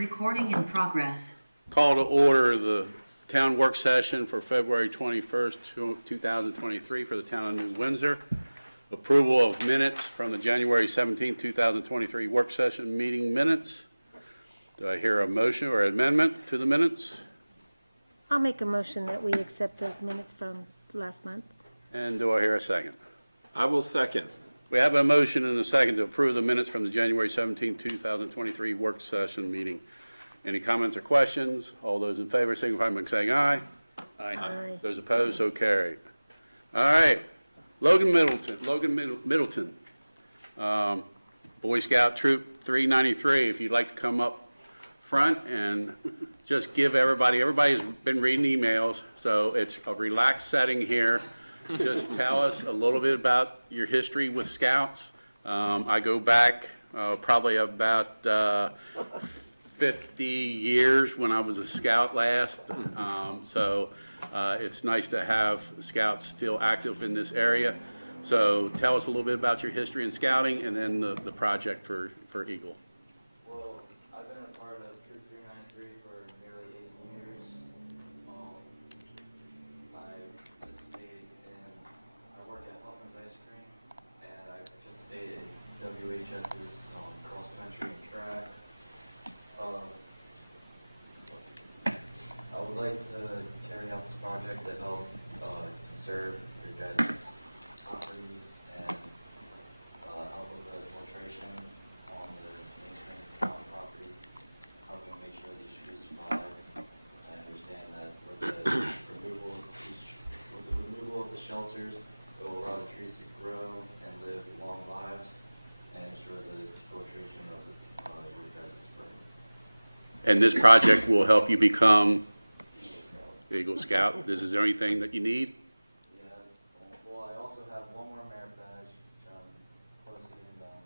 Recording in progress. Call to order the town work session for February 21st, 2023 for the town of New Windsor. Approval of minutes from the January 17th, 2023 work session meeting minutes. Do I hear a motion or amendment to the minutes? I'll make a motion that we accept those minutes from last month. And do I hear a second? I will second. We have a motion and a second to approve the minutes from the January 17th, 2023 work session meeting. Any comments or questions? All those in favor signify by saying aye. Aye. Those opposed, so carried. All right, Logan Middleton, Boy Scout Troop 393. If you'd like to come up front and just give everybody's been reading emails, so it's a relaxed setting here. Just tell us a little bit about your history with Scouts. I go back probably about 50 years when I was a Scout last. So it's nice to have Scouts still active in this area. So tell us a little bit about your history in Scouting and then the project for Eagle. Well, I've been a part of Troop 393 for nearly 8 years. I participated in, I work at Huffman's Ice Cream, and I participated in WHS's cross country and track. I would like to carry out this project to help conserve your guys' properties and help with the filtration on the mainstream town property, helping make sure these trees survive. I understand that with the removal of the shelters, it will allow the trees to grow and live long lives and ensure the filtration of your guys' spring. And this project will help you become Eagle Scout. Eagle Scout. Is there anything that you need? Yeah, well, I also have one more merit badge, which I'm close to getting done,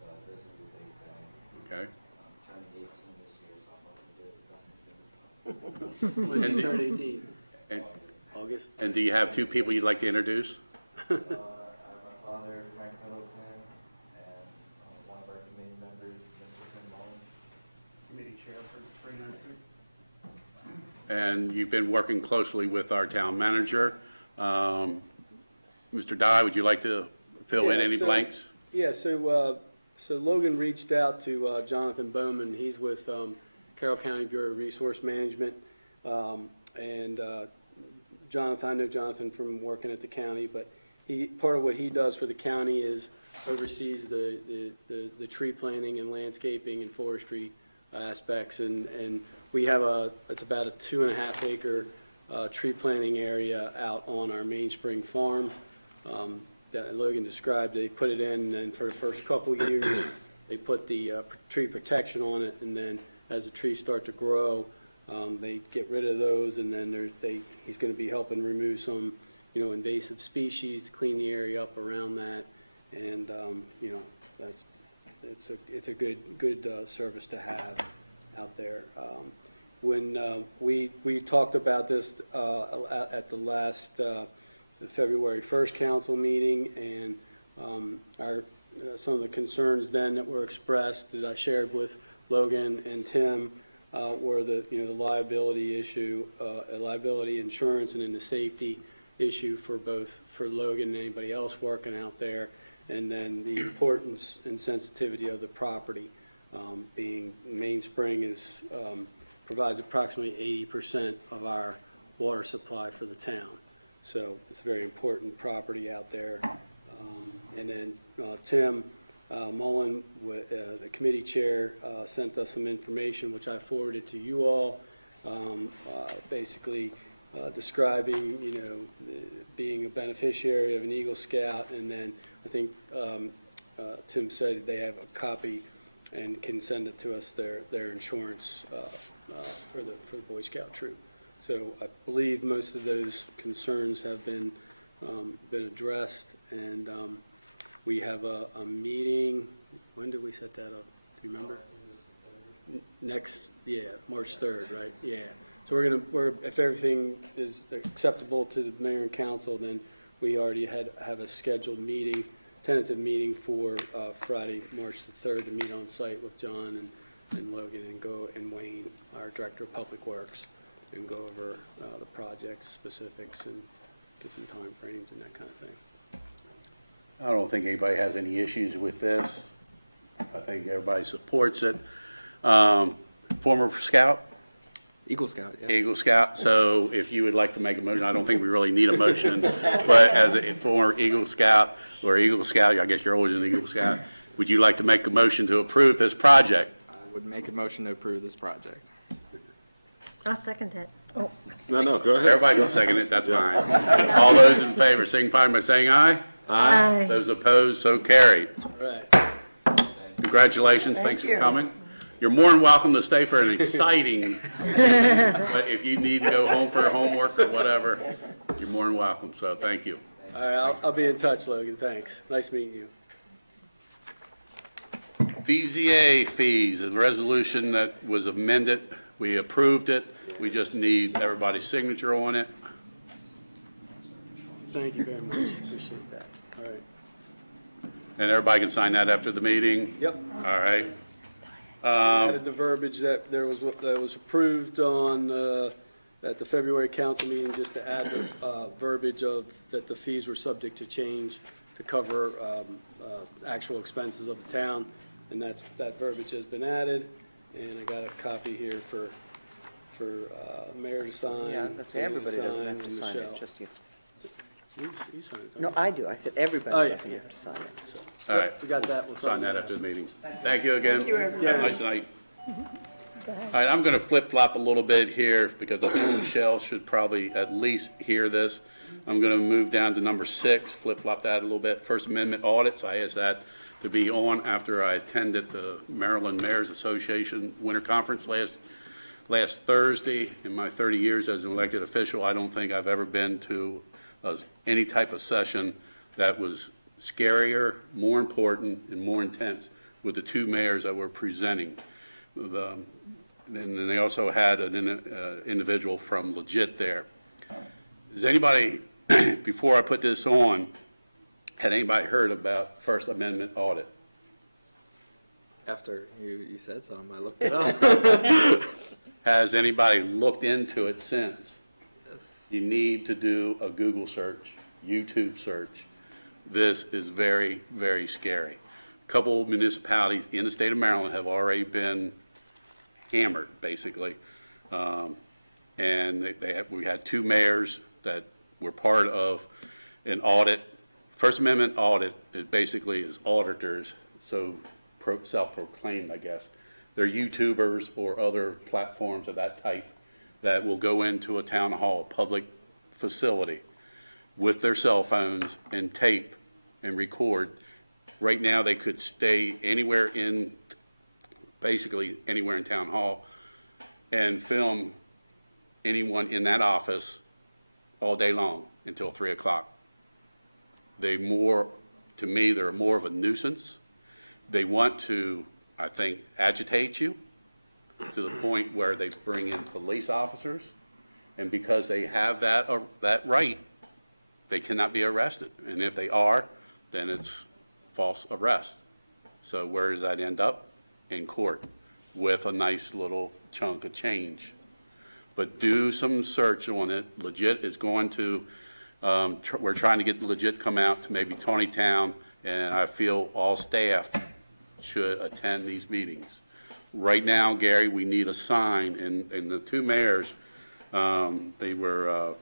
but this is a big thing. Okay. I'm turning 18 this year, so I'm hoping to get it done as soon as possible. When did you turn 18? And, August? and do you have two people you'd like to introduce? I have my father, Frank Middleton, and one of our committee members, Mr. Tim Mullen. Committee chair for 393. And you've been working closely with our town manager. Mr. Dye, would you like to fill in any blanks? Yeah, so Logan reached out to Jonathan Bowman. He's with Carroll County Bureau of Resource Management. And Jonathan, I know Jonathan from working at the county, but part of what he does for the county is oversees the tree planting and landscaping and forestry aspects, and we have it's about a 2.5 acre tree planting area out on our Mainspring farm that Logan described. They put it in, and for the first couple of years they put the tree protection on it, and then as the trees start to grow, they get rid of those, and then he's going to be helping remove some invasive species to clean the area up around that, and it's a good service to have out there. When we talked about this at the last February 1st council meeting, and some of the concerns then that were expressed that I shared with Logan and Tim were the liability issue, liability insurance, and then the safety issue for Logan and anybody else working out there, and then the importance and sensitivity of the property, being Mainspring provides approximately 80% of our water supply for the town. So it's a very important property out there. And then Tim Mullen, the committee chair, sent us some information which I forwarded to you all, basically describing being a beneficiary of an Eagle Scout, and then I think Tim said they have a copy and can send it to us, their insurance for the Boy Scout troop. So I believe most of those concerns have been addressed, and we have a meeting. When did we set that up? Do you remember? March 3rd, right? Yeah. So if everything is acceptable to the mayor and council, then we already have a scheduled meeting, tentative meeting for Friday, March the 3rd, to meet on site with John and Logan and Wayne, our Director of Public Works, and go over the project specifics and get some timeframes and that kind of thing. I don't think anybody has any issues with this. I think everybody supports it. Former Scout? Eagle Scout, yeah. Eagle Scout, so if you would like to make a motion, I don't think we really need a motion, but as a former Eagle Scout, or Eagle Scout, I guess you're always an Eagle Scout, would you like to make a motion to approve this project? I would make a motion to approve this project. I'll second that. Oh, No, go ahead. Everybody can second it, that's fine. All those in favor, signify by saying aye. aye. Those opposed, so carried. All right. Congratulations, thanks for coming. You're more than welcome to stay for an exciting, but if you need to go home for homework or whatever, you're more than welcome, so thank you. All right, I'll be in touch, Logan. Thanks. Nice meeting you. BZA fees, a resolution that was amended, we approved it, we just need everybody's signature on it. Thank you very much. Appreciate that. All right. And everybody can sign that after the meeting? Yep. All right. Added the verbiage that was approved on, at the February council meeting, just to add the verbiage of that the fees were subject to change to cover actual expenses of the town. And that verbiage has been added, and I got a copy here for mayor to sign. Yeah, that's Dana everybody doesn't have to and sign Michelle. it, just you. You signed it, don't No, you? I do. I said Oh, everybody yeah, doesn't yeah. have to sign it. So, All right. we got that. We'll Sign that after the meetings. Thank you again. Thank you, Have a everyone. nice night. All right, I'm going to flip-flop a little bit here because I think Michelle should probably at least hear this. I'm going to move down to number 6, flip-flop that a little bit. First Amendment audits, I asked that to be on after I attended the Maryland Mayors Association Winter Conference last Thursday. In my 30 years as an elected official, I don't think I've ever been to any type of session that was scarier, more important, and more intense with the two mayors that were presenting. And then they also had an individual from Legit there. Does anybody, before I put this on, had anybody heard about First Amendment audit? After you said something, I looked it up. Has anybody looked into it since? You need to do a Google search, YouTube search. This is very, very scary. A couple municipalities in the state of Maryland have already been hammered, basically. And we had two mayors that were part of an audit. First Amendment audit is basically is auditors, so self-proclaimed, I guess. They're YouTubers or other platforms of that type that will go into a town hall, a public facility, with their cell phones and tape and record. Right now, they could stay anywhere basically anywhere in town hall and film anyone in that office all day long until 3 o'clock. To me, they're more of a nuisance. They want to, I think, agitate you to the point where they bring in police officers, and because they have that right, they cannot be arrested. And if they are, then it's false arrest. So where does that end up? In court with a nice little chunk of change. But do some search on it. Legit is going to, we're trying to get Legit come out to maybe Tawnytown, and I feel all staff should attend these meetings. Right now, Gary, we need a sign, and the two mayors, they were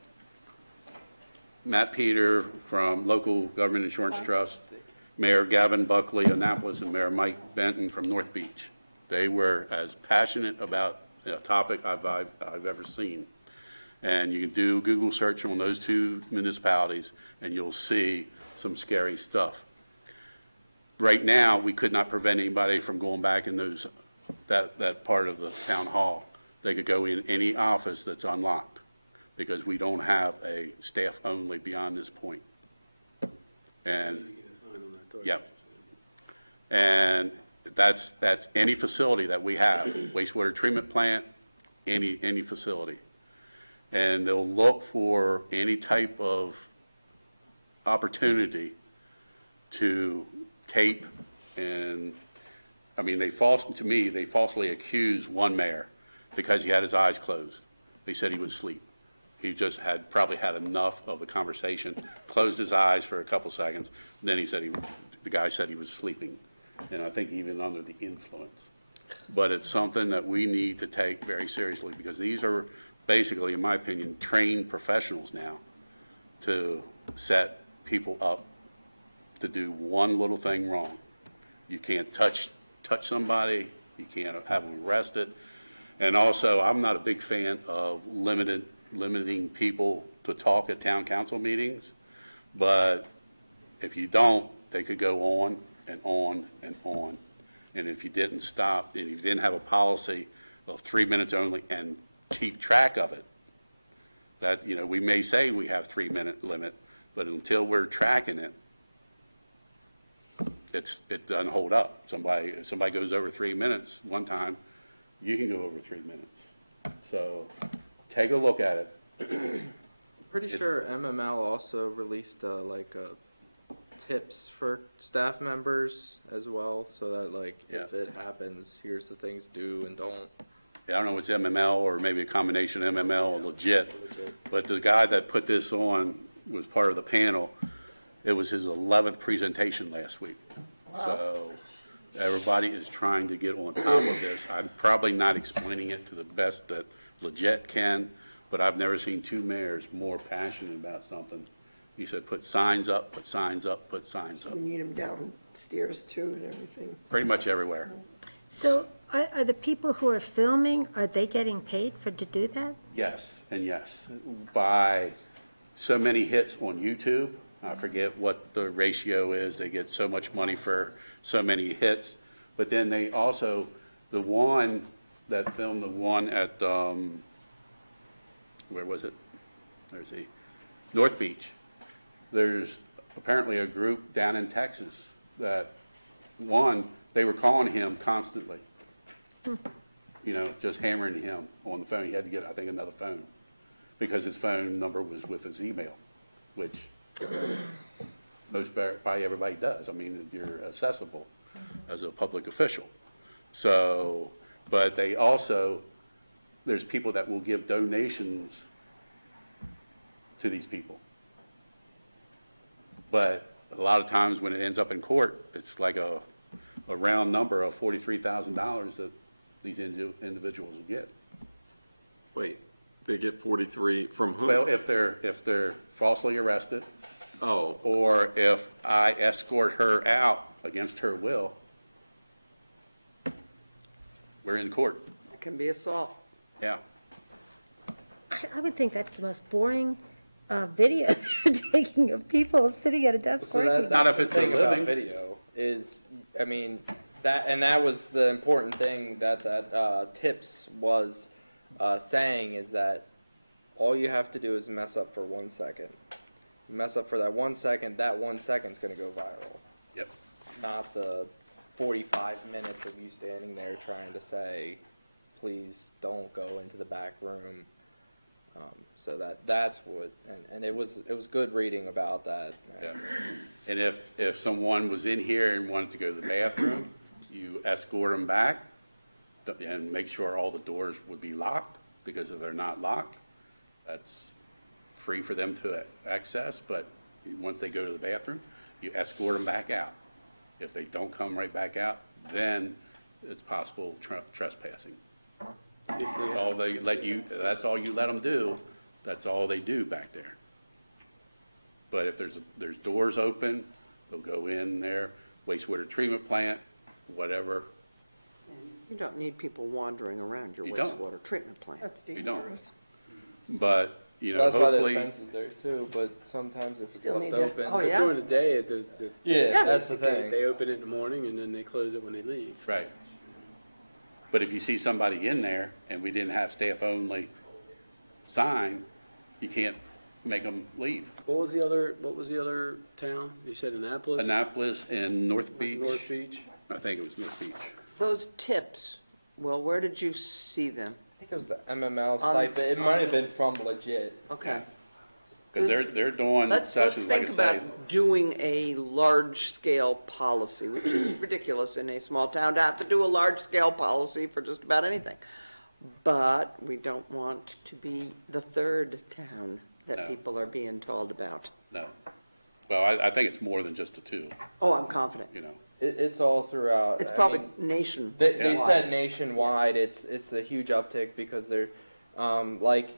Matt Peter from Local Government Insurance Trust, Mayor Gavin Buckley, Annapolis, and Mayor Mike Benton from North Beach. They were as passionate about a topic I've ever seen. And you can do Google search on those two municipalities, and you'll see some scary stuff. Right now, we could not prevent anybody from going back in that part of the town hall. They could go in any office that's unlocked because we don't have a staff only beyond this point. And, yep. And that's any facility that we have, wastewater treatment plant, any facility. And they'll look for any type of opportunity to tape and I mean, they falsely accused one mayor because he had his eyes closed. They said he was asleep. He just probably had enough of the conversation, closed his eyes for a couple seconds, and then the guy said he was sleeping, and I think even under the influence. But it's something that we need to take very seriously, because these are basically, in my opinion, trained professionals now to set people up to do one little thing wrong. You can't touch somebody, you can't have them arrested. And also, I'm not a big fan of limiting people to talk at town council meetings, but if you don't, they could go on and on and on. And if you didn't stop, and if you didn't have a policy of 3 minutes only and keep track of it, that, you know, we may say we have 3-minute limit, but until we're tracking it, it doesn't hold up. If somebody goes over 3 minutes one time, you can go over 3 minutes. So take a look at it. Pretty sure MML also released tips for staff members as well, so that if it happens, here's the things do and don't. I don't know if it's MML or maybe a combination of MML or legit, but the guy that put this on was part of the panel. It was his 11th presentation last week. Wow. So everybody is trying to get on top of this. I'm probably not explaining it to the best that legit can, but I've never seen two mayors more passionate about something. He said, put signs up, put signs up, put signs up. We need them downstairs too and everything. Pretty much everywhere. So are the people who are filming, are they getting paid to do that? Yes, and yes. By so many hits on YouTube, I forget what the ratio is, they get so much money for so many hits. But then they also, the one that filmed the one at, where was it? There's North Beach. There's apparently a group down in Texas that, they were calling him constantly. You know, just hammering him on the phone. He had to get, I think, another phone because his phone number was with his email, which probably everybody does. I mean, you're accessible as a public official. So, but they also, there's people that will give donations to these people. But a lot of times when it ends up in court, it's like a round number of $43,000 that these individuals will get. Wait, they get 43 from whom? Well, if they're falsely arrested, Oh, or if I escort her out against her will, we're in court. It can be assault. Yeah. I would think that's the most boring video they're taking of people sitting at a desk So working. that's Not if the it's a thing about living. video is, I mean, that was the important thing that Tips was saying, is that all you have to do is mess up for 1 second. You mess up for that 1 second, that 1 second's going to go viral. Yep. Not the 45 minutes of you standing there trying to say, please don't go into the back room. So that's what, and it was good reading about that. Yeah. And if someone was in here and wanted to go to the bathroom, you escort them back and make sure all the doors would be locked, because if they're not locked, that's free for them to access. But once they go to the bathroom, you escort them back out. If they don't come right back out, then it's possible trespassing. That's all they let you, that's all you let them do. That's all they do back there. But if there's doors open, they'll go in there, wastewater treatment plant, whatever. You don't need people wandering around your You don't. wastewater treatment plant. That's You don't. dangerous. But, you know, That's why the hopefully, fence is there too, but sometimes if it's Still left need to- open. oh, yeah. During the day, Yeah, that's the thing. they open it in the morning and then they close it when they leave. right. But if you see somebody in there and we didn't have staff only sign, you can't make them leave. What was the other town? You said Annapolis? Annapolis and North Beach. North Beach? I think it was North Beach. Those tips, well, where did you see them? I think it was the MML site, but it might have been from Legit. Okay. Because they're doing Let's sessions, like I think say. about doing a large-scale policy, which is ridiculous in a small town to have to do a large-scale policy for just about anything. But we don't want to be the third town that No. people are being told about. No. Well, I think it's more than just the two, Oh, I'm confident. you know. It's all throughout. It's I probably mean, nationwide. They said nationwide, it's a huge uptick because they're, like,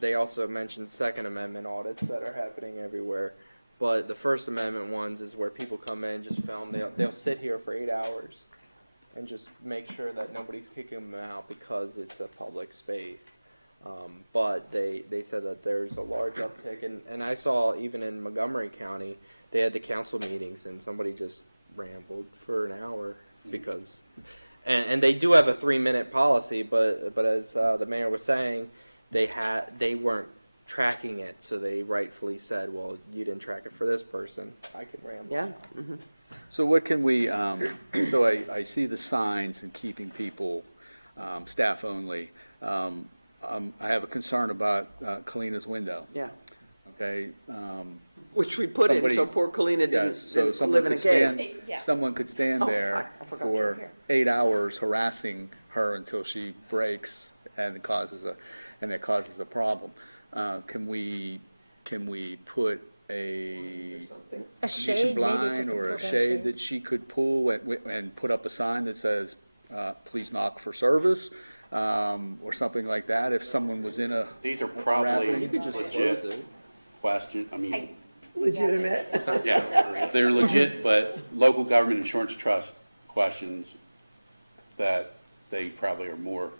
they also mentioned Second Amendment audits that are happening everywhere. But the First Amendment ones is where people come in, just film, they'll sit here for 8 hours and just make sure that nobody's kicking them out because it's a public space. But they said that there's a large uptick, and I saw even in Montgomery County, they had the council meetings and somebody just rambled for an hour because, and they do have a 3-minute policy, but as the mayor was saying, they weren't tracking it, so they rightfully said, well, you didn't track it for this person, I can ramble. Yeah, So what can we, so I see the signs and keeping people, staff only. I have a concern about Kalina's window, yeah. okay? Which we put in, so Somebody- poor Kalina Yes, so didn't someone live in a could stand, cave. someone could stand Oh, there I forgot you were for here. 8 hours harassing her until she breaks and it causes a problem. Can we put a A shade, maybe blind just to or pull a down shade that she could pull and put up a sign that says, please knock for service, or something like that, if someone was in a. These are probably harassing- You could just legit close it. question, I mean, Legitimate. yeah, they're legit, but local government insurance trust questions that they probably are more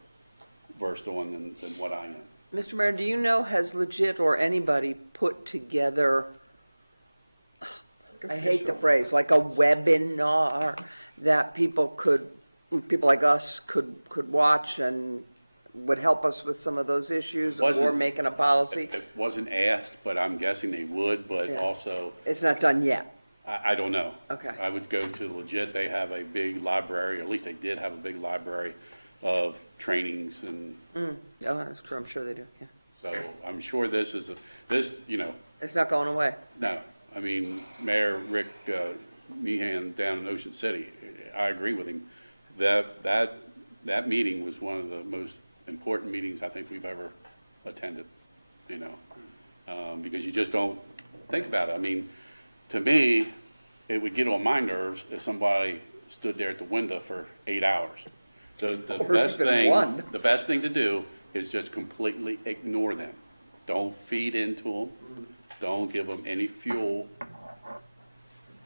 versed on than what I am. Mr. Mayor, do you know, has Legit or anybody put together, I hate the phrase, like a webinar that people like us could watch and would help us with some of those issues or Wasn't- making a policy? It wasn't asked, but I'm guessing they would, but Yeah. also, It's not done yet. I don't know. Okay. I would go to Legit, they have a big library, or at least they did have a big library of trainings, and Oh, that's true, I'm sure they do, yeah. so I'm sure this, you know, It's not going away. no. I mean, Mayor Rick Meehan down in Ocean City, I agree with him. That meeting was one of the most important meetings I think we've ever attended, you know, because you just don't think about it. I mean, to me, it would get on my nerves if somebody stood there at the window for 8 hours. So the Or best even thing, one. the best thing to do is just completely ignore them. Don't feed into them. Don't give them any fuel.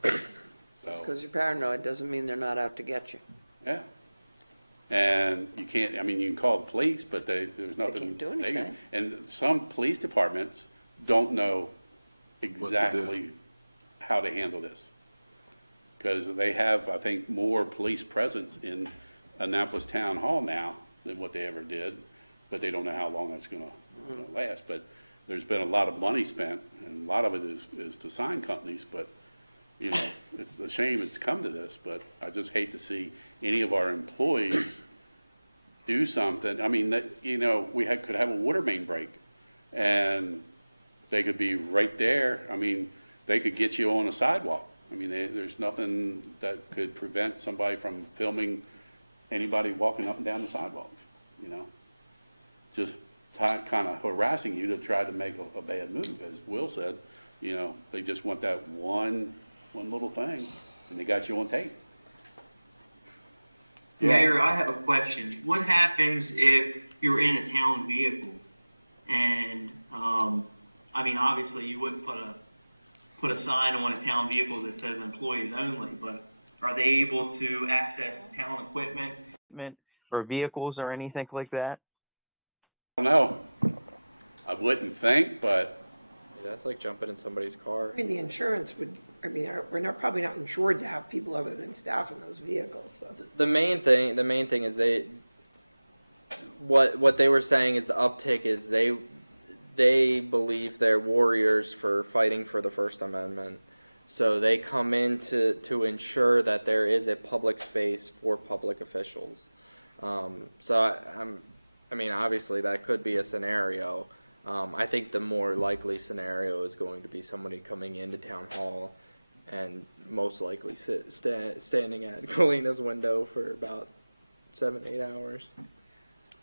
So, Because you're paranoid doesn't mean they're not out to get you. yeah. And you can't, I mean, you can call the police, but there's nothing. can't do anything. And some police departments don't know exactly how to handle this. Because they have, I think, more police presence in Annapolis Town Hall now than what they ever did, but they don't know how long that's gonna last. But there's been a lot of money spent, and a lot of it is to sign companies, but, you know, it's a shame it's come to this, but I just hate to see any of our employees do something. I mean, you know, could have a water main break, and they could be right there. I mean, they could get you on a sidewalk. I mean, there's nothing that could prevent somebody from filming anybody walking up and down the sidewalks, you know? Just kind of harassing you to try to make a bad move, as Will said. You know, they just want that one little thing, and they got you on tape. Mayor, I have a question. What happens if you're in a town vehicle and, I mean, obviously you wouldn't put a sign on a town vehicle that says employees only, but are they able to access town equipment or vehicles or anything like that? I don't know. I wouldn't think, but That's like jumping in somebody's car. I mean, the insurance would, I mean, we're not, probably not insured to have people other than staff in those vehicles, so. The main thing is what they were saying is the uptick is they believe they're warriors for fighting for the First Amendment. So they come in to ensure that there is a public space for public officials. I mean, obviously that could be a scenario. I think the more likely scenario is going to be somebody coming into town hall and most likely standing at Kalina's window for about 7-8 hours.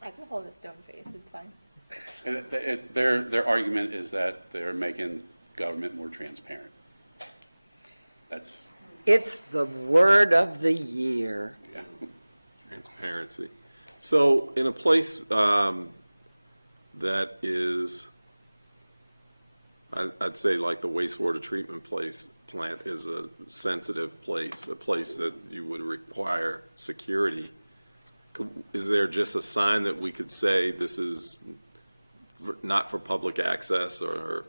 I can hold a stone face, it's fine. And their argument is that they're making government more transparent. That's, It's the word of the year. yeah. Transparency. So in a place that is, I'd say like the wastewater treatment plant is a sensitive place, a place that you would require security. Is there just a sign that we could say this is not for public access or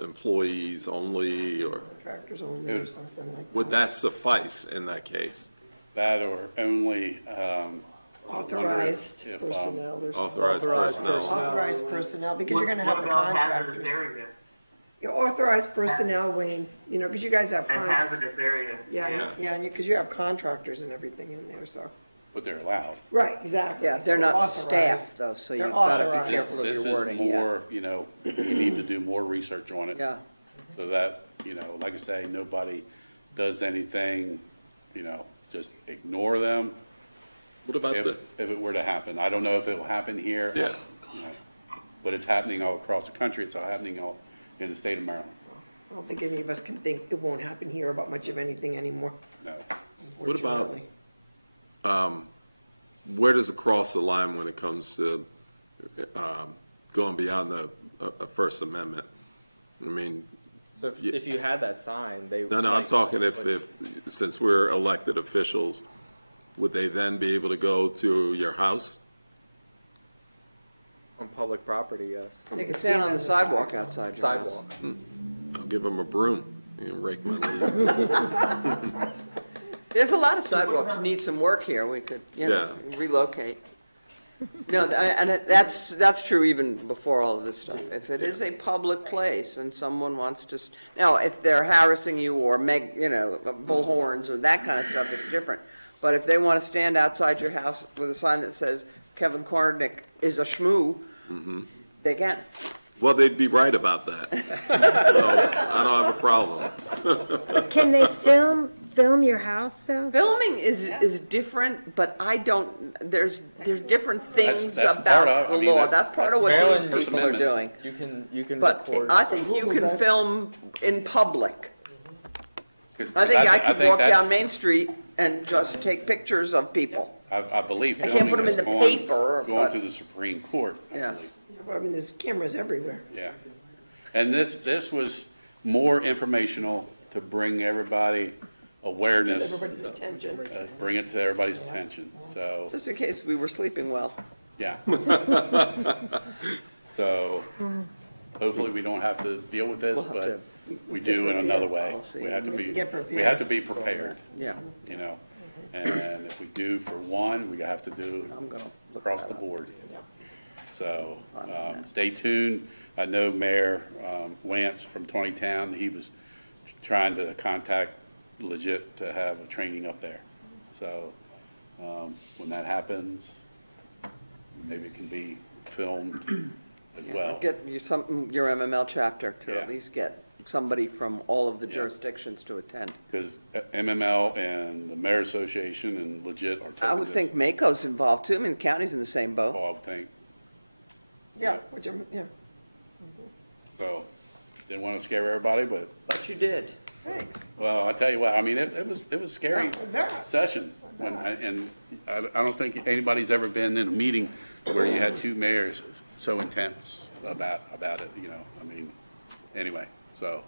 employees only, or Contractors only or something like that. would that suffice in that case? That or only, Authorized if, personnel or something. Authorized personnel. Authorized personnel, because you're gonna have the What about hazardous contractors. area? Your authorized personnel, Wayne, you know, because you guys have, And hazardous area. yeah, and because you have contractors and everything in there, so. but they're allowed. Right, exactly. Yeah, they're not Authorized. staffed though, so They're you've got to be authorized. careful of This your is wording, yeah. more, you know, we need to do more research on it. Yeah, So that, you know, like I say, nobody does anything, you know, just ignore them What about if it were to happen. I don't know if it will happen here. Yeah. you know, But it's happening all across the country. It's all happening all in the state of Maryland. I don't think any of us can think it won't happen here about much of anything anymore, No. What about- unfortunately. where does it cross the line when it comes to going beyond the First Amendment? I mean, So if you had that sign, they no, I'm talking if, since we're elected officials, would they then be able to go to your house? on public property, yes. they can stand on the sidewalk outside your house. Sidewalk. I'll give them a broom and rake my leaves. There's a lot of sidewalks need some work here, we could, you know, relocate. No, that's true even before all of this stuff. If it is a public place and someone wants to, now, if they're harassing you or bullhorns or that kind of stuff, it's different. But if they want to stand outside your house with a sign that says Kevin Kornick is a schmoo, they can. Well, they'd be right about that. So I don't have a problem. Can they film your house, though? Filming is different, but I don't, there's different things That's part about of- I the mean, law. that's- That's part of what Maryland these First people are Amendment. doing. You can But record. I think you Google can does. film in public. 'Cause I think I could walk that's- down Main Street and just take pictures of people. I believe I can't put filming them in is the paper, going but- to the Supreme Court, I Yeah. believe. Well, I mean, there's cameras everywhere. Yeah. And this was more informational to bring everybody awareness, Everybody's attention. bring it to everybody's attention. So, Just in case we were sleeping well. yeah. So hopefully we don't have to deal with this, We'll have but we do in another way. We'll see. We have to be, Get prepared. we have to be prepared, Yeah. you know? And if we do for one, we have to do I'm gonna look across that the up. board. So, stay tuned. I know Mayor Wance from 2010, he was trying to contact Legit to have a training up there. So, when that happens, maybe it can be filmed as well. Get your MML chapter to Yeah. at least get somebody from all of the jurisdictions to attend. Because MML and the Mayor Association and Legit are taking I would this. think Mako's involved too. I mean, the county's in the same boat. Oh, I would think. Yeah, whichever, yeah. So, didn't want to scare everybody, but, But you did. Thanks. well, I tell you what, I mean, it was a scary Yeah, I bet. session. And I don't think anybody's ever been in a meeting where you had two mayors so intense about it, you know, I mean, anyway, so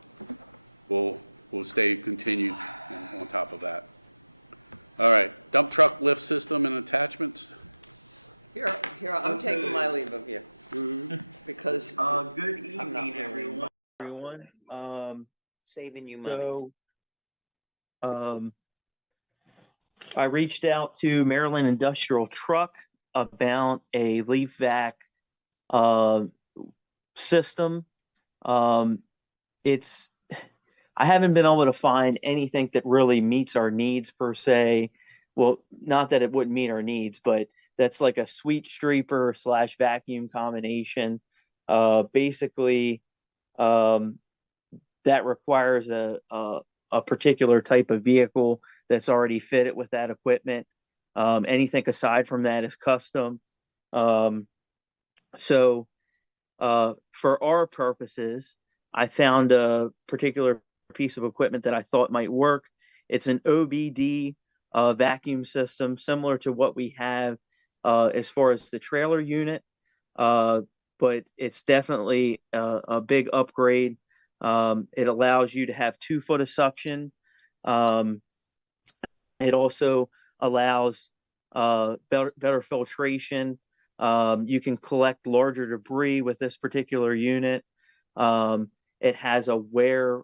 we'll stay continued on top of that. All right, dump truck lift system and attachments. Here, I'm taking my leave of you. Because Good I'm not evening, really everyone. saving you money. So, I reached out to Maryland Industrial Truck about a leaf vac system. I haven't been able to find anything that really meets our needs per se. Well, not that it wouldn't meet our needs, but that's like a sweet streeper / vacuum combination. Basically, um, that requires a particular type of vehicle that's already fitted with that equipment. Anything aside from that is custom. Um, so for our purposes, I found a particular piece of equipment that I thought might work. It's an OBD vacuum system, similar to what we have as far as the trailer unit, uh, but it's definitely a big upgrade. It allows you to have 2 foot of suction. Um, it also allows better filtration. You can collect larger debris with this particular unit. It has a wear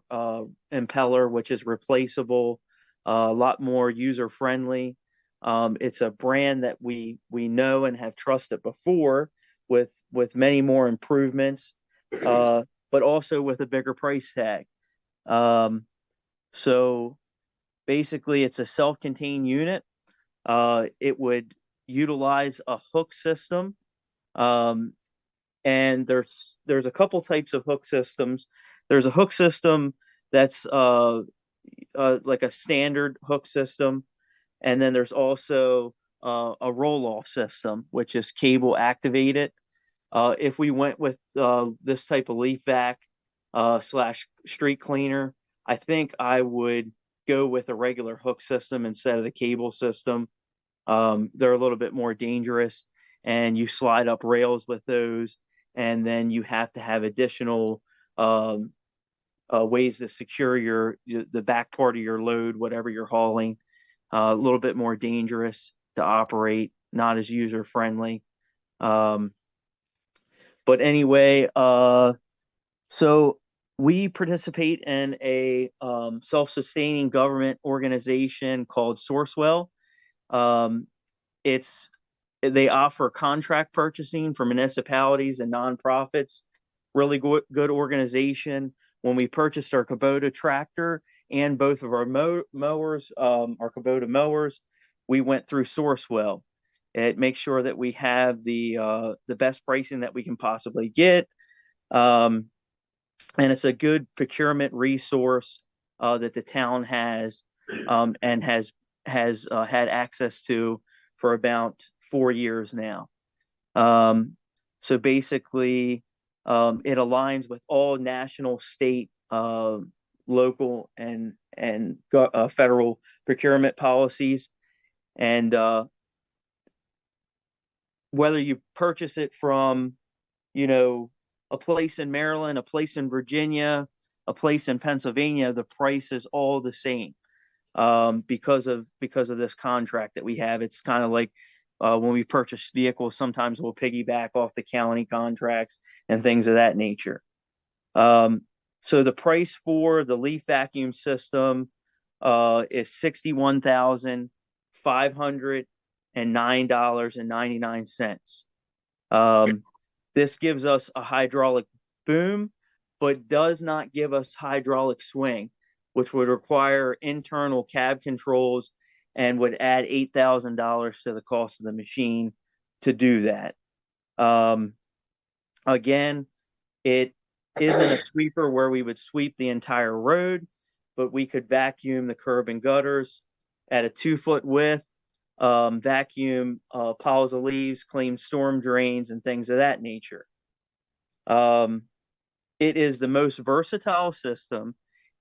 impeller, which is replaceable, a lot more user friendly. It's a brand that we know and have trusted before with many more improvements, but also with a bigger price tag. Um, so basically, it's a self-contained unit. It would utilize a hook system, um, and there's a couple types of hook systems. There's a hook system that's like a standard hook system, and then there's also a roll-off system, which is cable activated. If we went with this type of leaf vac slash street cleaner, I think I would go with a regular hook system instead of the cable system. They're a little bit more dangerous, and you slide up rails with those, and then you have to have additional um, ways to secure the back part of your load, whatever you're hauling. A little bit more dangerous to operate, not as user friendly. Um, but anyway, so we participate in a self-sustaining government organization called Sourcewell. Um, it's they offer contract purchasing for municipalities and nonprofits. Really good organization. When we purchased our Kubota tractor and both of our mowers, our Kubota mowers, we went through Sourcewell. It makes sure that we have the best pricing that we can possibly get. Um, and it's a good procurement resource that the town has and has had access to for about 4 years now. Um, so basically, it aligns with all national, state, local, and federal procurement policies. And whether you purchase it from, you know, a place in Maryland, a place in Virginia, a place in Pennsylvania, the price is all the same because of this contract that we have. It's kind of like when we purchase vehicles, sometimes we'll piggyback off the county contracts and things of that nature. Um, so the price for the leaf vacuum system is $61,509.99. This gives us a hydraulic boom, but does not give us hydraulic swing, which would require internal cab controls and would add $8,000 to the cost of the machine to do that. Um, Again, it isn't a sweeper where we would sweep the entire road, but we could vacuum the curb and gutters at a 2 foot width, vacuum piles of leaves, clean storm drains, and things of that nature. Um, it is the most versatile system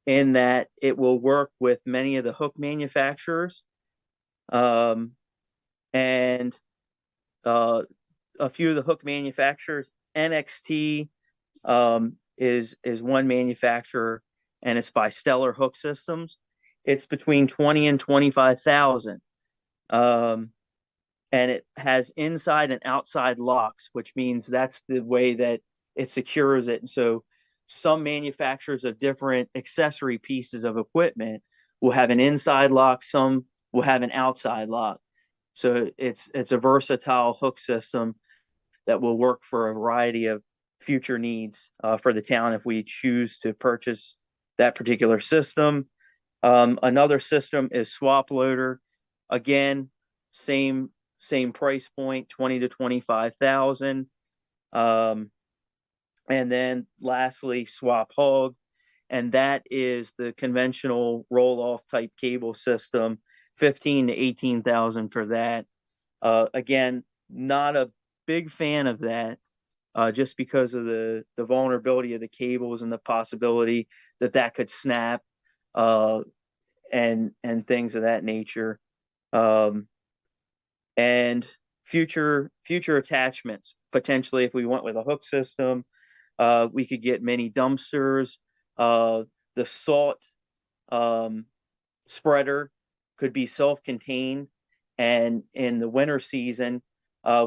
in that it will work with many of the hook manufacturers, um, and a few of the hook manufacturers. NXT is one manufacturer, and it's by Stellar Hook Systems. It's between 20 and 25,000, and it has inside and outside locks, which means that's the way that it secures it. And so some manufacturers of different accessory pieces of equipment will have an inside lock, some will have an outside lock. So it's a versatile hook system that will work for a variety of future needs for the town if we choose to purchase that particular system. Another system is Swap Loader. Again, same price point, 20 to 25,000. And then lastly, swap hog, and that is the conventional roll-off type cable system, 15 to 18,000 for that. Again, not a big fan of that, just because of the vulnerability of the cables and the possibility that that could snap, and things of that nature. Um, and future attachments, potentially if we went with a hook system, we could get mini dumpsters. The salt spreader could be self-contained, and in the winter season,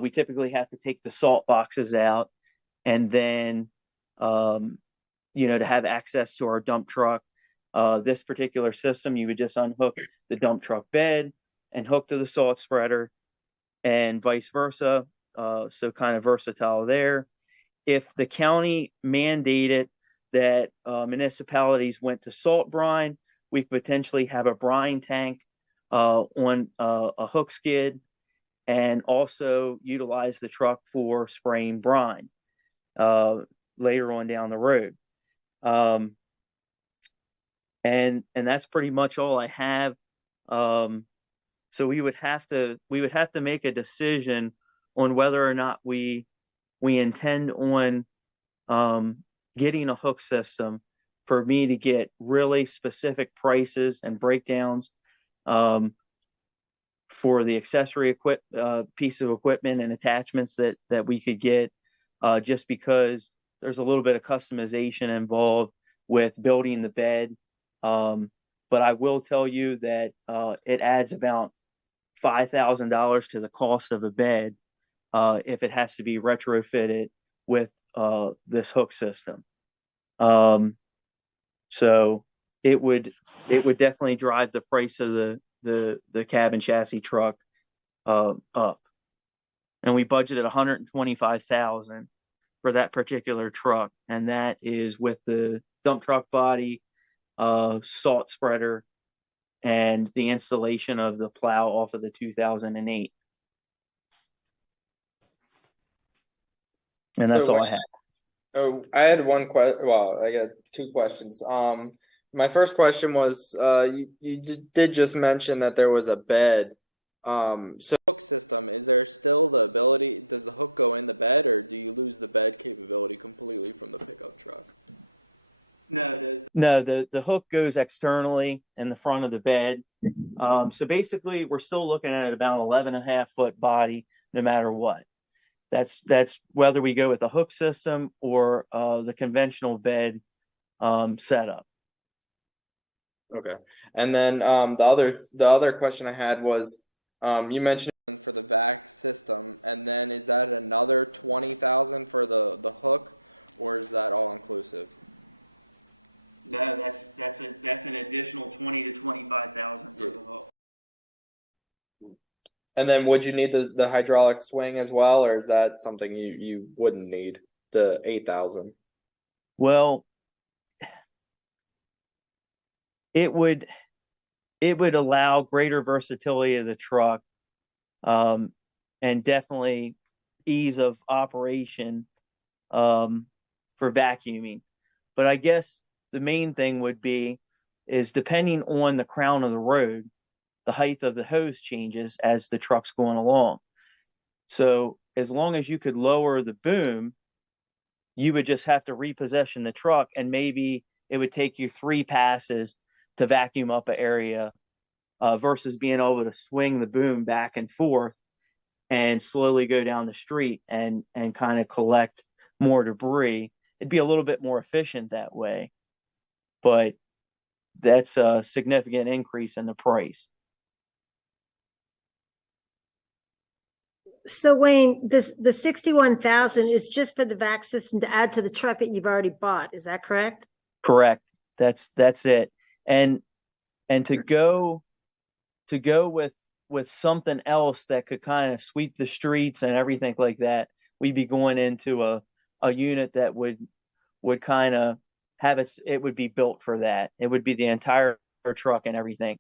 we typically have to take the salt boxes out, and then to have access to our dump truck. This particular system, you would just unhook the dump truck bed and hook to the salt spreader, and vice versa. So kind of versatile there. If the county mandated that municipalities went to salt brine, we could potentially have a brine tank on a hook skid, and also utilize the truck for spraying brine later on down the road. And that's pretty much all I have. So we would have to make a decision on whether or not we intend on getting a hook system, for me to get really specific prices and breakdowns for the accessory piece of equipment and attachments that we could get, just because there's a little bit of customization involved with building the bed. But I will tell you that it adds about $5,000 to the cost of a bed if it has to be retrofitted with this hook system. So it would definitely drive the price of the cab and chassis truck up. And we budgeted $125,000 for that particular truck, and that is with the dump truck body, salt spreader, and the installation of the plow off of the 2008. And that's So all I have. Oh, I had one question. Well, I got two questions. My first question was, you did just mention that there was a bed. So hook system, is there still the ability? Does the hook go in the bed, or do you lose the bed capability completely from the pickup truck? No, the hook goes externally in the front of the bed. So basically, we're still looking at about 11.5-foot body, no matter what. That's whether we go with a hook system or the conventional bed setup. Okay. And then the other question I had was, you mentioned for the vac system, and then is that another 20,000 for the hook, or is that all inclusive? No, that's an additional 20 to 25,000 for the hook. And then would you need the hydraulic swing as well, or is that something you wouldn't need, the 8,000? Well, it would allow greater versatility of the truck, and definitely ease of operation for vacuuming. But I guess the main thing would be is, depending on the crown of the road, the height of the hose changes as the truck's going along. So as long as you could lower the boom, you would just have to reposition the truck, and maybe it would take you 3 passes to vacuum up an area, versus being able to swing the boom back and forth and slowly go down the street and kind of collect more debris. It'd be a little bit more efficient that way, but that's a significant increase in the price. So Wayne, the 61,000 is just for the vac system to add to the truck that you've already bought. Is that correct? Correct. That's it. And to go with something else that could kind of sweep the streets and everything like that, we'd be going into a unit that would kind of have it would be built for that. It would be the entire truck and everything.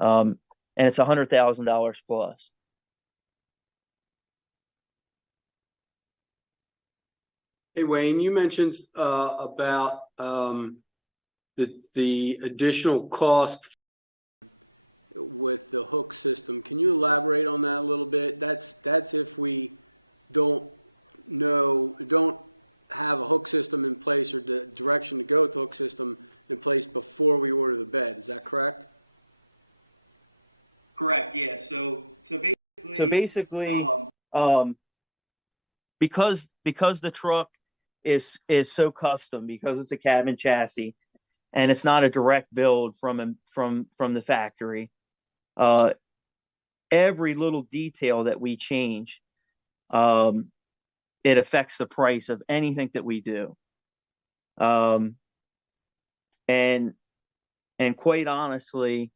And it's $100,000 plus. Hey, Wayne, you mentioned about the additional cost with the hook system. Can you elaborate on that a little bit? That's if we don't have a hook system in place or the direction to go with the hook system in place before we order the bed. Is that correct? Correct, yeah, so basically. So basically, um, because the truck is so custom, because it's a cabin chassis and it's not a direct build from the factory, every little detail that we change, it affects the price of anything that we do. And quite honestly,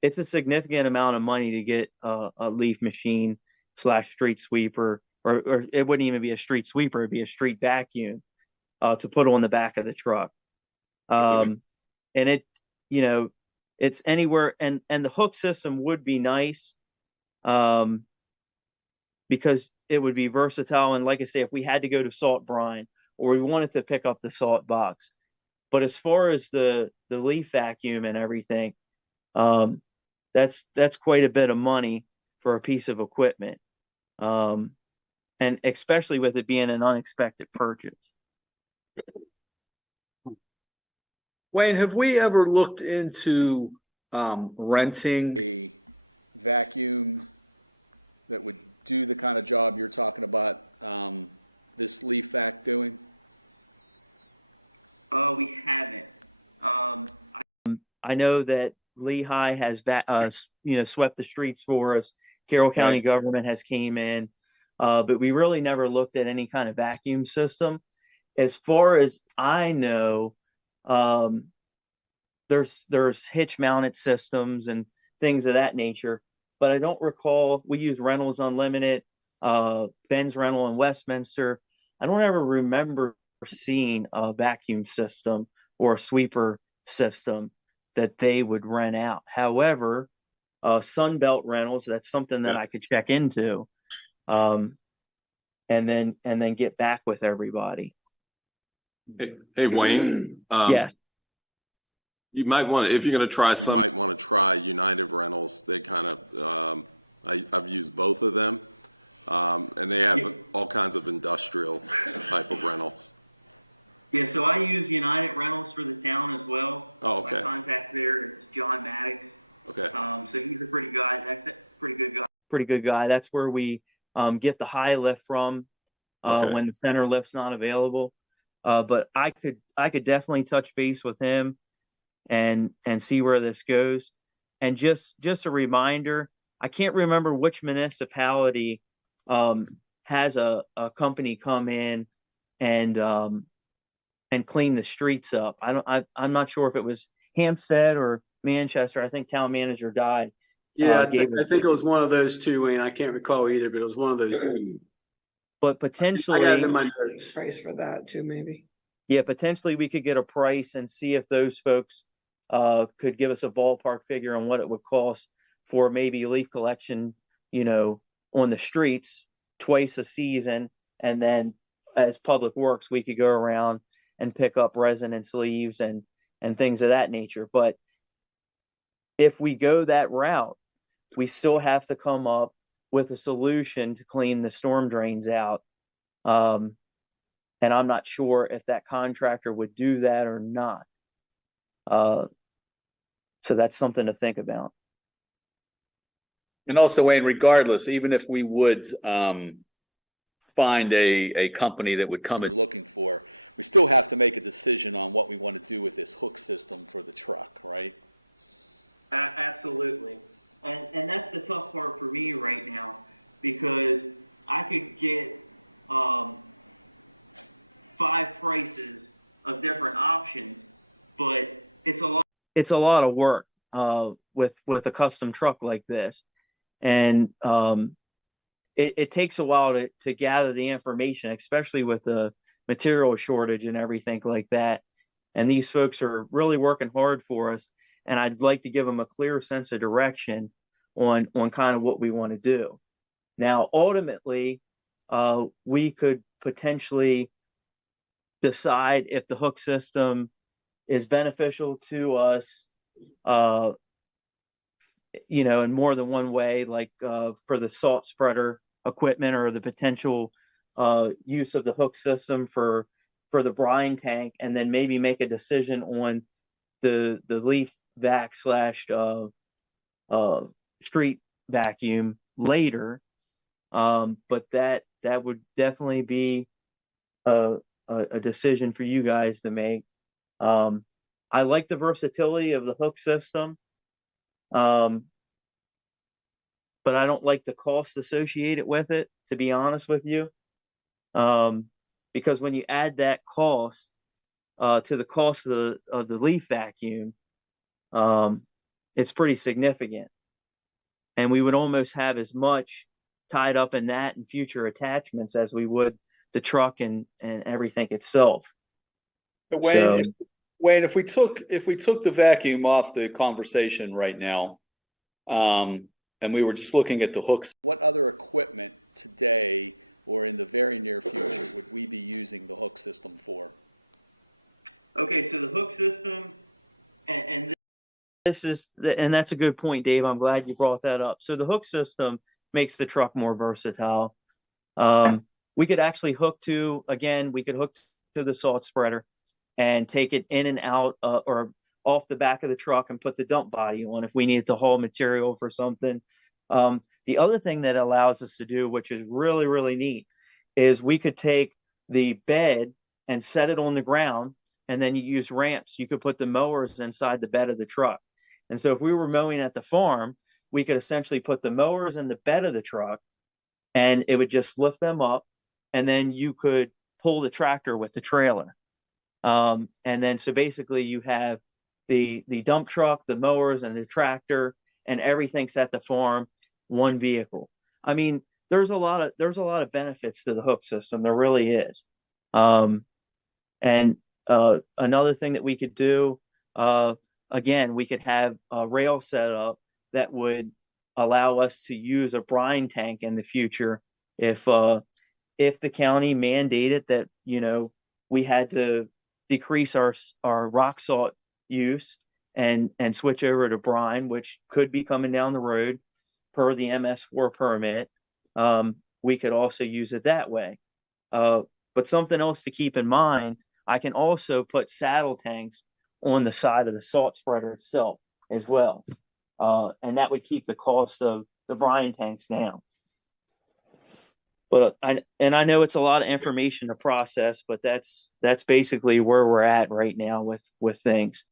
it's a significant amount of money to get a leaf machine / street sweeper, or it wouldn't even be a street sweeper, it'd be a street vacuum to put on the back of the truck. And it, it's anywhere, and the hook system would be nice, because it would be versatile. And like I say, if we had to go to salt brine or we wanted to pick up the salt box, but as far as the leaf vacuum and everything, that's quite a bit of money for a piece of equipment, and especially with it being an unexpected purchase. Wayne, have we ever looked into renting a vacuum that would do the kind of job you're talking about this leaf vac doing? We haven't. I know that Lehigh has swept the streets for us. Carroll County government has came in, but we really never looked at any kind of vacuum system. As far as I know, there's hitch mounted systems and things of that nature, but I don't recall. We use Reynolds Unlimited, Ben's Rental in Westminster. I don't ever remember seeing a vacuum system or a sweeper system that they would rent out. However, Sunbelt Rentals, that's something that I could check into, and then get back with everybody. Hey, Wayne. Yes. You might want to, if you're going to try some, you might want to try United Rentals. They kind of, I've used both of them, and they have all kinds of industrial type of rentals. Yeah, so I use United Rentals for the town as well. Oh, okay. My contact there is John Maddox. Okay. So he's a pretty guy. That's a pretty good guy. Pretty good guy. That's where we get the high lift from when the center lift's not available. But I could definitely touch base with him and see where this goes. And just a reminder, I can't remember which municipality has a company come in and clean the streets up. I'm not sure if it was Hampstead or Manchester. I think town manager died. Yeah, I think it was one of those two, Wayne. I can't recall either, but it was one of those. But potentially, I got it in my notes. Price for that too, maybe. Yeah, potentially we could get a price and see if those folks could give us a ballpark figure on what it would cost for maybe leaf collection, on the streets twice a season, and then as Public Works, we could go around and pick up residence leaves and things of that nature. But if we go that route, we still have to come up with a solution to clean the storm drains out. And I'm not sure if that contractor would do that or not. So that's something to think about. And also, Wayne, regardless, even if we would find a company that would come in looking for, we still have to make a decision on what we want to do with this hook system for the truck, right? Absolutely. And that's the tough part for me right now, because I could get 5 prices of different options, but it's a lot. It's a lot of work with a custom truck like this. And it takes a while to gather the information, especially with the material shortage and everything like that. And these folks are really working hard for us. And I'd like to give them a clear sense of direction on kind of what we want to do. Now, ultimately, we could potentially decide if the hook system is beneficial to us, in more than one way, like for the salt spreader equipment, or the potential use of the hook system for the brine tank, and then maybe make a decision on the leaf vac slash street vacuum later. But that would definitely be a decision for you guys to make. I like the versatility of the hook system, but I don't like the cost associated with it, to be honest with you. Because when you add that cost to the cost of the leaf vacuum, it's pretty significant. And we would almost have as much tied up in that and future attachments as we would the truck and everything itself. But Wayne, if we took the vacuum off the conversation right now, and we were just looking at the hooks, what other equipment today or in the very near future would we be using the hook system for? Okay, so the hook system, and that's a good point, Dave. I'm glad you brought that up. So the hook system makes the truck more versatile. We could actually hook to the salt spreader and take it in and out or off the back of the truck and put the dump body on if we needed to haul material for something. The other thing that allows us to do, which is really, really neat, is we could take the bed and set it on the ground, and then you use ramps. You could put the mowers inside the bed of the truck. And so if we were mowing at the farm, we could essentially put the mowers in the bed of the truck, and it would just lift them up, and then you could pull the tractor with the trailer. And then so basically you have the dump truck, the mowers, and the tractor, and everything's at the farm, one vehicle. I mean, there's a lot of benefits to the hook system. There really is. And another thing that we could do, again, we could have a rail set up that would allow us to use a brine tank in the future if the county mandated that, we had to decrease our rock salt use and switch over to brine, which could be coming down the road per the MS4 permit. We could also use it that way. But something else to keep in mind, I can also put saddle tanks on the side of the salt spreader itself as well. And that would keep the cost of the brine tanks down. But I know it's a lot of information to process, but that's basically where we're at right now with things.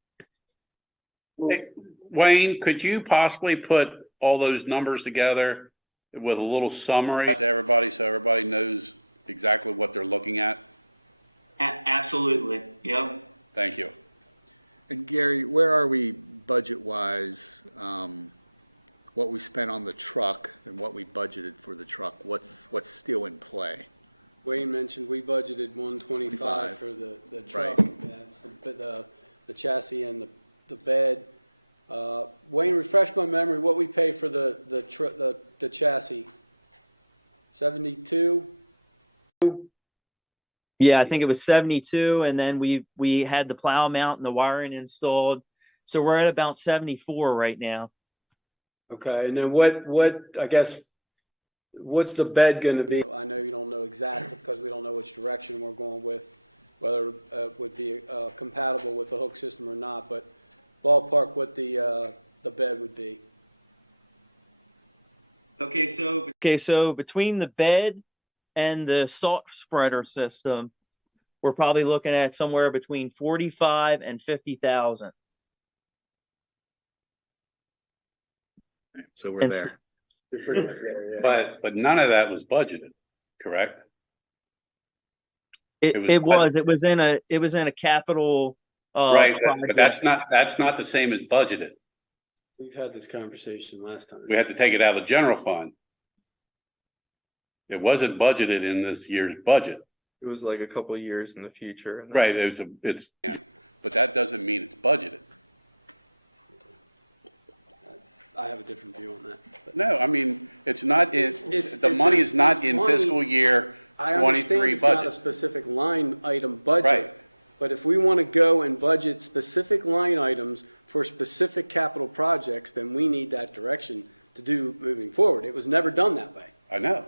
Hey, Wayne, could you possibly put all those numbers together with a little summary to everybody so everybody knows exactly what they're looking at? Absolutely. Yep. Thank you. And Gary, where are we budget-wise? What we spent on the truck and what we budgeted for the truck? What's still in play? Wayne mentioned we budgeted 125 for the truck. Right. Yeah, the chassis and the bed. Wayne, refresh my memory. What we pay for the chassis? 72. Yeah, I think it was 72, and then we had the plow mount and the wiring installed. So we're at about 74 right now. Okay, and then what I guess what's the bed going to be? I know you don't know exactly because we don't know which direction we're going with, whether it would be compatible with the hook system or not. But ballpark, what the bed would be. Okay, so between the bed and the salt spreader system, we're probably looking at somewhere between 45 and 50,000. So we're there. But none of that was budgeted, correct? It was in a capital right, project. but that's not the same as budgeted. We've had this conversation last time. We had to take it out of the general fund. It wasn't budgeted in this year's budget. It was like a couple of years in the future. Right, but that doesn't mean it's budgeted. I have a different view on that. But No, I mean, it's not, It's- the money is not in money- fiscal year I understand 23 it's not a budget. specific line item budget. Right. But if we want to go and budget specific line items for specific capital projects, then we need that direction to do moving forward. It was never done that way. I know.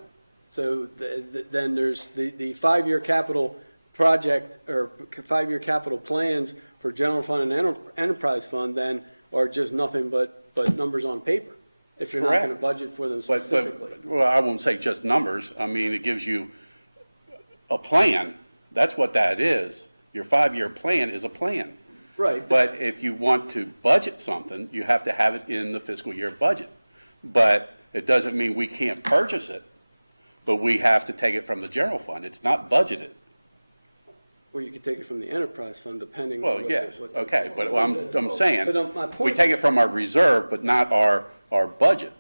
So then there's the five-year capital project, or five-year capital plans for general fund and enterprise fund then are just nothing but numbers on paper, if you're not going to Correct. budget for them But, specifically. well, I won't say just numbers. I mean, it gives you a plan. That's what that is. Your 5-year plan is a plan. Right. But if you want to budget something, you have to have it in the fiscal year budget. But it doesn't mean we can't purchase it, but we have to take it from the general fund. It's not budgeted. Or you could take it from the enterprise fund, depending on Well, what the- yes, what the- okay, but I'm saying, But my we point- take it from our reserve, but not our budget.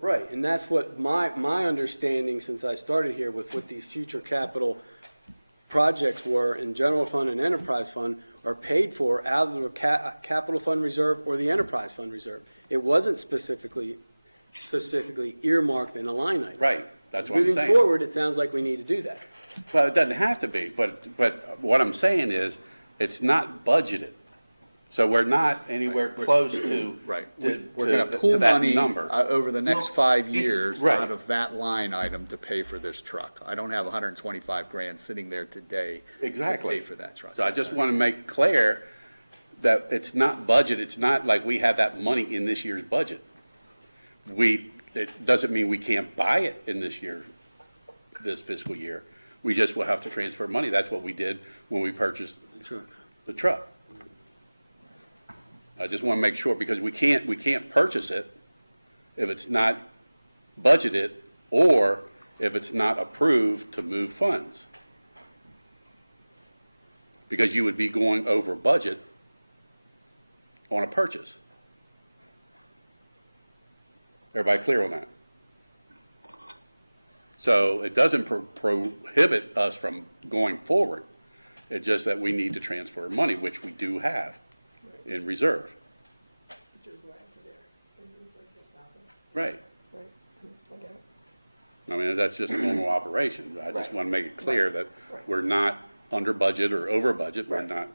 Right, and that's what my understanding since I started here with what these future capital projects were in general fund and enterprise fund are paid for out of the capital fund reserve or the enterprise fund reserve. It wasn't specifically earmarked in a line item. Right, that's what I'm saying. Moving forward, it sounds like we need to do that. Well, it doesn't have to be, but what I'm saying is, it's not budgeted. So we're not anywhere close to. Right. to- We're going to- to pool to that money number. over the next Well, 5 it's- years Right. out of that line item to pay for this truck. I don't have 125 grand sitting there today to Exactly. pay for that truck. So I just want to make clear that it's not budget, it's not like we have that money in this year's budget. It doesn't mean we can't buy it in this fiscal year. We just will have to transfer money. That's what we did when we purchased the truck. I just want to make sure, because we can't purchase it if it's not budgeted or if it's not approved to move funds. Because you would be going over budget on a purchase. Everybody clear on that? So it doesn't prohibit us from going forward. It's just that we need to transfer money, which we do have in reserve. Which is why it's there. When things like this happen. Right. Right. Okay. I mean, that's just normal operation. I just want to make it clear that Right. we're not under budget or over budget. We're Right. not,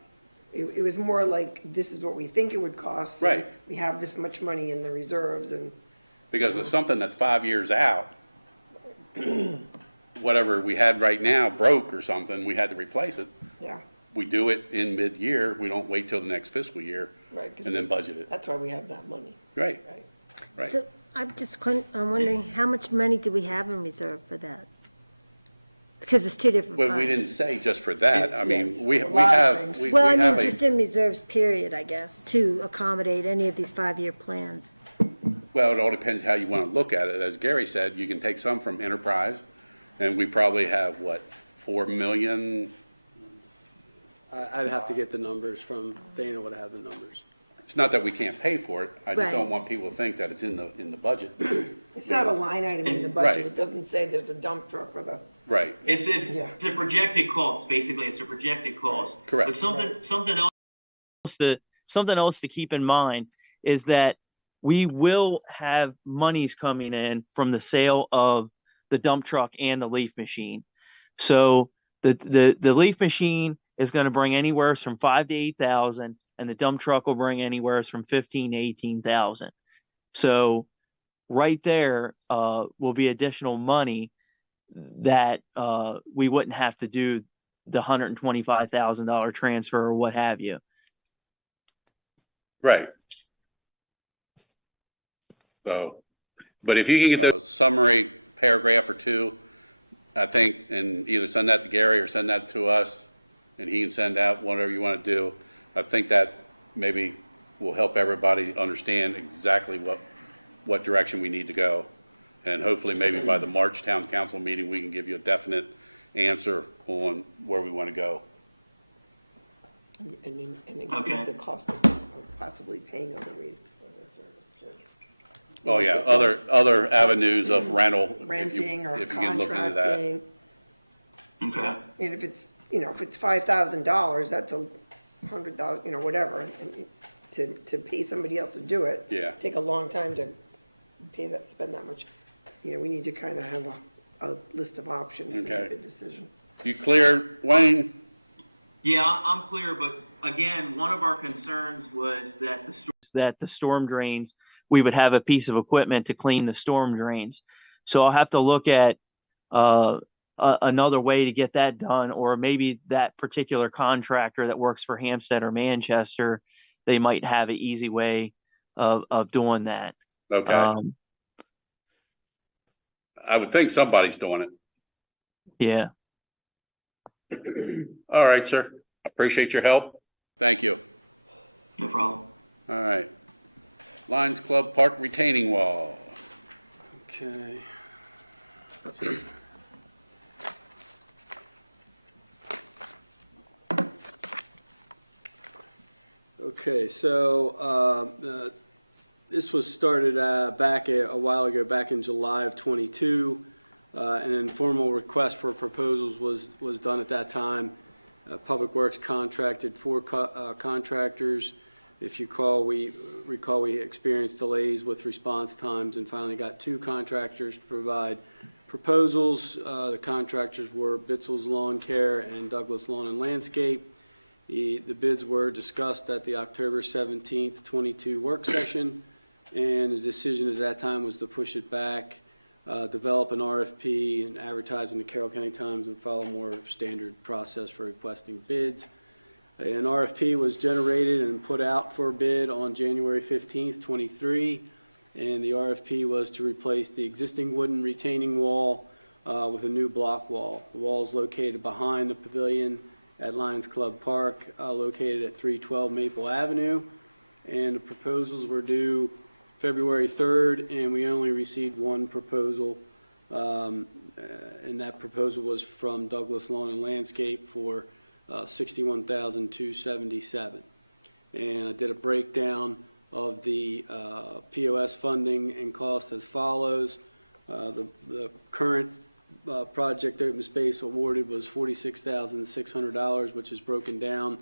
It was more like, this is what we think it would cost. and Right. We have this much money in the reserves and, because of something that's 5 years out, whatever we had right now broke or something, we had to replace it. yeah, We do it in mid-year. We don't wait till the next fiscal year right. 'cause and then we- budget it. That's why we have that money, Right, right? right. So I'm wondering, how much money do we have in reserve for that? Because it's two different Well, funds. we didn't say just for that. I mean, Yes, we a lot of have, things. we Well, I have mean, a, just in reserves period, I guess, to accommodate any of these 5-year plans. well, it all depends how you want to look at it. As Gary said, you can take some from enterprise, and we probably have, what, 4 million? I'd have to get the numbers from, Dana would have the numbers. It's not that we can't pay for it. I just don't Right. want people to think that it's in the budget. It's not a line item in the Right. budget. It doesn't say there's a dump truck with a, Right, It's Yeah. a projected cost, basically, it's a projected cost. Correct. But something else Something else to keep in mind is that we will have monies coming in from the sale of the dump truck and the leaf machine. So the leaf machine is going to bring anywhere from 5,000 to 8,000, and the dump truck will bring anywhere from 15,000 to 18,000. So right there will be additional money that we wouldn't have to do the $125,000 transfer or what have you. right. So, but if you can get the summary paragraph or two, I think, and either send that to Gary or send that to us, and he can send out whatever you want to do, I think that maybe will help everybody understand exactly what direction we need to go. And hopefully, maybe by the March Town Council meeting, we can give you a definite answer on where we want to go. and include Okay. the cost of possibly paying other ways for the service too. Oh, yeah, other avenues of rental. if you- Renting or if you can look into that. contracting. Okay. And if it's, if it's $5,000, that's $100,000, whatever. And to pay somebody else to do it. Yeah. Take a long time to spend that much. You know, we need to kind of have a list of options to Okay. make the decision. You clear, Wayne? Yeah, I'm clear, but again, one of our concerns was that the storm drains, we would have a piece of equipment to clean the storm drains. So I'll have to look at another way to get that done, or maybe that particular contractor that works for Hampstead or Manchester, they might have an easy way of doing that. Okay. I would think somebody's doing it. Yeah. All right, sir. Appreciate your help. Thank you. no problem. All right. Lions Club Park retaining wall. Okay. Okay, so this was started back a while ago, back in July of '22. An informal request for proposals was done at that time. Public Works contracted 4 contractors. If you recall, we experienced delays with response times and finally got 2 contractors to provide proposals. The contractors were Bitzel's Lawn Care and Douglas Lawn and Landscape. The bids were discussed at the October 17th, 22 work session, and the decision at that time was to push it back, develop an RFP and advertise in the Carroll County Times and follow a more standard process for requesting bids. An RFP was generated and put out for bid on January 15th, 23, and the RFP was to replace the existing wooden retaining wall with a new block wall. The wall is located behind the pavilion at Lions Club Park, located at 312 Maple Avenue, and the proposals were due February 3rd, and we only received 1 proposal, and that proposal was from Douglas Lawn and Landscape for $61,277. And I did a breakdown of the POS funding and costs as follows. The current project open space awarded was $46,600, which is broken down.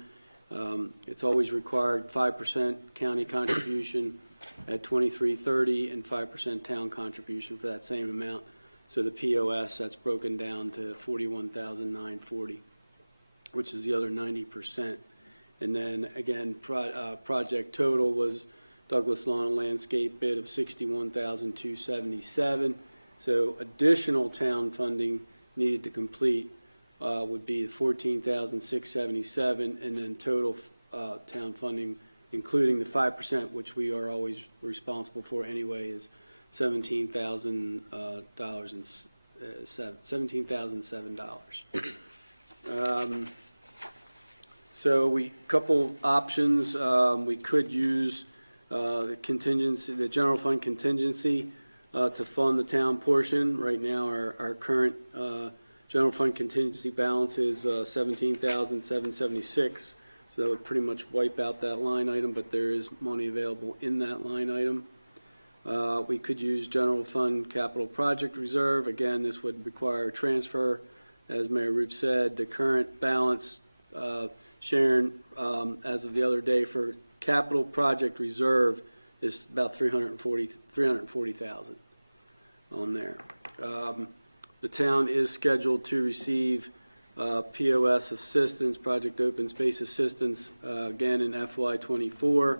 It's always required 5% county contribution at $23.30 and 5% town contribution for that same amount. So the POS, that's broken down to $41,940, which is the other 90%. And then again, project total was Douglas Lawn and Landscape bid of $61,277. So additional town funding needed to complete would be $14,677, and then total town funding, including the 5%, which we are always responsible for anyway, is $17,007. So couple options. We could use the contingency, the general fund contingency, to fund the town portion. Right now, our current general fund contingency balance is $17,776. So that would pretty much wipe out that line item, but there is money available in that line item. We could use general fund capital project reserve. Again, this would require a transfer. As Mayor Roop said, the current balance, Sharon, as of the other day for capital project reserve is about $340,000 on there. The town is scheduled to receive POS assistance, project open space assistance, again in FY24.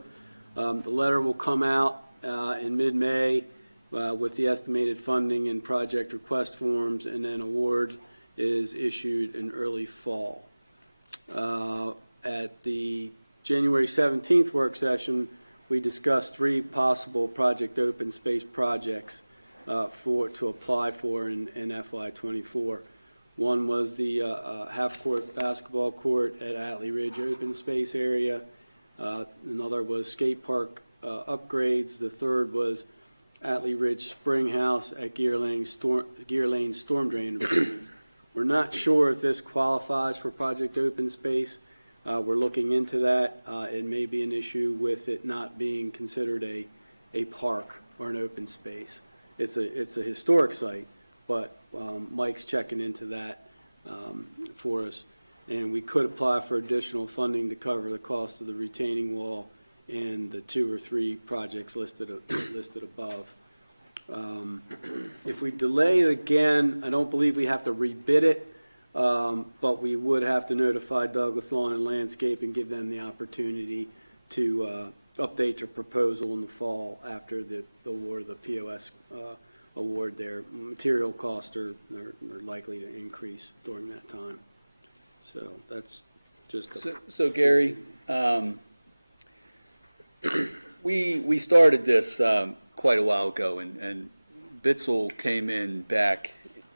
The letter will come out in mid-May with the estimated funding and project request forms, and then award is issued in early fall. At the January 17th work session, we discussed 3 possible project open space projects to apply for in FY24. One was the half-court basketball court at Atlee Ridge open space area. Another was skate park upgrades. The third was Atlee Ridge Spring House at Gear Lane storm drain improvements. We're not sure if this qualifies for project open space. We're looking into that. It may be an issue with it not being considered a park or an open space. It's a historic site, but Mike's checking into that for us. And we could apply for additional funding to cover the cost of the retaining wall and the 2 or 3 projects listed above. If we delay it again, I don't believe we have to rebid it, but we would have to notify Douglas Lawn and Landscape and give them the opportunity to update their proposal in the fall after the award of the POS award. Their material costs are likely to increase during that time. So that's just So Gary, we started this quite a while ago, and Bitzel came in back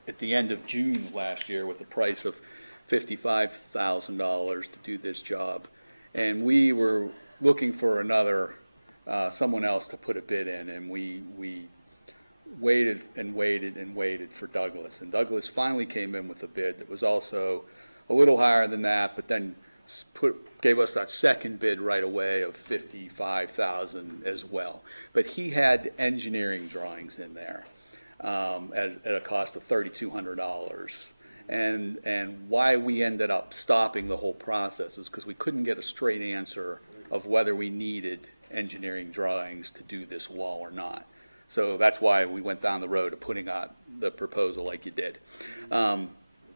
at the end of June last year with a price of $55,000 to do this job, and we were looking for another someone else to put a bid in, and we waited and waited and waited for Douglas, and Douglas finally came in with a bid that was also a little higher than that, but then gave us that second bid right away of $55,000 as well. But he had engineering drawings in there at a cost of $3,200. And why we ended up stopping the whole process is because we couldn't get a straight answer of whether we needed engineering drawings to do this wall or not. So that's why we went down the road of putting out the proposal like you did.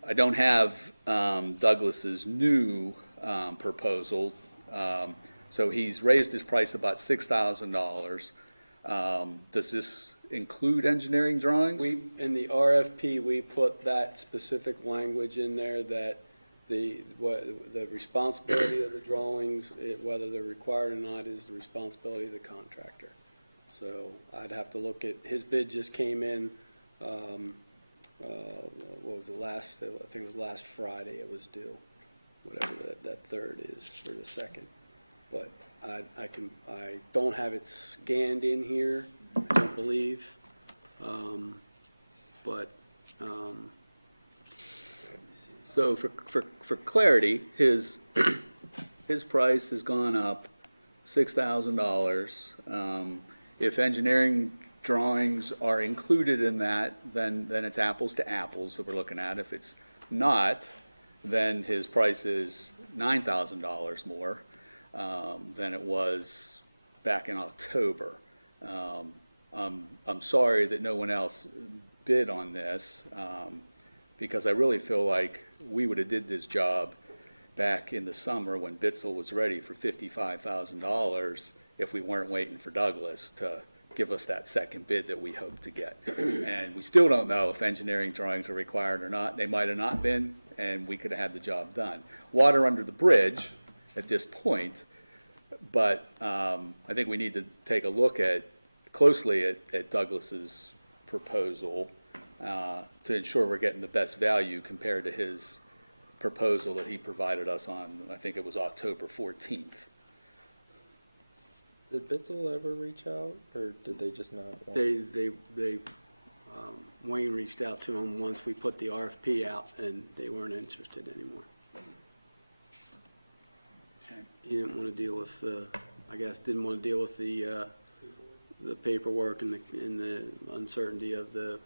I don't have Douglas's new proposal, so he's raised his price about $6,000. Does this include engineering drawings? In the RFP, we put that specific language in there that the responsibility of the drawings, whether they're required or not, is the responsibility of the contractor. So I'd have to look at, his bid just came in, what was it, I think it was last Friday it was due, whatever that third is, or the second. But I don't have it scanned in here, I don't believe. So for clarity, his price has gone up $6,000. If engineering drawings are included in that, then it's apples to apples that we're looking at. If it's not, then his price is $9,000 more than it was back in October. I'm sorry that no one else bid on this because I really feel like we would have did this job back in the summer when Bitzel was ready for $55,000 if we weren't waiting for Douglas to give us that second bid that we hoped to get. And we still don't know if engineering drawings are required or not. They might have not been, and we could have had the job done. Water under the bridge at this point, but I think we need to take a look closely at Douglas's proposal to ensure we're getting the best value compared to his proposal that he provided us on, I think it was October 14th. Did Bitzel ever reach out, or did they just not want? Wayne reached out to him once we put the RFP out, and they weren't interested anymore. He didn't want to deal with, I guess, didn't want to deal with the paperwork and the uncertainty of the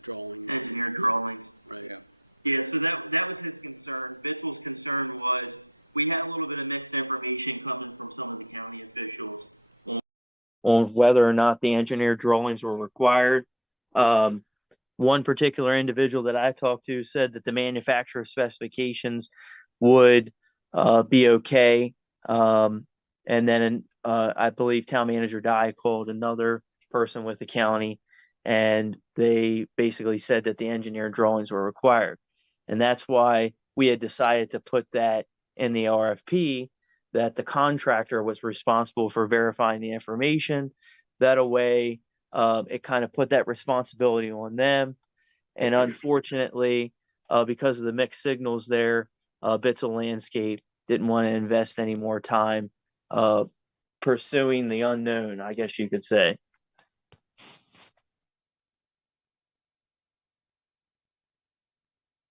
drawings. Engineer drawings. Right. Yeah. Yeah, so that was his concern. Bitzel's concern was we had a little bit of mixed information coming from some of the county officials on whether or not the engineer drawings were required. One particular individual that I talked to said that the manufacturer specifications would be okay. And then I believe town manager Dye called another person with the county, and they basically said that the engineer drawings were required. And that's why we had decided to put that in the RFP, that the contractor was responsible for verifying the information. That way, it kind of put that responsibility on them. And unfortunately, because of the mixed signals there, Bitzel Landscape didn't want to invest any more time pursuing the unknown, I guess you could say.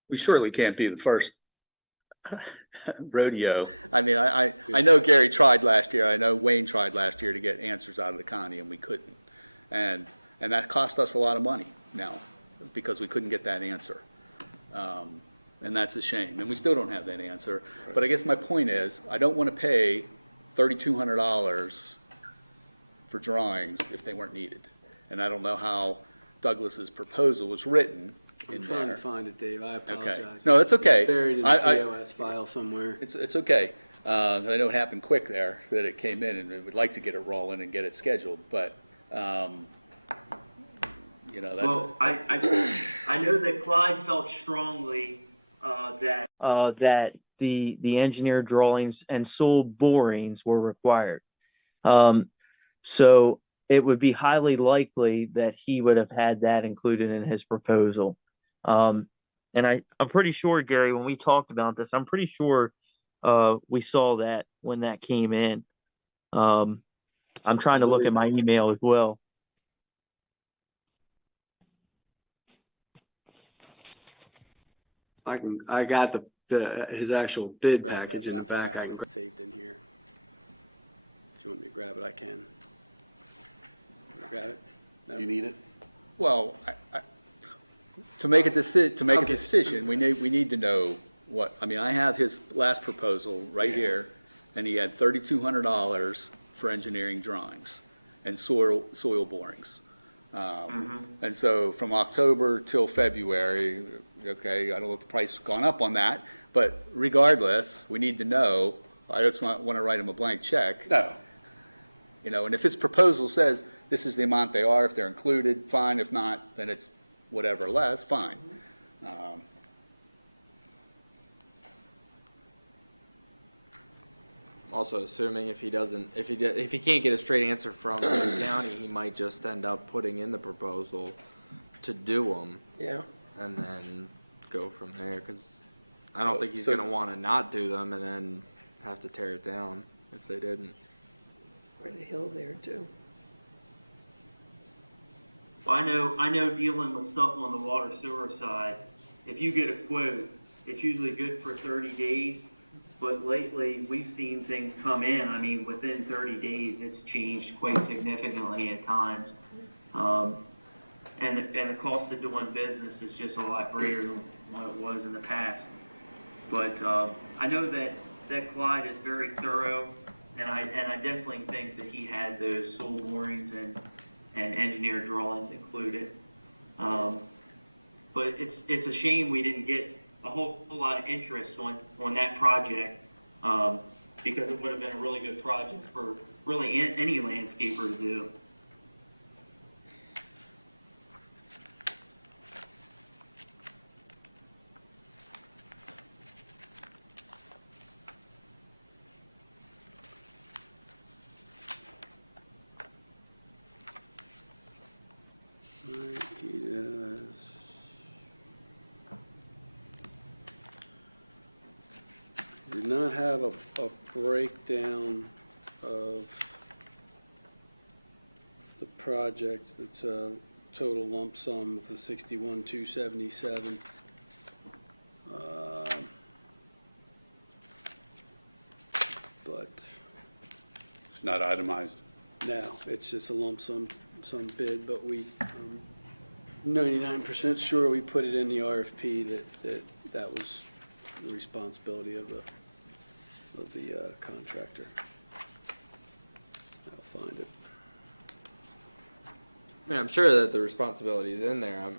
We surely can't be the first rodeo. I mean, I know Gary tried last year. I know Wayne tried last year to get answers out of the county, and we couldn't. And that cost us a lot of money now because we couldn't get that answer. And that's a shame. And we still don't have that answer. But I guess my point is, I don't want to pay $3,200 for drawings if they weren't needed. And I don't know how Douglas's proposal was written in I'm trying there. to find it, Dave. I apologize. No, that's okay. Buried in the POS file somewhere. It's okay. I know it happened quick there, that it came in, and we would like to get it rolling and get it scheduled, but, you know, that's. Well, I know that Clyde felt strongly that That the engineer drawings and soil borings were required. So it would be highly likely that he would have had that included in his proposal. And I'm pretty sure, Gary, when we talked about this, I'm pretty sure we saw that when that came in. I'm trying to look at my email as well. I got his actual bid Grab that, package but in I the thought back. I had it saved in here. If you want me to grab it, I can. Grab it? No? You need it? Well, to make a decision, we need to know what, I mean, I have his last proposal right here, and he had $3,200 for engineering drawings and soil borings. And so from October till February, okay, I don't know if the price has gone up on that, but regardless, we need to know. I just want to write him a blank check. No. You know, and if his proposal says this is the amount they are, if they're included, fine. If not, then it's whatever less, fine. Also, assuming if he can't get a straight answer from the county, he might just end up putting in the proposal to do them. Yeah. And then go from there, because I don't think he's so- going to want to not do them and then have to tear it down if they didn't. Quite a hill there, too. Well, I know dealing with stuff on the water sewer side, if you get a quote, it's usually good for 30 days, but lately we've seen things come in, I mean, within 30 days, it's changed quite significantly at times. And the cost of doing business is just a lot greater than what it was in the past. But I know that Clyde is very thorough, and I definitely think that he had those soil borings and engineer drawings included. But it's a shame we didn't get a whole lot of interest on that project, because it would have been a really good project for really any landscaper to do. Alright, he does. Did not have a breakdown of the project. It's a total lump sum of the 61,277. But It's not itemized. no, it's just a lump sum bid, but we, 99% sure we put it in the RFP that was the responsibility of the contractor. I'll find it. I mean, I'm sure that the responsibility is in there.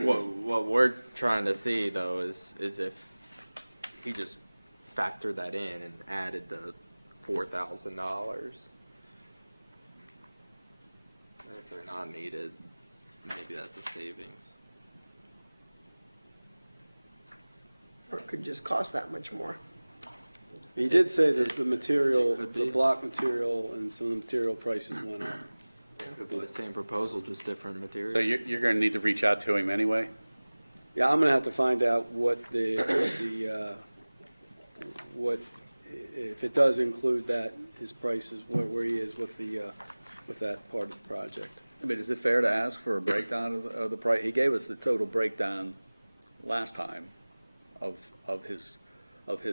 What we're trying to see though is if he just factored that in and added the $4,000. If they're not needed, maybe that's a savings. Or it could just cost that much more. He did say that the material, it could be. the block material and some of the material prices went up. Could be the same proposal, just different material. So you're going to need to reach out to him anyway? Yeah, I'm gonna have to find out what if it does include that, his prices, where he is with that part of the project. I mean, is it fair to ask for a breakdown of the price? He gave us the total breakdown last time of his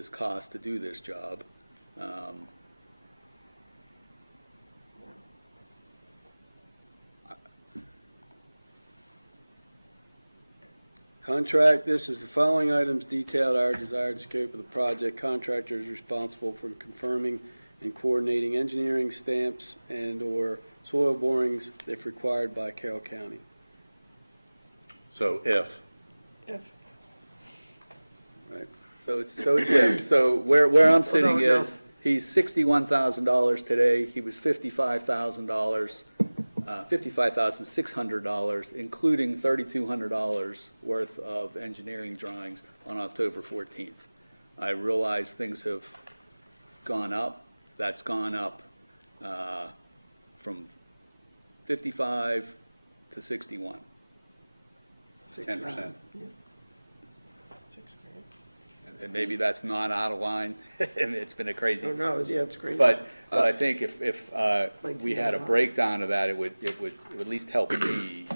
cost to do this job. Contract, this is the following items detailed our desired scope of the project. Contractor is responsible for confirming and coordinating engineering stamps and/or soil borings if required by Carroll County. So if. Right. So it's if. So where I'm sitting no. is, he's $61,000 today, he was $55,000, $55,600, including $3,200 worth of engineering drawings on October 14th. I realize things have gone up, that's gone up from 55 to 61. 10%. And maybe that's not out of line, and it's been a crazy. Oh, no, yeah, it's crazy. But I think if we had a breakdown of that, it would at least help me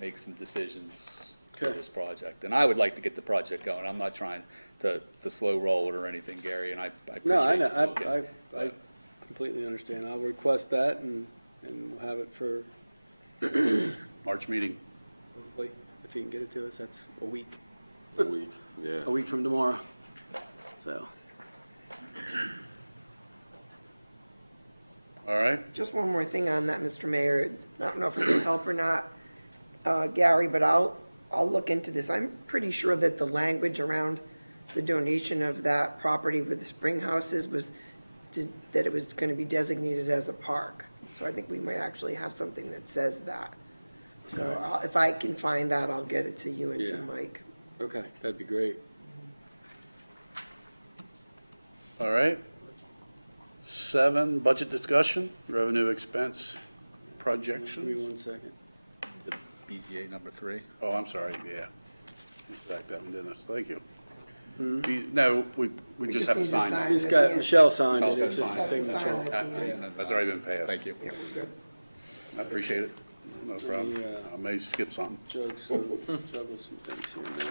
make some decisions for this project. And I would like to get the project going. I'm not trying to slow roll it or anything, Gary, and I appreciate No, I you know, looking. I completely understand. I'll request that and we'll have it for, March meeting. hopefully, if you can get it to us, that's a week Yeah. from tomorrow, so. All right? Just one more thing on that, Mr. Mayor. I don't know if it'll help or not, Gary, but I'll look into this. I'm pretty sure that the language around the donation of that property with the spring houses was that it was going to be designated as a park. So I think we might actually have something that says that. So if I can find that, I'll get it to you and to Yeah. Mike. Okay, that'd be great. All right. 7, budget discussion, revenue expense Give me projections. 1 second. The BZA number 3. Oh, I'm sorry, yeah. Back that one, didn't I? Thank you. No, we just have to need to sign sign that. He's got, Michelle signed Oh, it, it's that's just a fine. signature. That's already been passed. Thank you. Yeah, we're good. I appreciate it. No problem. Yeah. I may skip something. Juggle some things here now.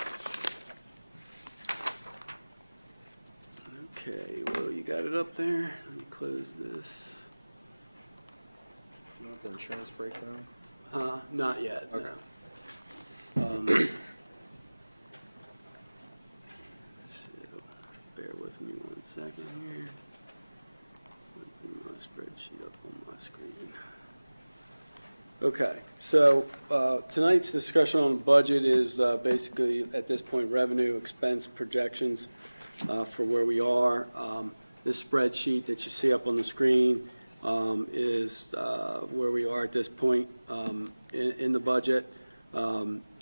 Okay, well, you got it up there. Let me close this. You want the insurance breakdown? Not yet, no. Okay. So, bear with me 1 second here. Bring my spreadsheet up on my screen. Okay, so tonight's discussion on the budget is basically, at this point, revenue expense projections for where we are. This spreadsheet that you see up on the screen is where we are at this point in the budget.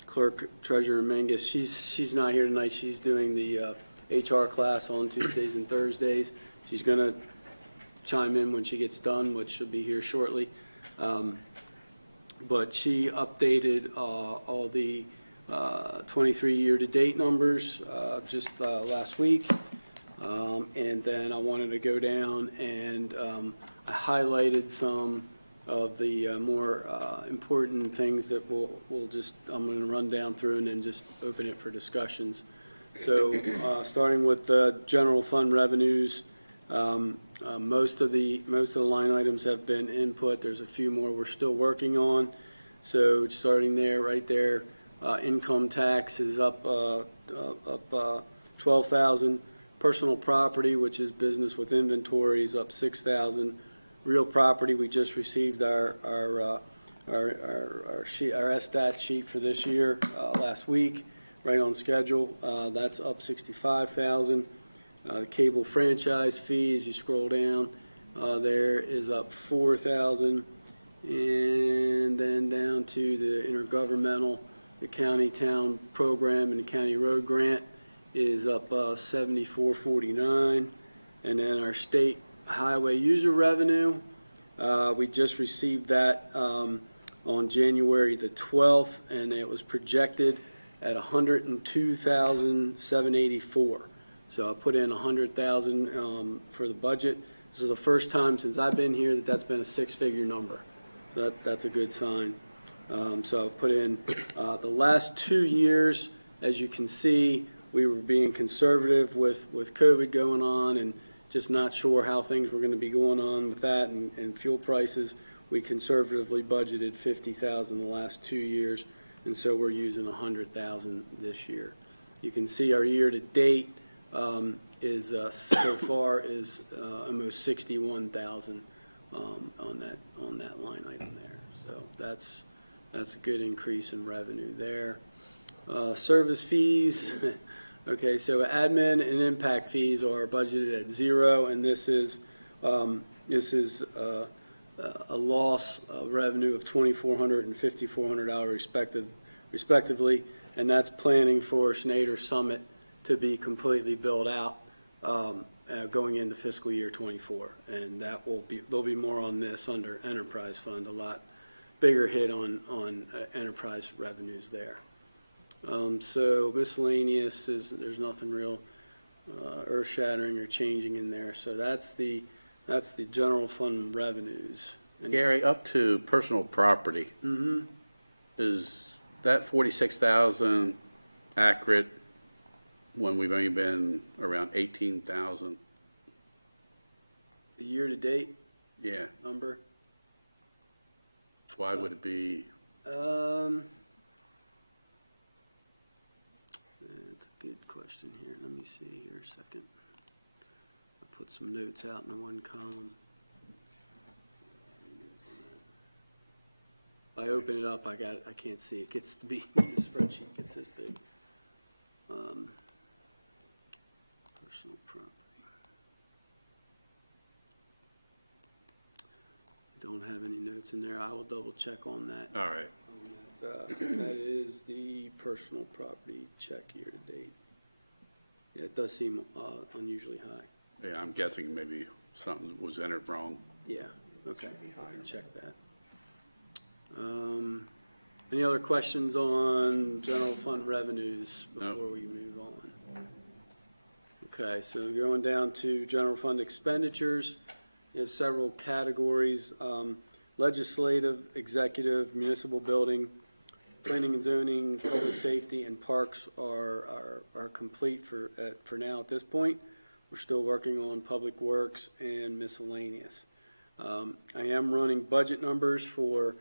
Clerk Treasurer Menges, she's not here tonight. She's doing the HR class on Tuesdays and Thursdays. She's going to chime in when she gets done, which she'll be here shortly. But she updated all the 23 year-to-date numbers just last week. And then I wanted to go down and I highlighted some of the more important things that I'm going to run down through and then just open it for discussions. So starting with the general fund revenues, most of the line items have been input. There's a few more we're still working on. So starting there, right there, income tax is up 12,000. Personal property, which is business with inventory, is up 6,000. Real property, we just received our SStat sheet for this year last week, right on schedule. That's up 65,000. The cable franchise fee, as you scroll down, there is up 4,000. And then down to the intergovernmental, the county town program and the county road grant is up 74.49. And then our state highway user revenue, we just received that on January the 12th, and it was projected at 102,784. So I put in 100,000 for the budget. This is the first time since I've been here that that's been a six-figure number. So that's a good sign. So I put in the last 2 years, as you can see, we were being conservative with COVID going on and just not sure how things were going to be going on with that and fuel prices. We conservatively budgeted 50,000 the last 2 years, and so we're using 100,000 this year. You can see our year-to-date is so far is almost 61,000 on that line item there. So that's a good increase in revenue there. Service fees, okay, so admin and impact fees are budgeted at 0, and this is a loss of revenue of $2,400 and $5,400 respectively, and that's planning for Snyder Summit to be completely built out going into fiscal year 24, and there'll be more on this under enterprise fund, a lot bigger hit on enterprise revenues there. So miscellaneous there's nothing real earth-shattering or changing in there. So that's the general fund revenues. And Gary, up to personal property. Mm-hmm. Is that 46,000 accurate when we've only been around 18,000? The year-to-date Yeah. number? Why would it be? That's a good question here. Let me see here a second. I put some notes out in one column. If I open it up, I can't see. It gets to be, the spreadsheet gets this big. Personal property. I don't have any notes in there. I will double check on that. All right. That is the personal property check year to date. Yeah, it does seem unusually high. Yeah, I'm guessing maybe something was entered wrong. Yeah, okay, I can check that. Any other questions on general fund revenues before we move on? Okay, so going down to general fund expenditures, you have several categories. Legislative, executive, municipal building, planning and zoning, public safety, and parks are complete for now at this point. We're still working on public works and miscellaneous. I am running budget numbers for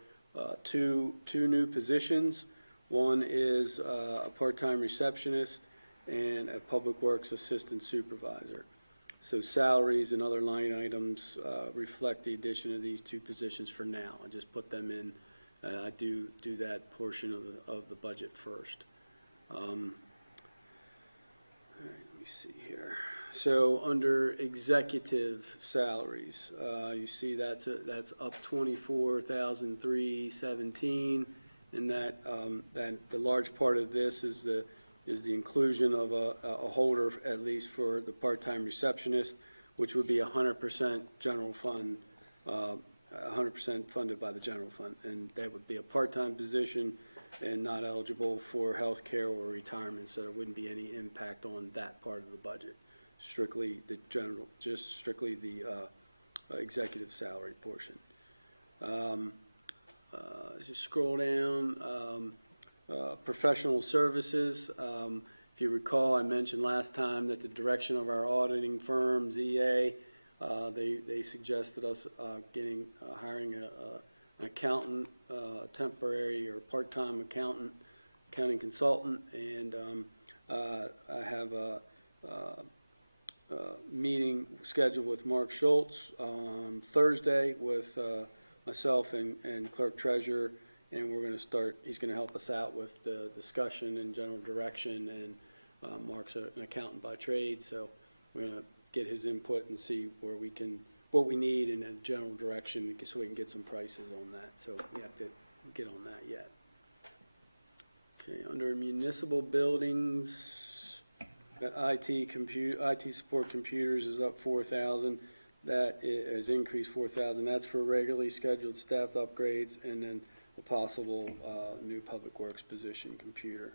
two new positions. One is a part-time receptionist and a public works assistant supervisor. So salaries and other line items reflect the addition of these two positions for now. I just put them in. I do that portion of the budget first. All right, let me see here. So under executive salaries, you see that's up 24,317, and that the large part of this is the inclusion of a holder, at least for the part-time receptionist, which would be 100% general fund, 100% funded by the general fund, and that would be a part-time position and not eligible for health care or retirement, so there wouldn't be any impact on that part of the budget. Strictly the general, just strictly the executive salary portion. As you scroll down, professional services. If you recall, I mentioned last time that the direction of our auditing firm, ZA, they suggested us hiring an accountant, temporary or part-time accounting consultant, and I have a meeting scheduled with Mark Schultz Thursday with myself and clerk treasurer, and we're going to start. He's going to help us out with the discussion and general direction, and Mark's an accountant by trade, so we're going to get his input and see what we need in a general direction, so we can get some prices on that. So we have to get on that yet. Okay, under municipal buildings, got IT support computers is up 4,000. That has increased 4,000. That's for regularly scheduled staff upgrades, and then a possible new public works position computer.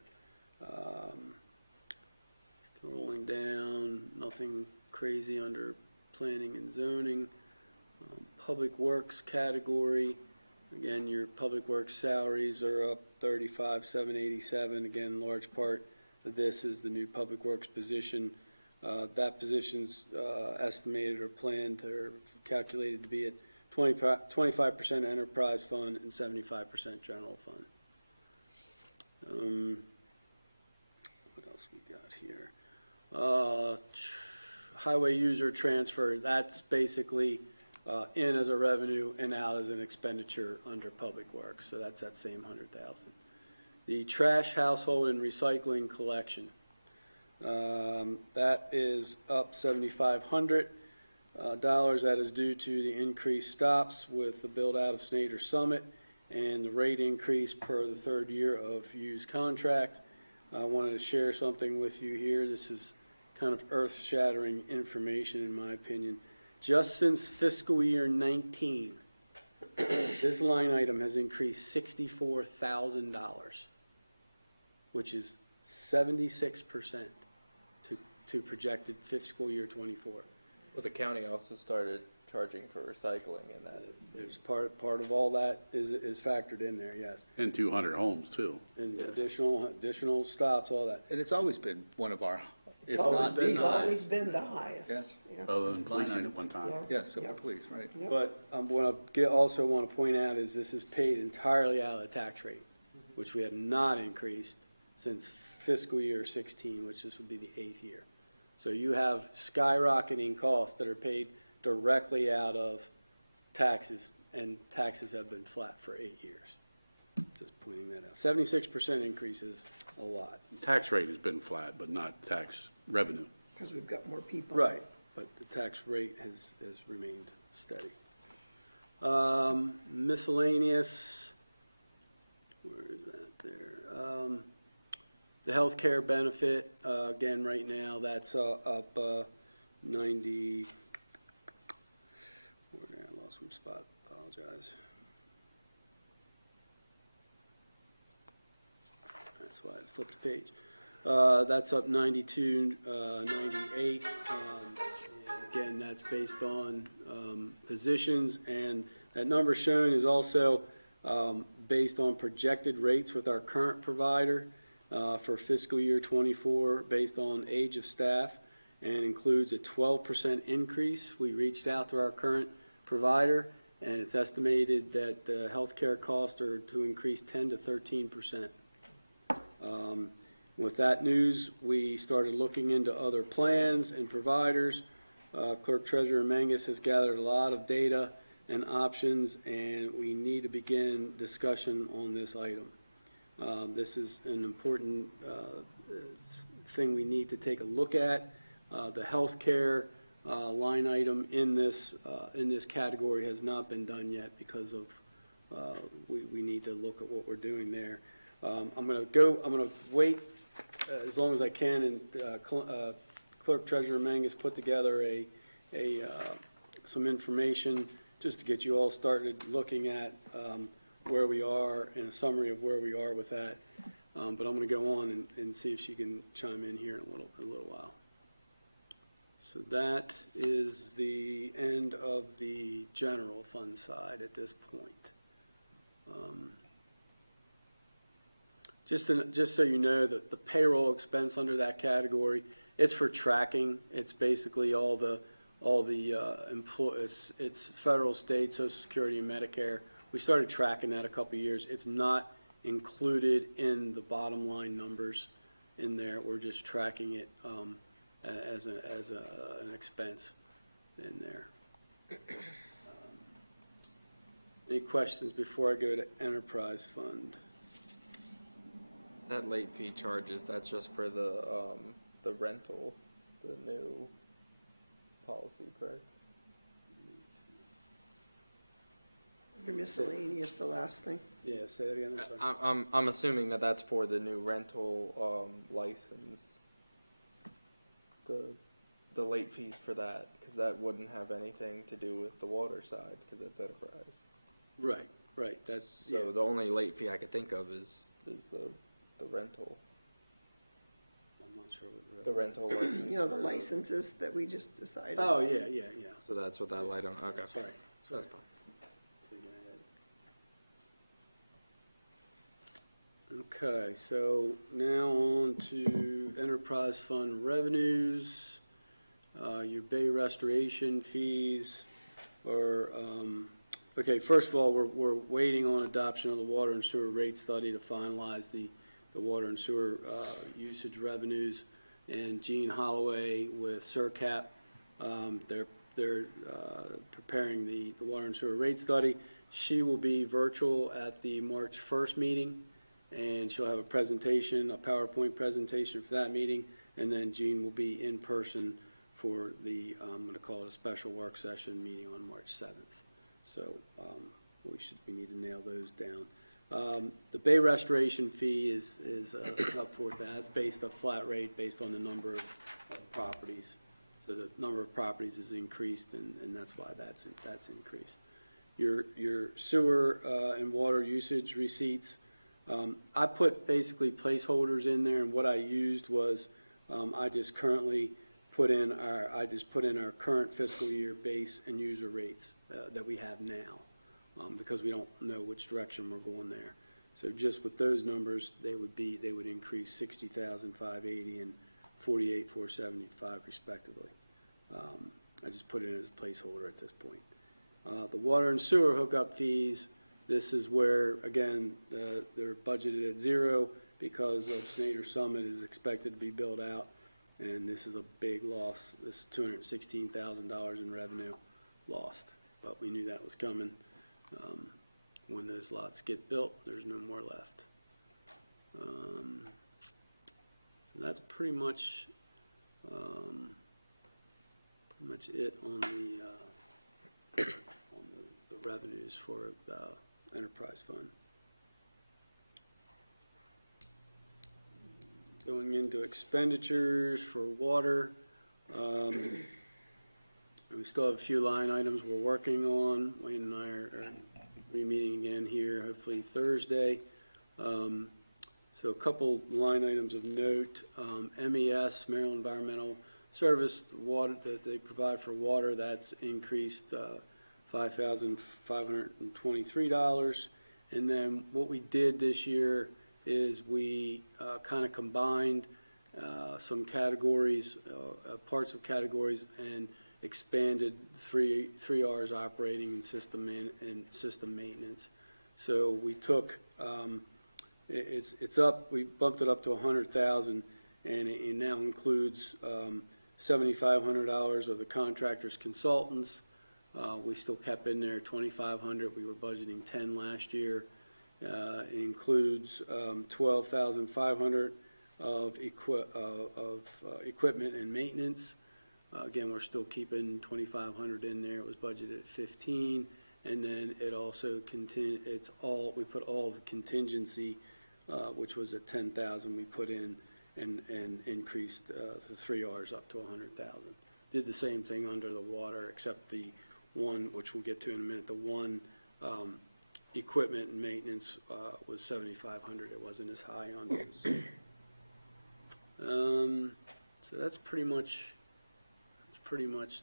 Scrolling down, nothing crazy under planning and zoning. Public works category, again, your public works salaries are up 35,787. Again, large part of this is the new public works position. That position's estimated or planned or calculated to be at 25% enterprise fund and 75% general fund. What else we got here? Highway user transfer, that's basically in as a revenue and out as an expenditure under Public Works, so that's that same 100,000. The trash, household, and recycling collection, that is up $7,500. That is due to the increased stops with the build-out of Snyder Summit and the rate increase per the third year of used contract. I wanted to share something with you here. This is kind of earth-shattering information, in my opinion. Just since fiscal year 19, this line item has increased $64,000, which is 76% to projected fiscal year 24. Well, the county also started charging for recycling in that. There's part of all that is factored in there, yes. And 200 homes too. And additional stops, all that. And it's always been one of our, if It's always not been- the it's always highest. been the highest. Yeah. Yeah. Other than policing at one time. Yeah. Yes, civil police, right. Yeah. But what I also want to point out is this is paid entirely out of the tax rate, which we have not increased since fiscal year 16, which this would be the 8th year. So you have skyrocketing costs that are paid directly out of taxes, and taxes have been flat for 8 years. Just pointing that out. 76% increase is a lot. Tax rate has been flat, but not tax revenue. Because we've got more people. Right, but the tax rate has remained steady. Miscellaneous, where is that there? The healthcare benefit, again, right now, that's up 90, I lost some spot, apologize. That's why I flipped the page. That's up 92, 98. And again, that's based on positions, and that number shown is also based on projected rates with our current provider for fiscal year 24 based on age of staff, and includes a 12% increase. We reached out to our current provider, and it's estimated that the healthcare costs are to increase 10 to 13%. With that news, we started looking into other plans and providers. Clerk Treasurer Mangus has gathered a lot of data and options, and we need to begin discussion on this item. This is an important thing we need to take a look at. The healthcare line item in this category has not been done yet because of we need to look at what we're doing there. I'm going to wait as long as I can, and Clerk Treasurer Mangus put together some information just to get you all started looking at where we are and a summary of where we are with that. But I'm going to go on and see if she can chime in here in a little while. So that is the end of the general fund side at this point. Just so you know, that the payroll expense under that category, it's for tracking. It's basically all the employees. It's federal, state, Social Security, and Medicare. We started tracking that a couple of years. It's not included in the bottom line numbers in there. We're just tracking it as an expense in there. Any questions before I go to enterprise fund? That late fee charges, that's just for the rental, the new policy, correct? Under miscellaneous, the last thing. Yeah, say that again, I'm sorry. I'm assuming that that's for the new rental license. The late fees for that, because that wouldn't have anything to do with the water side, because that's enterprise. Right, that's, So the only late fee I could think of is the rental, I'm not sure what. the rental license. You know, the licenses that we just decided. Oh, yeah. So that's what that light on, okay. Sorry. That's fine. Okay, so now on to enterprise fund revenues. Your bay restoration fees are, okay, first of all, we're waiting on adoption of the water and sewer rate study to finalize the water and sewer usage revenues. And Gene Holloway with CERCAP, they're they're preparing the water and sewer rate study. She will be virtual at the March 1st meeting, and she'll have a presentation, a PowerPoint presentation for that meeting, and then Jean will be in person for the, I'm going to call it a special work session meeting on March 7th. So we need to nail those down. The bay restoration fee is up for that. It's based a flat rate based on the number of properties. So the number of properties is increased, and that's why that's increased. Your sewer and water usage receipts, I put basically placeholders in there, and what I used was I just put in our current fiscal year base and user rates that we have now, because we don't know which direction we're going there. So just with those numbers, they would increase 60,580 and 48,475 respectively. I just put it in as a placeholder at this point. The water and sewer hookup fees, this is where, again, they're budgeted at zero because of Snyder Summit is expected to be built out, and this is a big loss. This is $216,000 in revenue lost, but we knew that was coming. When those lots get built, there's no more left. So that's pretty much it on the revenues for the enterprise fund. Going into expenditures for water, we still have a few line items we're working on. Wayne and I are re-meeting again here, hopefully Thursday. So a couple line items of note. MES, Maryland Environmental Service, the water that they provide for water, that's increased $5,523. And then what we did this year is we kind of combined some categories, parts of categories, and expanded three R's: operating and system maintenance. So we took it's up. We bumped it up to $100,000, and it now includes $7,500 of the contractors' consultants. We still kept in there $2,500. We were budgeting $10 last year. It includes $12,500 of equipment and maintenance. Again, we're still keeping $2,500 in there. It was budgeted at $15,000, and then it also we put all the contingency, which was at $10,000. We put in and increased the 3 R's up to $100,000. Did the same thing under the water, except the one, which we'll get to in a minute. The one equipment and maintenance was $7,500. It wasn't as high on those. So that's pretty much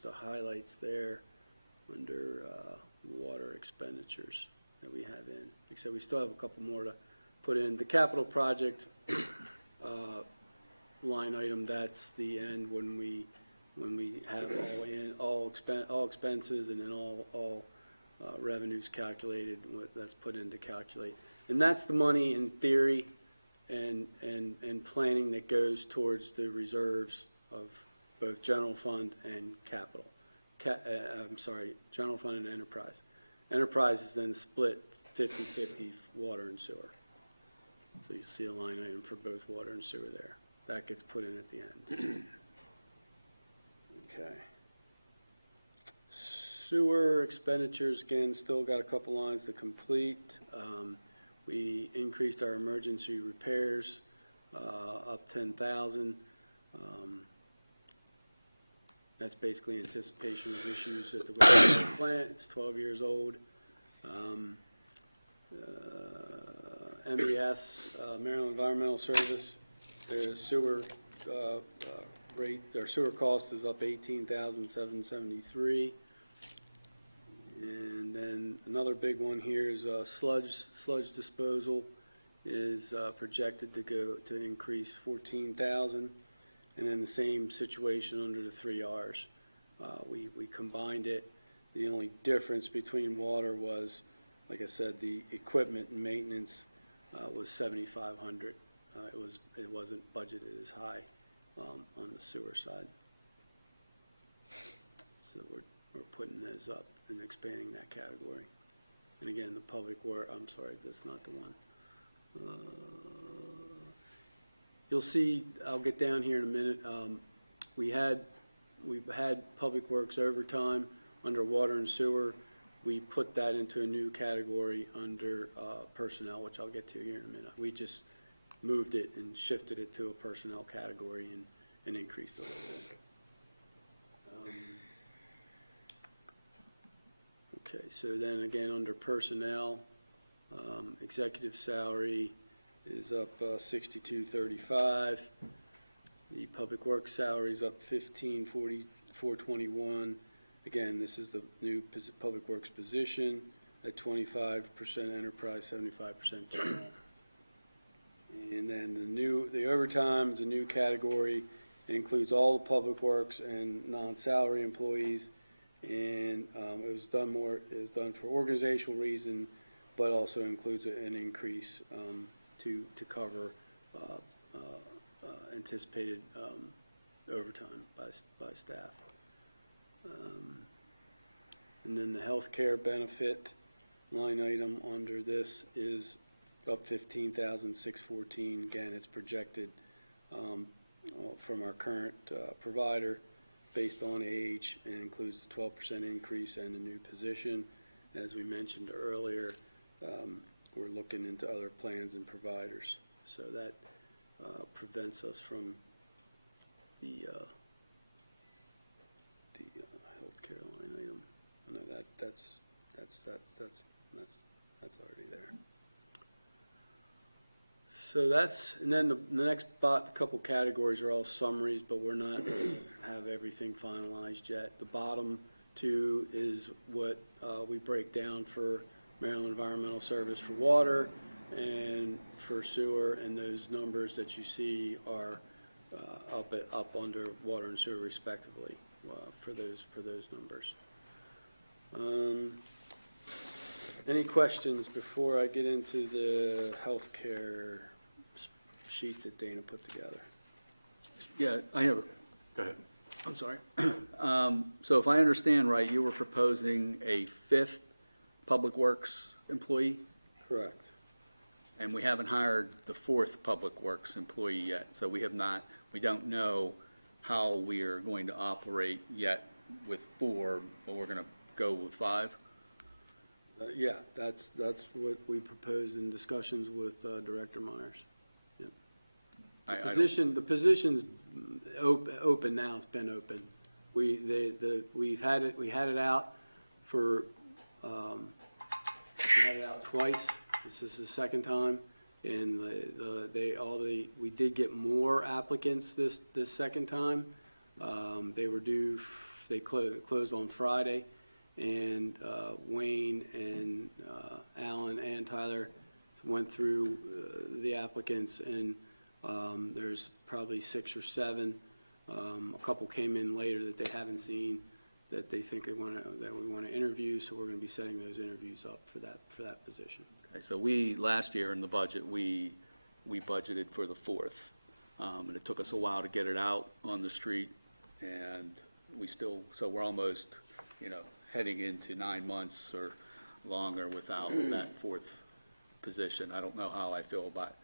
the highlights there under water expenditures that we have in. Except we still have a couple more to put in. The capital project line item, that's the end when we have all expenses and then all revenues calculated. That's put in to calculate, and that's the money in theory and planning that goes towards the reserves of both general fund and capital. General fund and enterprise. Enterprise is then split 50-50 water and sewer. So you'll see a line item for both water and sewer there. That gets put in at the end. Okay. Sewer expenditures, again, still got a couple lines to complete. We increased our emergency repairs up $10,000. That's basically anticipation of issues at the wastewater plant. It's 12 years old. MES, Maryland Environmental Service, their sewer rate, their sewer cost is up $18,773. And then another big one here is sludge disposal is projected to increase $14,000. And then the same situation under the 3 R's. We combined it. The only difference between water was, like I said, the equipment and maintenance was $7,500. It wasn't budgeted as high on the sewer side. So we're putting those up and expanding that category. And again, the public work, I'm sorry, that's not the one. You'll see, I'll get down here in a minute. We've had public works overtime under water and sewer. We put that into a new category under personnel, which I'll get to here in a minute. We just moved it and shifted it to a personnel category and increased it a little bit. Okay, so then again, under personnel, executive salary is up 6235. The public works salary is up 154421. Again, this is the new public works position at 25% enterprise, 75% general. And then the overtime is a new category. It includes all the public works and non-salary employees. And it was done for organizational reason, but also includes an increase to cover anticipated overtime by staff. And then the health care benefit line item under this is up 15,614. Again, it's projected from our current provider based on age, and includes the 12% increase and a new position. As we mentioned earlier, we're looking into other plans and providers, so that prevents us from the healthcare line item. I know that's already there. So that's, and then the next couple categories are all summaries, but we're not have everything finalized yet. The bottom two is what we break down for Maryland Environmental Service for water and for sewer, and those numbers that you see are up under water and sewer respectively for those numbers. Any questions before I get into the healthcare sheet that Dana put together? Yeah, I have. Go ahead. I'm sorry. So if I understand right, you were proposing a 5th Public Works employee? Correct. And we haven't hired the 4th Public Works employee yet, so we don't know how we are going to operate yet with 4, but we're going to go with 5? Yeah, that's what we proposed in discussions with Director Myers. Yep. The position's open now. It's been open. We had it out for we had it out twice. This is the second time, and we did get more applicants this second time. They were due. They closed on Friday. And Wayne and Alan and Tyler went through the applicants, and there's probably 6 or 7. A couple came in later that they haven't seen, that they think that we want to interview. So we're going to be setting those interviews up for that position. Okay, so last year in the budget we budgeted for the 4th, and it took us a while to get it out on the street, and so we're almost heading into 9 months or longer without that 4th position. I don't know how I feel about,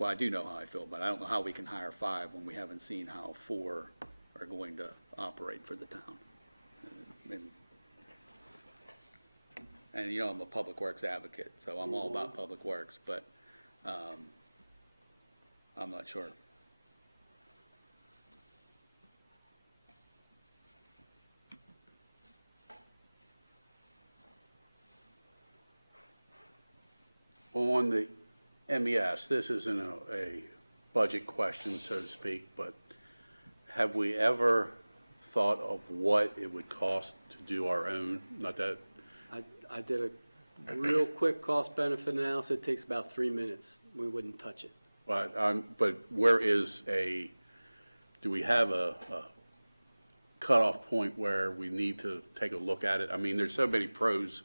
well, I do know how I feel, but I don't know how we can hire 5 when we haven't seen how 4 are going to operate for the town. And I'm a public works advocate, so I'm all about public works, but I'm not sure. On the MES, this isn't a budget question, so to speak, but have we ever thought of what it would cost to do our own? Not that. I did a real quick cost-benefit analysis. It takes about 3 minutes. We wouldn't touch it. But where do we have a cutoff point where we need to take a look at it? I mean, there's so many pros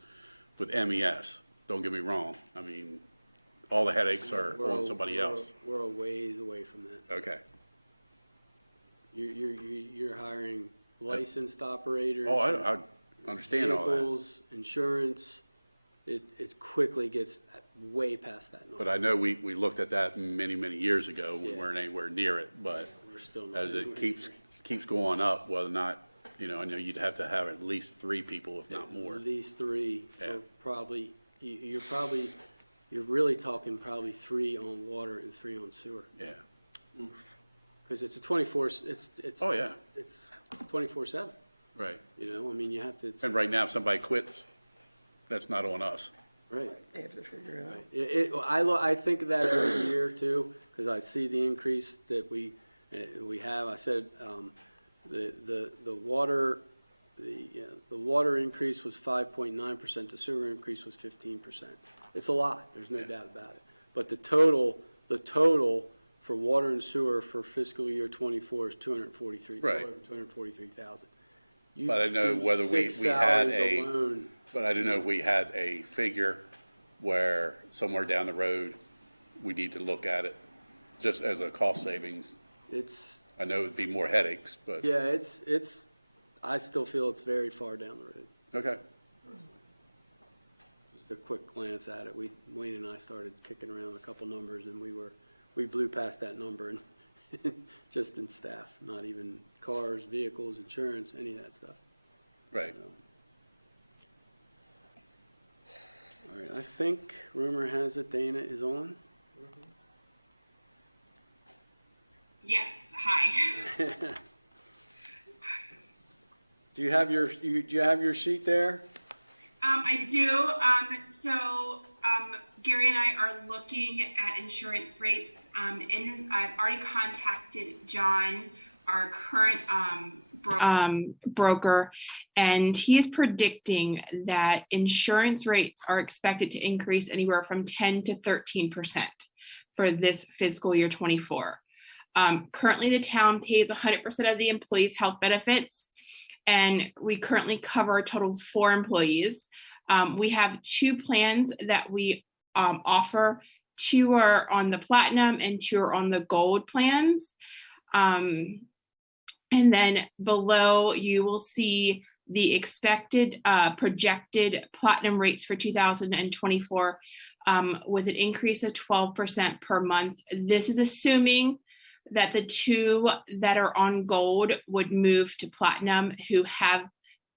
with MES. Don't get me wrong. I mean, all the headaches are on somebody else. We're a ways away from that. Okay. You're hiring licensed operators. Oh, understand all that. vehicles, insurance, it quickly gets way past that number. But I know we looked at that many, many years ago. We Yeah. weren't anywhere near it, but We're still not as it anywhere keeps going up, whether or not, I know you'd have to have at least 3 people, if not more. At least 3, Yeah. for probably, you're really talking probably 3 on water and 3 on sewer. Yeah. Because it's a 24, it's. Oh, yeah. It's 24/7, Right. I mean, you have to, And right now, if somebody quits, that's not on us. right. They have to figure it out. Right. I think of that every year too, because I see the increase that we have. I said, the water increase was 5.9%, the sewer increase was 15%. It's a lot, there's no doubt about it. But the total for water and sewer for fiscal year '24 is Right. $243,000. But I know whether we had salaries alone, but I don't know if we had a figure where somewhere down the road, we need to look at it, just as a cost savings. it's, I know it'd be more headaches, but. yeah, it's, I still feel it's very far down the road. Okay. Just a quick glance at it, Wayne and I started kicking around a couple numbers, and we blew past that number, and just in staff, not even cars, vehicles, insurance, any of that stuff. Right. So. All right, I think rumor has it Dana is on. Yes, hi. Do you have your sheet there? I do. Gary and I are looking at insurance rates. I've already contacted John, our current broker, and he is predicting that insurance rates are expected to increase anywhere from 10 to 13% for this fiscal year 24. Currently, the town pays 100% of the employees' health benefits, and we currently cover a total of 4 employees. We have 2 plans that we offer. 2 are on the platinum and 2 are on the gold plans. And then below you will see the expected projected platinum rates for 2024 with an increase of 12% per month. This is assuming that the 2 that are on gold would move to platinum, who have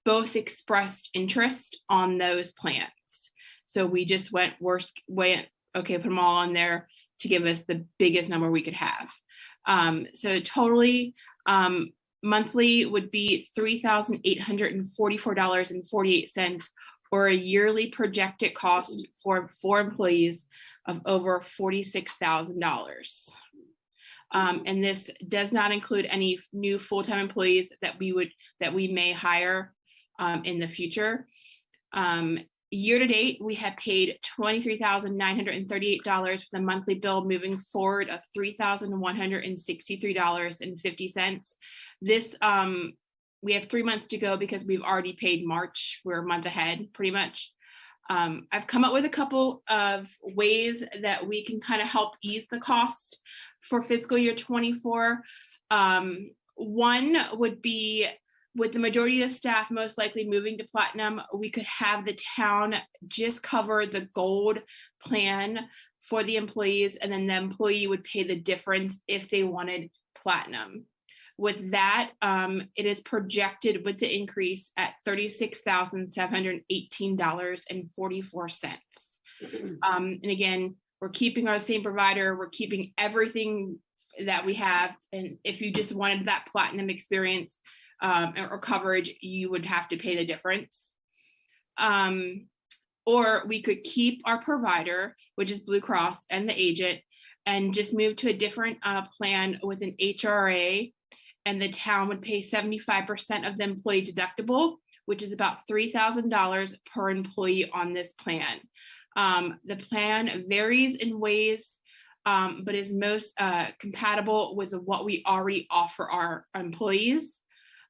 both expressed interest on those plans. So we just went okay, put them all on there to give us the biggest number we could have. So totally monthly would be $3,844.48, or a yearly projected cost for 4 employees of over $46,000. And this does not include any new full-time employees that we may hire in the future. Year to date, we have paid $23,938 with a monthly bill moving forward of $3,163.50. This, we have 3 months to go because we've already paid March. We're a month ahead, pretty much. I've come up with a couple of ways that we can kind of help ease the cost for fiscal year 24. One would be, with the majority of the staff most likely moving to platinum, we could have the town just cover the gold plan for the employees, and then the employee would pay the difference if they wanted platinum. With that, it is projected with the increase at $36,718.44. And again, we're keeping our same provider, we're keeping everything that we have. And if you just wanted that platinum experience or coverage, you would have to pay the difference. Or we could keep our provider, which is Blue Cross, and the agent, and just move to a different plan with an HRA, and the town would pay 75% of the employee deductible, which is about $3,000 per employee on this plan. The plan varies in ways, but is most compatible with what we already offer our employees.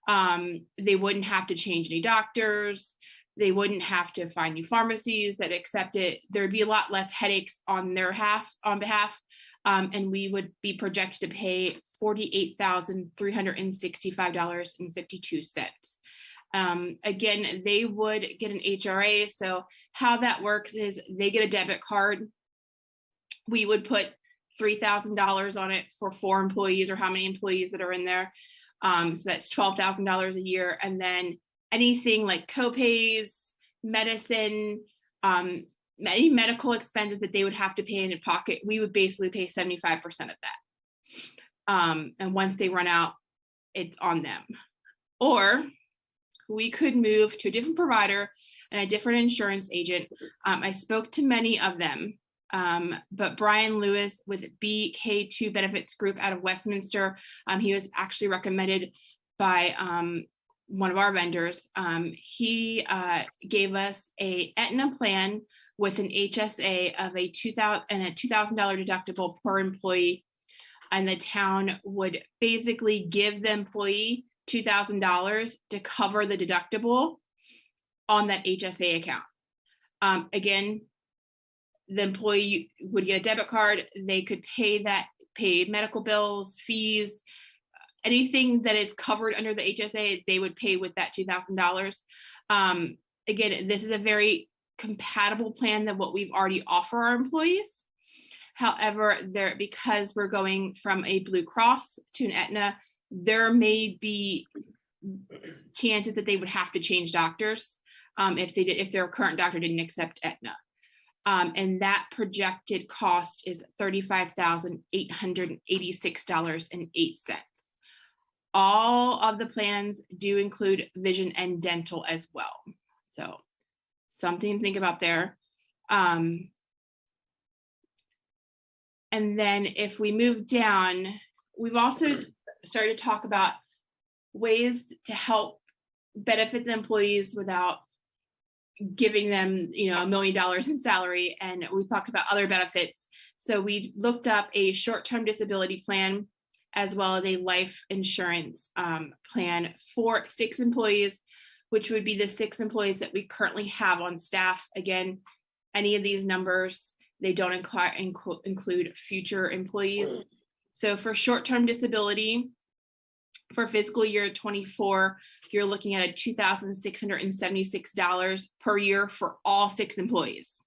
They wouldn't have to change any doctors. They wouldn't have to find new pharmacies that accept it. There'd be a lot less headaches on their behalf, and we would be projected to pay $48,365.52. Again, they would get an HRA. So how that works is they get a debit card. We would put $3,000 on it for 4 employees or how many employees that are in there. So that's $12,000 a year. And then anything like copays, medicine, any medical expenses that they would have to pay in pocket, we would basically pay 75% of that. And once they run out, it's on them. Or we could move to a different provider and a different insurance agent. I spoke to many of them, but Brian Lewis with BK2 Benefits Group out of Westminster, he was actually recommended by one of our vendors. He gave us a Aetna plan with an HSA of a $2,000 deductible per employee, and the town would basically give the employee $2,000 to cover the deductible on that HSA account. Again, the employee would get a debit card. They could pay medical bills, fees, anything that is covered under the HSA, they would pay with that $2,000. Again, this is a very compatible plan than what we've already offer our employees. However, because we're going from a Blue Cross to an Aetna, there may be chances that they would have to change doctors if their current doctor didn't accept Aetna. And that projected cost is $35,886.08. All of the plans do include vision and dental as well. So something to think about there. And then if we move down, we've also started to talk about ways to help benefit the employees without giving them, $1 million in salary. And we talked about other benefits. So we looked up a short-term disability plan as well as a life insurance plan for 6 employees, which would be the 6 employees that we currently have on staff. Again, any of these numbers, they don't include future employees. So for short-term disability, for fiscal year 24, you're looking at a $2,676 per year for all 6 employees.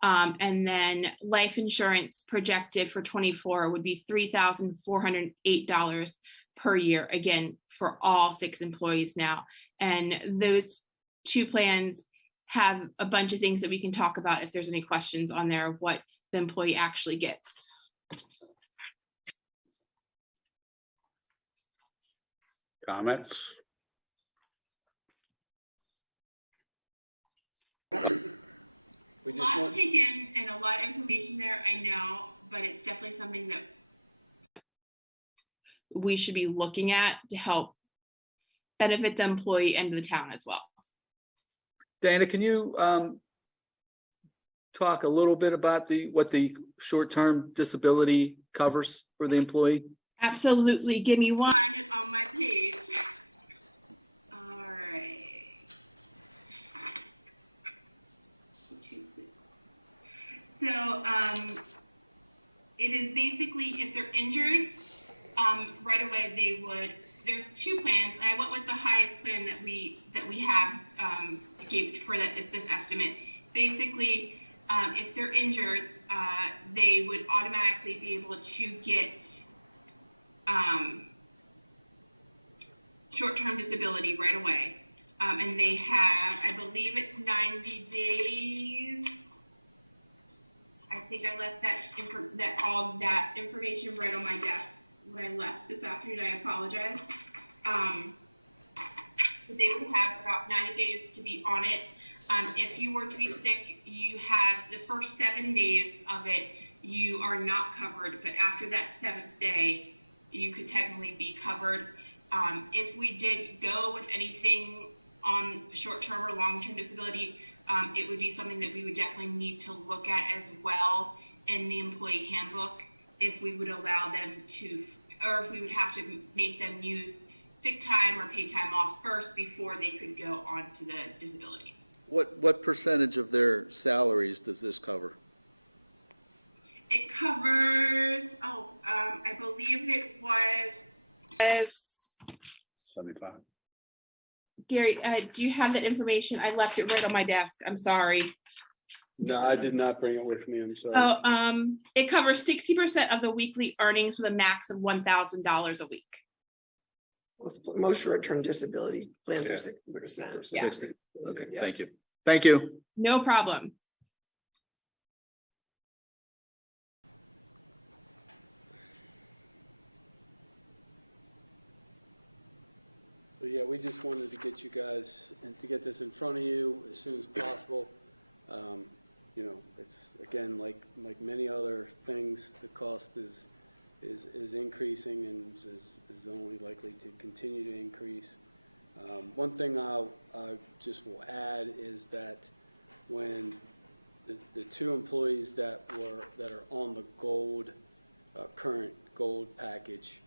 And then life insurance projected for 24 would be $3,408 per year, again, for all 6 employees now. And those 2 plans have a bunch of things that we can talk about if there's any questions on there of what the employee actually gets. Comments? We just Lots want, to take in and a lot of information there, I know, but it's definitely something that we should be looking at to help benefit the employee and the town as well. Dana, can you talk a little bit about what the short-term disability covers for the employee? Absolutely. Give me one. Find it on my page. All right. So it is basically if they're injured, right away they would. There's 2 plans. I went with the highest plan that we have gave for this estimate. Basically, if they're injured, they would automatically be able to get short-term disability right away. And they have, I believe it's 90 days. I think I left all that information right on my desk when I left this afternoon. I apologize. But they would have about 90 days to be on it. If you were to be sick, you have the first 7 days of it, you are not covered, but after that 7th day, you could technically be covered. If we did go with anything on short-term or long-term disability, it would be something that we would definitely need to look at as well in the employee handbook, if we would allow them to, or if we would have to make them use sick time or pay time off first before they could go on to the disability. What percentage of their salaries does this cover? It covers, I believe it was 75. Gary, do you have that information? I left it right on my desk. I'm sorry. No, I did not bring it with me, I'm sorry. Oh, it covers 60% of the weekly earnings with a max of $1,000 a week. Most short-term disability plans Yeah. are 60%. Yeah. 60. Okay, yeah. Thank you. Thank you. No problem. So, yeah, we just wanted to get you guys, and to get this in front of you as soon as possible. You know, it's, again, like many other things, the cost is increasing and is only likely to continue to increase. One thing I just will add is that when the two employees that are on the gold, current gold package,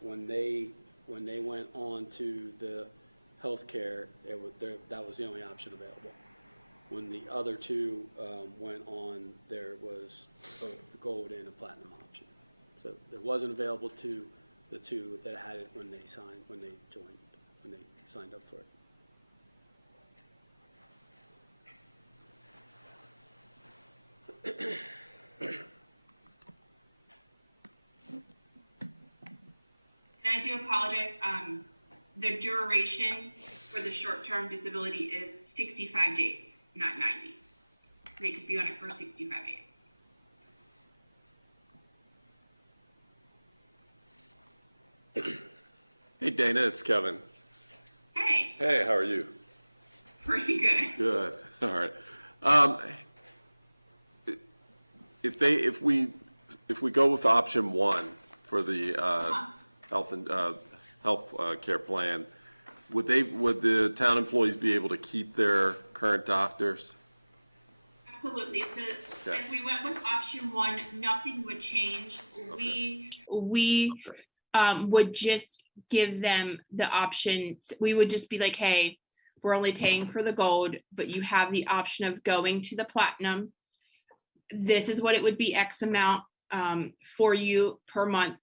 when they went on to the healthcare, that was the only option available. When the other two went on, there was both the gold and a platinum option. So it wasn't available to the two that had it when they signed up for it. And I do apologize. The duration for the short-term disability is 65 days, not 90. They could be on it for 65 days. Hey, Dana, it's Kevin. Hey, Hey, how are you? pretty good. Good, all right. If we go with option one for the health care plan, would the town employees be able to keep their current doctors? Absolutely. So Okay. if we went with option one, nothing would change. Okay. We would just give them the option. We would just be like, hey, we're only paying for the gold, but you have the option of going to the platinum. This is what it would be, X amount for you per month.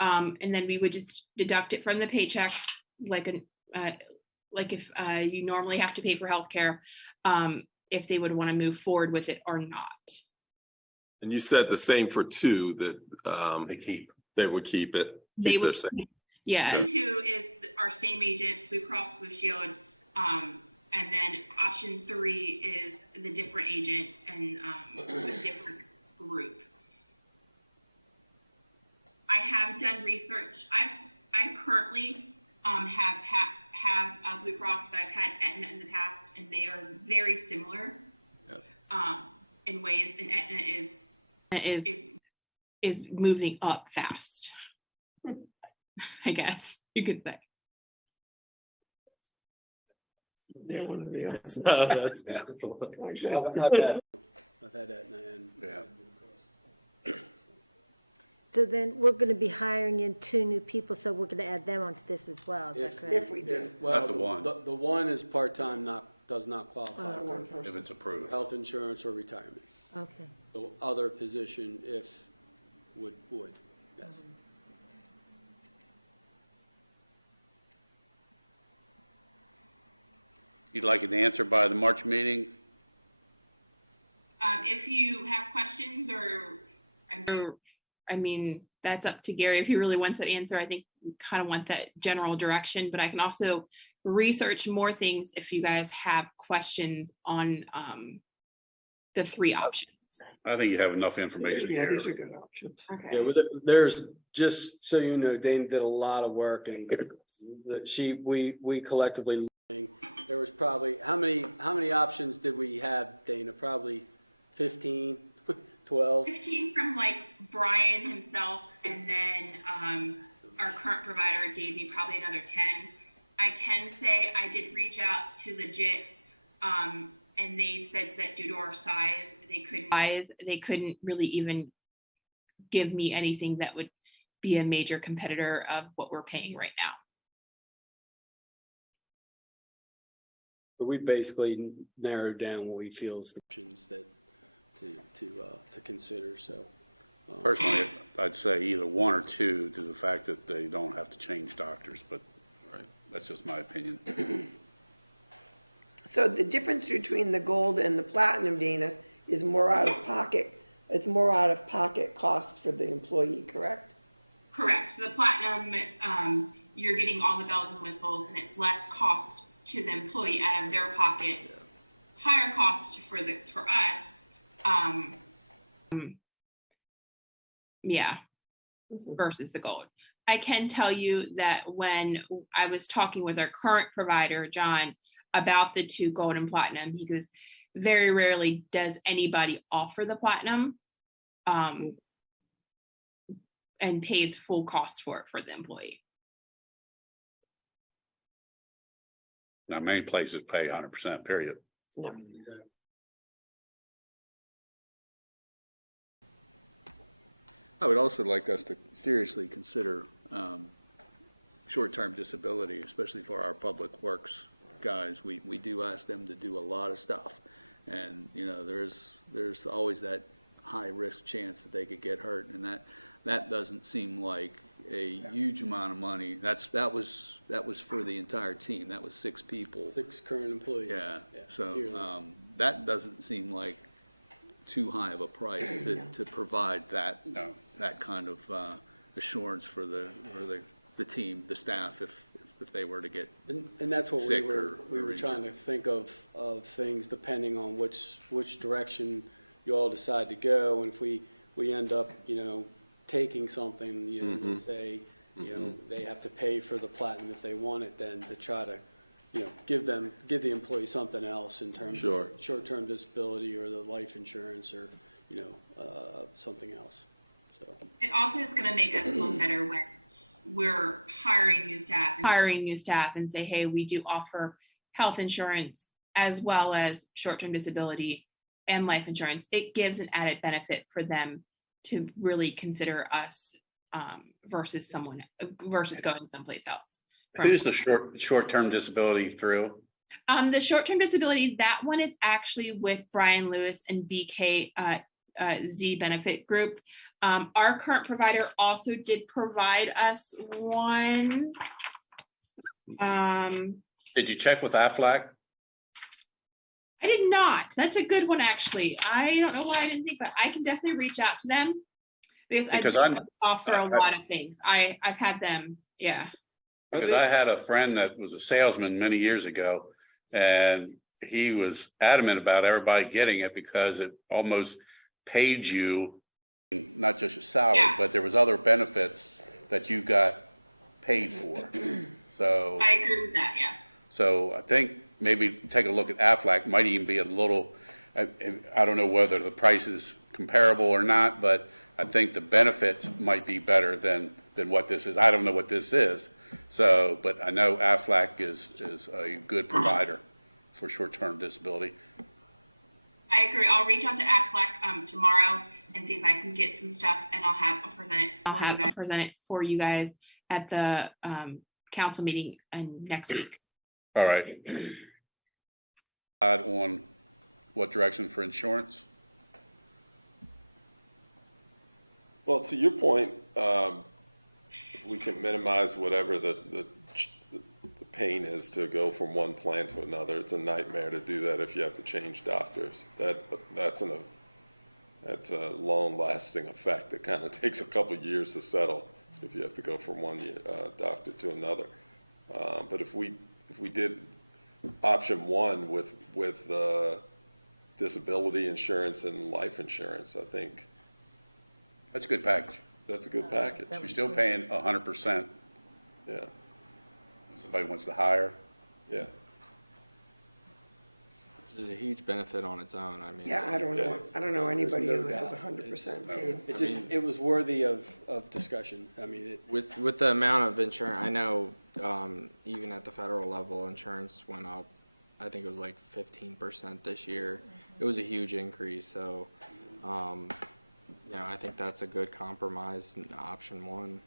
And then we would just deduct it from the paycheck, like if you normally have to pay for healthcare, if they would want to move forward with it or not. And you said the same for two, that they would keep it. They would, their same. yeah. Okay. And two is our same agent, Blue Cross Blue Shield. And then option three is the different agent and a different group. I have done research. I currently have Blue Cross, but I've had Aetna in the past, and they are very similar in ways. And Aetna is moving up fast. I guess you could say. Yeah, one of the That's I've had that, and yeah. So then we're going to be hiring in 2 new people, so we're going to add them onto this as well, is that correct? If we do. well, Not the one. The one is part-time, does not qualify Oh. One for If it's approved. health insurance or retirement. Okay. The other position, if would, yes. You'd like an answer by the March meeting? If you have questions I mean, that's up to Gary. If he really wants that answer, I think we kind of want that general direction, but I can also research more things if you guys have questions on the 3 options. I think you have enough information Yeah, here. these are good options. Okay. Yeah, there's, just so you know, Dane did a lot of work, and we collectively, there was probably, how many options did we have, Dana? Probably 15, 12? 15 from like Brian himself, and then our current provider gave me probably another 10. I can say I did reach out to Legit, and they said that due to our size, they couldn't really even give me anything that would be a major competitor of what we're paying right now. But we basically narrowed down what we feel is the options that to consider, so. Personally, I'd say either 1 or 2 to the fact that they don't have to change doctors, but That's just my opinion. So the difference between the gold and the platinum, Dana, is more out of pocket. It's more out of pocket costs for the employee, correct? Correct. So the platinum, you're getting all the bells and whistles, and it's less cost to the employee out of their pocket, higher cost for us. Versus the gold. I can tell you that when I was talking with our current provider, John, about the two gold and platinum, he goes, very rarely does anybody offer the platinum and pays full cost for it for the employee. Now, many places pay 100%, period. No. I would also like us to seriously consider short-term disability, especially for our public works guys. We do ask them to do a lot of stuff. And, you know, there's always that high-risk chance that they could get hurt. And that doesn't seem like a huge amount of money. That was for the entire team. That was 6 people. 6 current employees. Yeah. So that doesn't seem like too high of a price to provide that kind of assurance for the team, the staff, if they were to get And that's what sick we were trying to think of things depending on which direction you all decide to go. And if we end up, you know, taking something, you know, let's say, you know, they have to pay for the platinum if they want it, then to try to, you know, give the employee something else in terms of short-term disability or the life insurance or, you know, something else. So it also is going to make us look better when we're hiring new staff and say, hey, we do offer health insurance as well as short-term disability and life insurance. It gives an added benefit for them to really consider us versus going someplace else. Who's the short-term disability through? The short-term disability, that one is actually with Brian Lewis and BK Z Benefit Group. Our current provider also did provide us one. Did you check with Aflac? I did not. That's a good one, actually. I don't know why I didn't think, but I can definitely reach out to them because I offer a lot of things. I've had them, yeah. Because I had a friend that was a salesman many years ago, and he was adamant about everybody getting it because it almost paid you, not just your salary, but there was other benefits that you got paid for. So I agree with that, yeah. So I think maybe take a look at Aflac. Might even be a little, I don't know whether the price is comparable or not, but I think the benefits might be better than what this is. I don't know what this is. So, but I know Aflac is a good provider for short-term disability. I agree. I'll reach out to Aflac tomorrow and see if I can get some stuff, and I'll present it for you guys at the council meeting next week. All right. On what direction for insurance? Well, to your point, we can minimize whatever the pain is to go from one plan to another. It's a nightmare to do that if you have to change doctors. That's a long-lasting effect. It kind of takes a couple of years to settle if you have to go from one doctor to another. But if we did option 1 with disability insurance and life insurance, I think that's a good package. That's a good package. You're still paying 100%. Yeah. Somebody wants to hire. Yeah. Which is a huge benefit on its own. I mean. Yeah, I don't know anybody who has 100% paid. It was worthy of discussion. I mean, with the amount of insurance, I know even at the federal level, insurance went up. I think it was like 15% this year. It was a huge increase. So, you know, I think that's a good compromise. Option 1.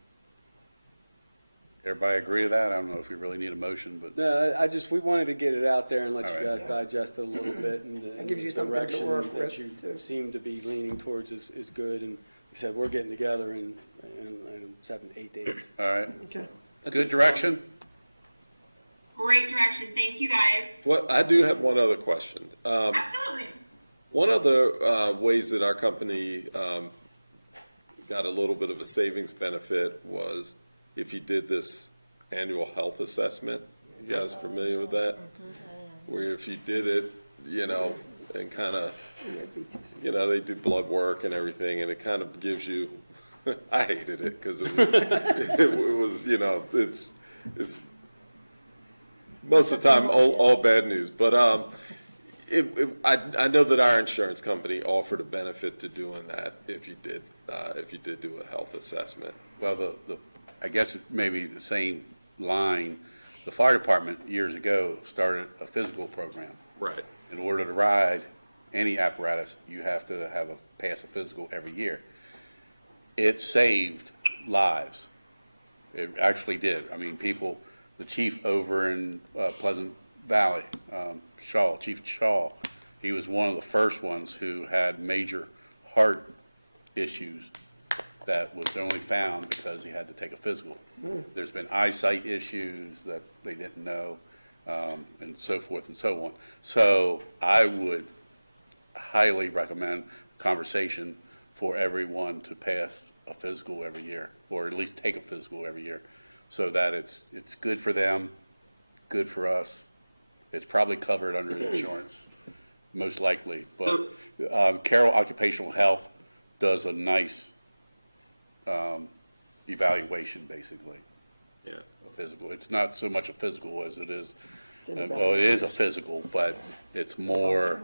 Everybody agree to that? I don't know if you really need a motion, but. No, we wanted to get it out there and let you guys digest it a little bit, and It gives you the something to direction work that with, you too. seem to be leaning towards is good. And like I said, we're getting together in 7-8 days. All right. Okay. Good direction? right direction. Thank you, guys. Well, I do have one other question. Absolutely. One of the ways that our company got a little bit of a savings benefit was if you did this annual health assessment. You guys familiar with that? Where if you did it, you know, and kind of, you know, they do blood work and everything, and it kind of gives you, I hated it because it was, you know, it's most of the time all bad news. But I know that our insurance company offered a benefit to doing that if you did do a health assessment. Well, I guess it may be the same line. The fire department years ago started a physical program. Right. In order to ride any apparatus, you have to pass a physical every year. It saved lives. It actually did. I mean, people, the chief over in Pleasant Valley, Chief Shaw, he was one of the first ones who had major heart issues that was only found because he had to take a physical. There's been eyesight issues that they didn't know, and so forth and so on. So I would highly recommend a conversation for everyone to pass a physical every year, or at least take a physical every year, so that it's good for them, good for us. It's probably covered under insurance, most likely. But Carroll Occupational Health does a nice evaluation, basically. Yeah. A physical. It's not so much a physical as it is. Well, it is a physical, but it's more.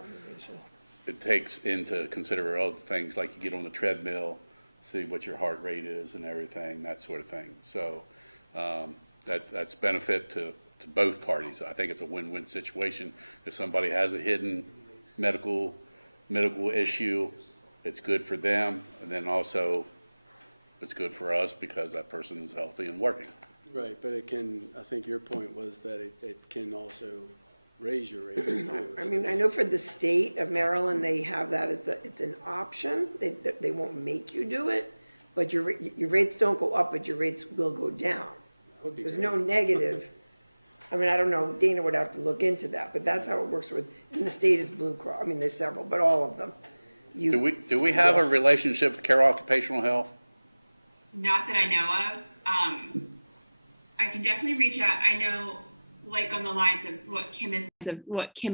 It takes into consider other things, like you get on the treadmill, see what your heart rate is and everything, that sort of thing. So that's benefit to both parties. I think it's a win-win situation. If somebody has a hidden medical issue, it's good for them, and then also it's good for us because that person is healthy and working. Right, but it can, I think your point was that it can also raise your rates too. I mean, I know for the state of Maryland, they have that as it's an option. They won't make you do it, but your rates don't go up, but your rates will go down. There's no negative. I mean, I don't know, Dana would have to look into that, but that's how it works in the state is Blue Cross. I mean, there's several, but all of them. Do we have a relationship with Carroll Occupational Health? Not that I know of. I can definitely reach out. I know, like on the lines of what Kim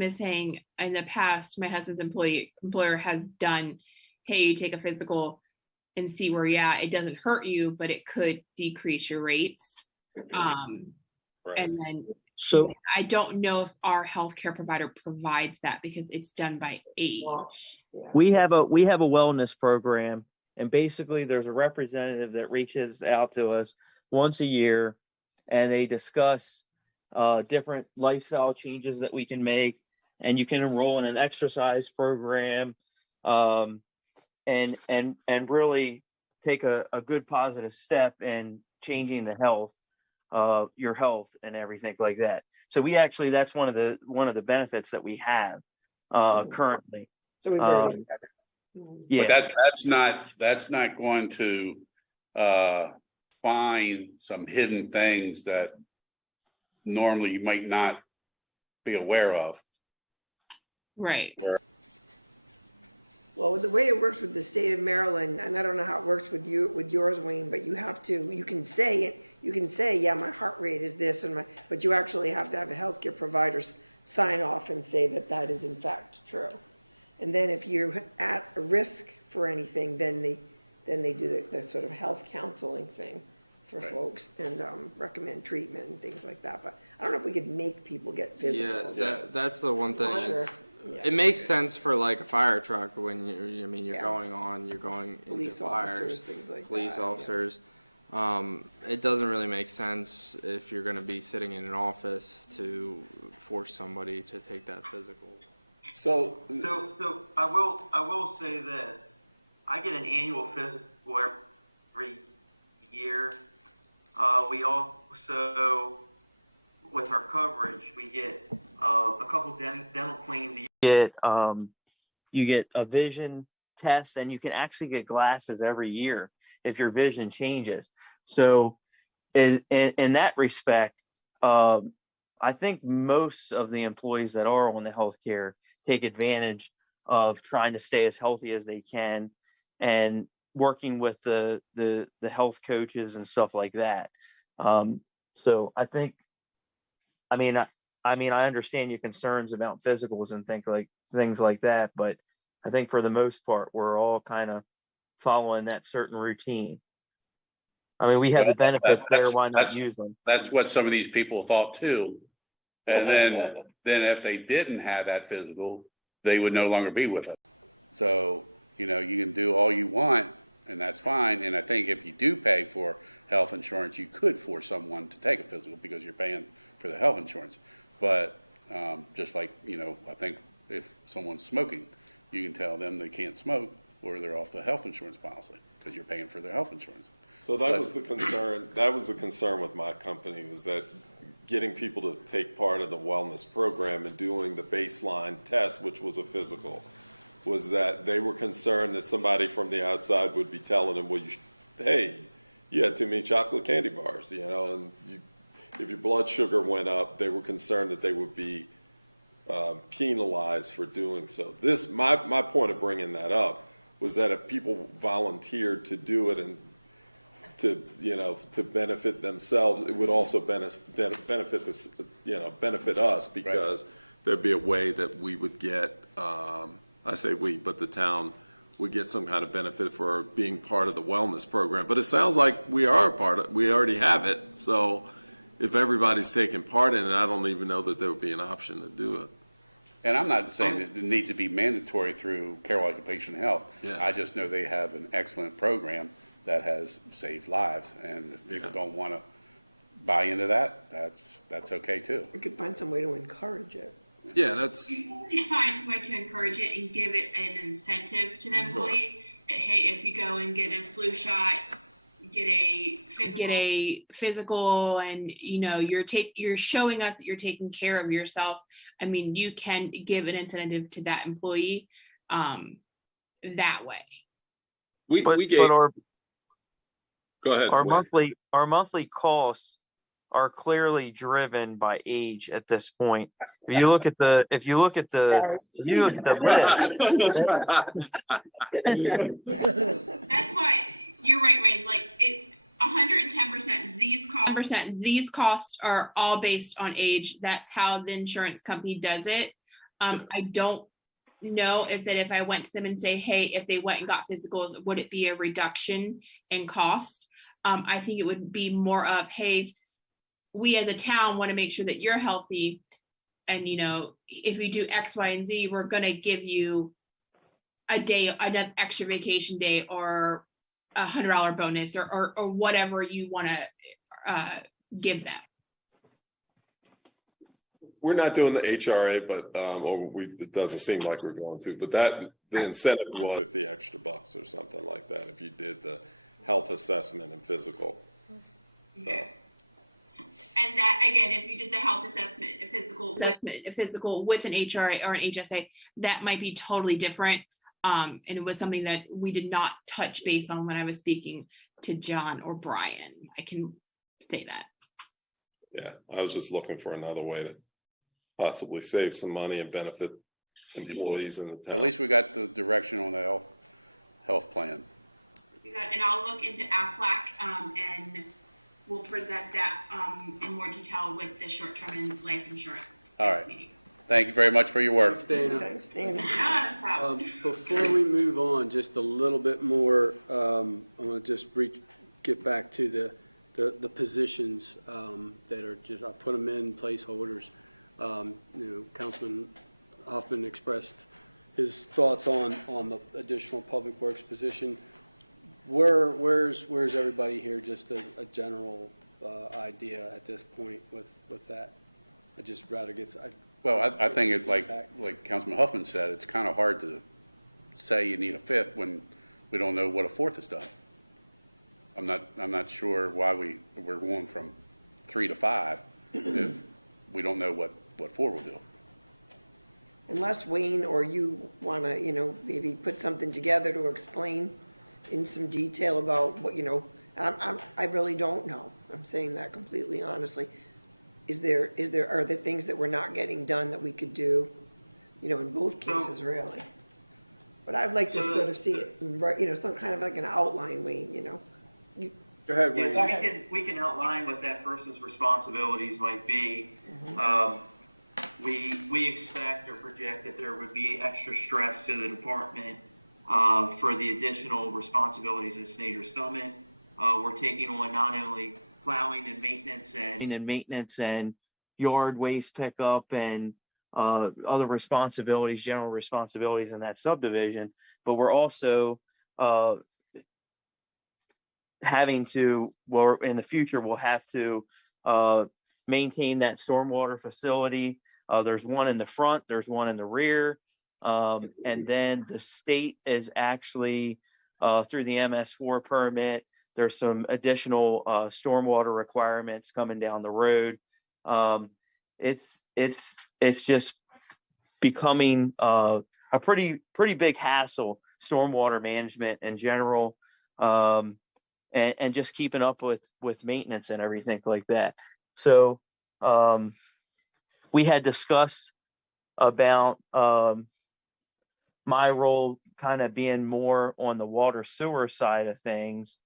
is saying in the past, my husband's employer has done, hey, you take a physical and see where you're at. It doesn't hurt you, but it could decrease your rates. Right. And then So I don't know if our healthcare provider provides that because it's done by age. we have a wellness program, and basically there's a representative that reaches out to us once a year, and they discuss different lifestyle changes that we can make, and you can enroll in an exercise program, and really take a good positive step in changing the health, your health and everything like that. So that's one of the benefits that we have currently. So we've already. Yeah. But that's not going to find some hidden things that normally you might not be aware of. Right. Well, the way it works with the state of Maryland, and I don't know how it works with yours, Wayne, but you can say, yeah, my heart rate is this, but you actually have to have a healthcare provider sign off and say that is in fact true. And then if you're at a risk for anything, then they do the sort of health counseling thing for folks and recommend treatment and things like that. But I don't know if we could make people get physicals. Yeah, that's the one thing. Sure. It makes sense for like a fire truck when you're Yeah. going into Police fires, officers, things like police that, officers. It doesn't really make sense if you're going to be sitting in an office to force somebody to take that physical. So I will say that I get an annual physical every year. We also, with our coverage, we get a couple dental cleans a year. You get a vision test, and you can actually get glasses every year if your vision changes. So in that respect, I think most of the employees that are on the healthcare take advantage of trying to stay as healthy as they can and working with the health coaches and stuff like that. So I think, I understand your concerns about physicals and things like that, but I think for the most part, we're all kind of following that certain routine. I mean, we have the benefits there, why not use them? That's what some of these people thought too. And then if they didn't have that physical, they would no longer be with us. So, you can do all you want and that's fine. And I think if you do pay for health insurance, you could force someone to take a physical because you're paying for the health insurance. But just like, I think if someone's smoking, you can tell them they can't smoke or they're off the health insurance policy because you're paying for their health insurance. So that was the concern. That was the concern with my company, was that getting people to take part of the wellness program and doing the baseline test, which was a physical, was that they were concerned that somebody from the outside would be telling them, well, hey, you had too many chocolate candy bars, and if your blood sugar went up, they were concerned that they would be penalized for doing so. My point of bringing that up was that if people volunteered to do it and to benefit themselves, it would also benefit us, because there'd be a way that we would get, I say we, but the town would get some kind of benefit for being part of the wellness program. But it sounds like we are a part of, we already have it. So if everybody's taking part in it, I don't even know that there would be an option to do it. And I'm not saying that it needs to be mandatory through Carroll Occupation Health. Yeah. I just know they have an excellent program that has saved lives, and if people don't want to buy into that, that's okay too. We could find some way to encourage it. Yeah, that's. You can find some way to encourage it and give it an incentive to the employee. That, hey, if you go and get a flu shot, get a physical, and you're showing us that you're taking care of yourself. I mean, you can give an incentive to that employee that way. We gave. Go ahead. Our monthly costs are clearly driven by age at this point. If you look at the list. That's why you're right, Wayne. Like 110%. These costs are all based on age. That's how the insurance company does it. I don't know if I went to them and say, hey, if they went and got physicals, would it be a reduction in cost? I think it would be more of, hey, we as a town want to make sure that you're healthy. And, if we do X, Y, and Z, we're going to give you another extra vacation day or $100 bonus or whatever you want to give them. We're not doing the HRA, but it doesn't seem like we're going to. But the incentive was $50 extra or something like that if you did the health assessment and physical. So. And that, again, if you did the health assessment, a physical with an HRA or an HSA, that might be totally different. And it was something that we did not touch base on when I was speaking to John or Brian. I can say that. Yeah, I was just looking for another way to possibly save some money and benefit employees in the town. At least we got the direction on the health plan. And I'll look into AFLAC and we'll present that in more detail with the short-term and life insurance. All right. Meeting. Thank you very much for your work. Thanks, Dana. Before we move on, just a little bit more, I'm going to just get back to the positions that are just, I put them in placeholders. Councilman Hoffman expressed his thoughts on the additional public works position. Where's everybody here? Just a general idea at this point with that. I just rather get. I think it like Councilman Huffman said, it's kind of hard to say you need a fifth when we don't know what a fourth has done. I'm not sure why we're going from 3 to 5 if we don't know what 4 will do. Unless Wayne or you want to, maybe put something together to explain in some detail about what, I really don't know. I'm saying that completely honestly. are there things that we're not getting done that we could do, in both cases, really? But I'd like to sort of see it, some kind of like an outline, Wayne. Go ahead, Yeah, Wayne. so we can outline what that person's responsibilities might be. We expect or project that there would be extra stress to the department for the additional responsibilities at Snyder Summit. We're taking on not only plowing and maintenance and yard waste pickup and other responsibilities, general responsibilities in that subdivision, but we're also having to, well, in the future, we'll have to maintain that stormwater facility. There's one in the front, there's one in the rear. And then the state is actually, through the MS4 permit, there's some additional stormwater requirements coming down the road. It's just becoming a pretty big hassle, stormwater management in general. And just keeping up with maintenance and everything like that. So we had discussed about my role kind of being more on the water sewer side of things,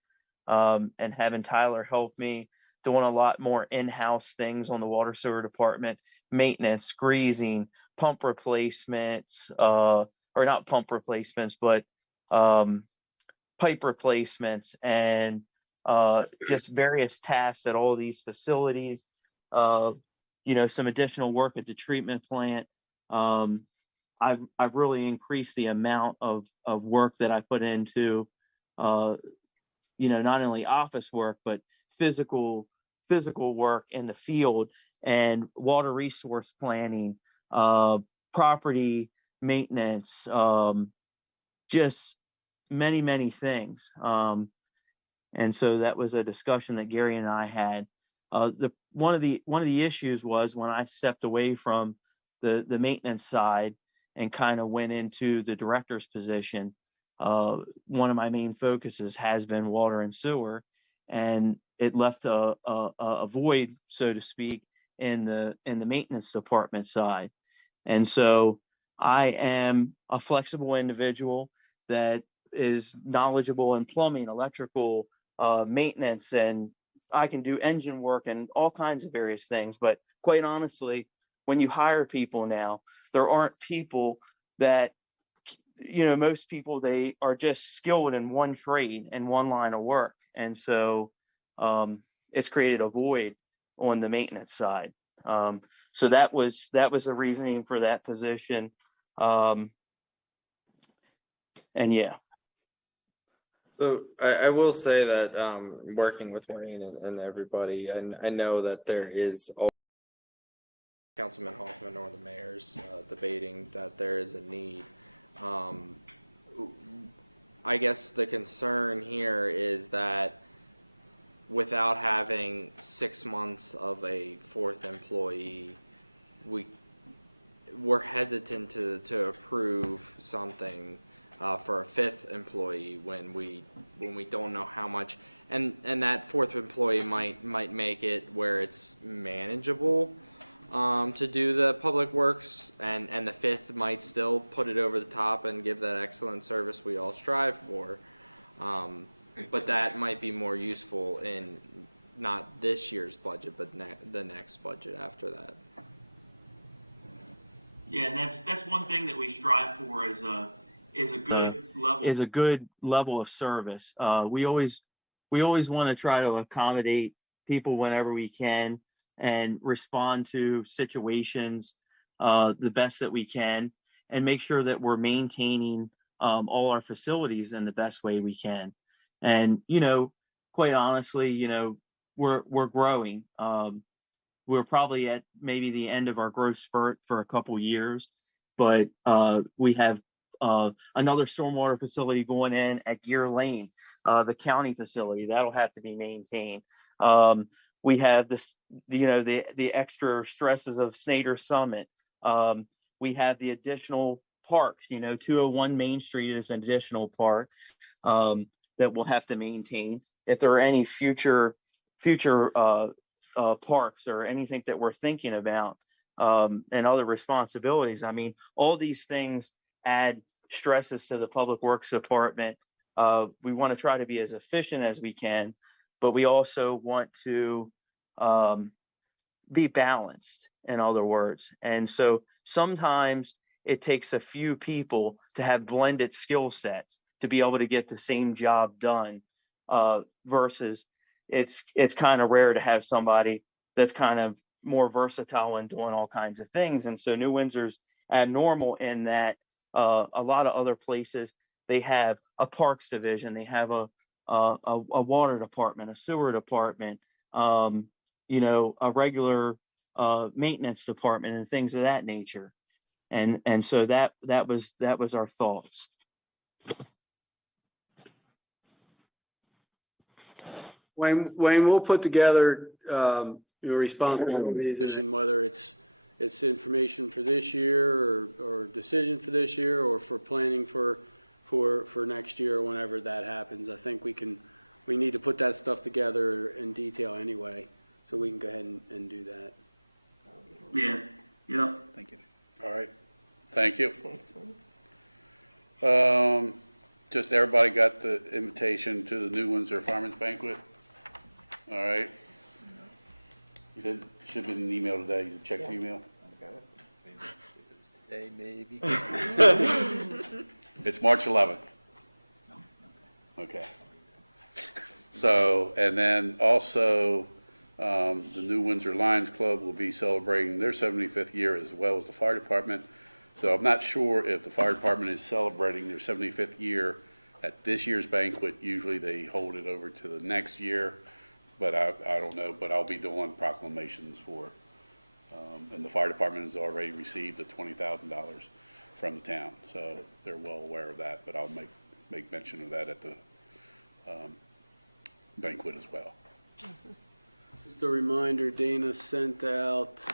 and having Tyler help me doing a lot more in-house things on the water sewer department, maintenance, greasing, pump replacements, or not pump replacements, but pipe replacements, and just various tasks at all of these facilities. Some additional work at the treatment plant. I've really increased the amount of work that I put into, not only office work, but physical work in the field and water resource planning, property maintenance, just many things. And so that was a discussion that Gary and I had. One of the issues was when I stepped away from the maintenance side and kind of went into the director's position. One of my main focuses has been water and sewer, and it left a void, so to speak, in the maintenance department side. And so I am a flexible individual that is knowledgeable in plumbing, electrical, maintenance, and I can do engine work and all kinds of various things. But quite honestly, when you hire people now, there aren't people that, most people, they are just skilled in one trade and one line of work. And so it's created a void on the maintenance side. So that was the reasoning for that position. And yeah. So I will say that working with Wayne and everybody, and I know that there is Councilman Hoffman or the mayor's debating that there is a need. I guess the concern here is that without having 6 months of a fourth employee, we're hesitant to approve something for a fifth employee when we don't know how much, and that fourth employee might make it where it's manageable to do the public works, and the fifth might still put it over the top and give that excellent service we all strive for. But that might be more useful in not this year's budget, but the next budget after that. Yeah, and that's one thing that we strive for is a good level of service. We always want to try to accommodate people whenever we can and respond to situations the best that we can, and make sure that we're maintaining all our facilities in the best way we can. And quite honestly, we're growing. We're probably at maybe the end of our growth spurt for a couple years, but we have another stormwater facility going in at Gear Lane, the county facility that'll have to be maintained. We have this, the extra stresses of Snyder Summit. We have the additional parks. 201 Main Street is an additional park that we'll have to maintain. If there are any future parks or anything that we're thinking about, and other responsibilities. I mean, all these things add stresses to the Public Works Department. We want to try to be as efficient as we can, but we also want to be balanced, in other words. And so sometimes it takes a few people to have blended skill sets to be able to get the same job done, versus it's kind of rare to have somebody that's kind of more versatile and doing all kinds of things. And so New Windsor's abnormal in that a lot of other places, they have a parks division, they have a water department, a sewer department, a regular maintenance department and things of that nature. And so that was our thoughts. Wayne, we'll put together your responsibilities, and whether it's information for this year or decision for this year or for planning for next year or whenever that happens. I think we need to put that stuff together in detail anyway, so we can go ahead and do that. Yeah. Thank you. All right, thank you. Thanks, Wayne. Just everybody got the invitation to the New Windsor Fireman's Banquet? All right. You did, should have been an email today. You check the email? Today, maybe. It's March 11th. Okay. So, and then also, the New Windsor Lions Club will be celebrating their 75th year as well as the fire department. So I'm not sure if the fire department is celebrating their 75th year at this year's banquet. Usually they hold it over to the next year, but I don't know. But I'll be doing proclamations for, and the fire department has already received the $20,000 from the town, so they're well aware of that. But I'll make mention of that at the banquet as well. Just a reminder, Dana sent out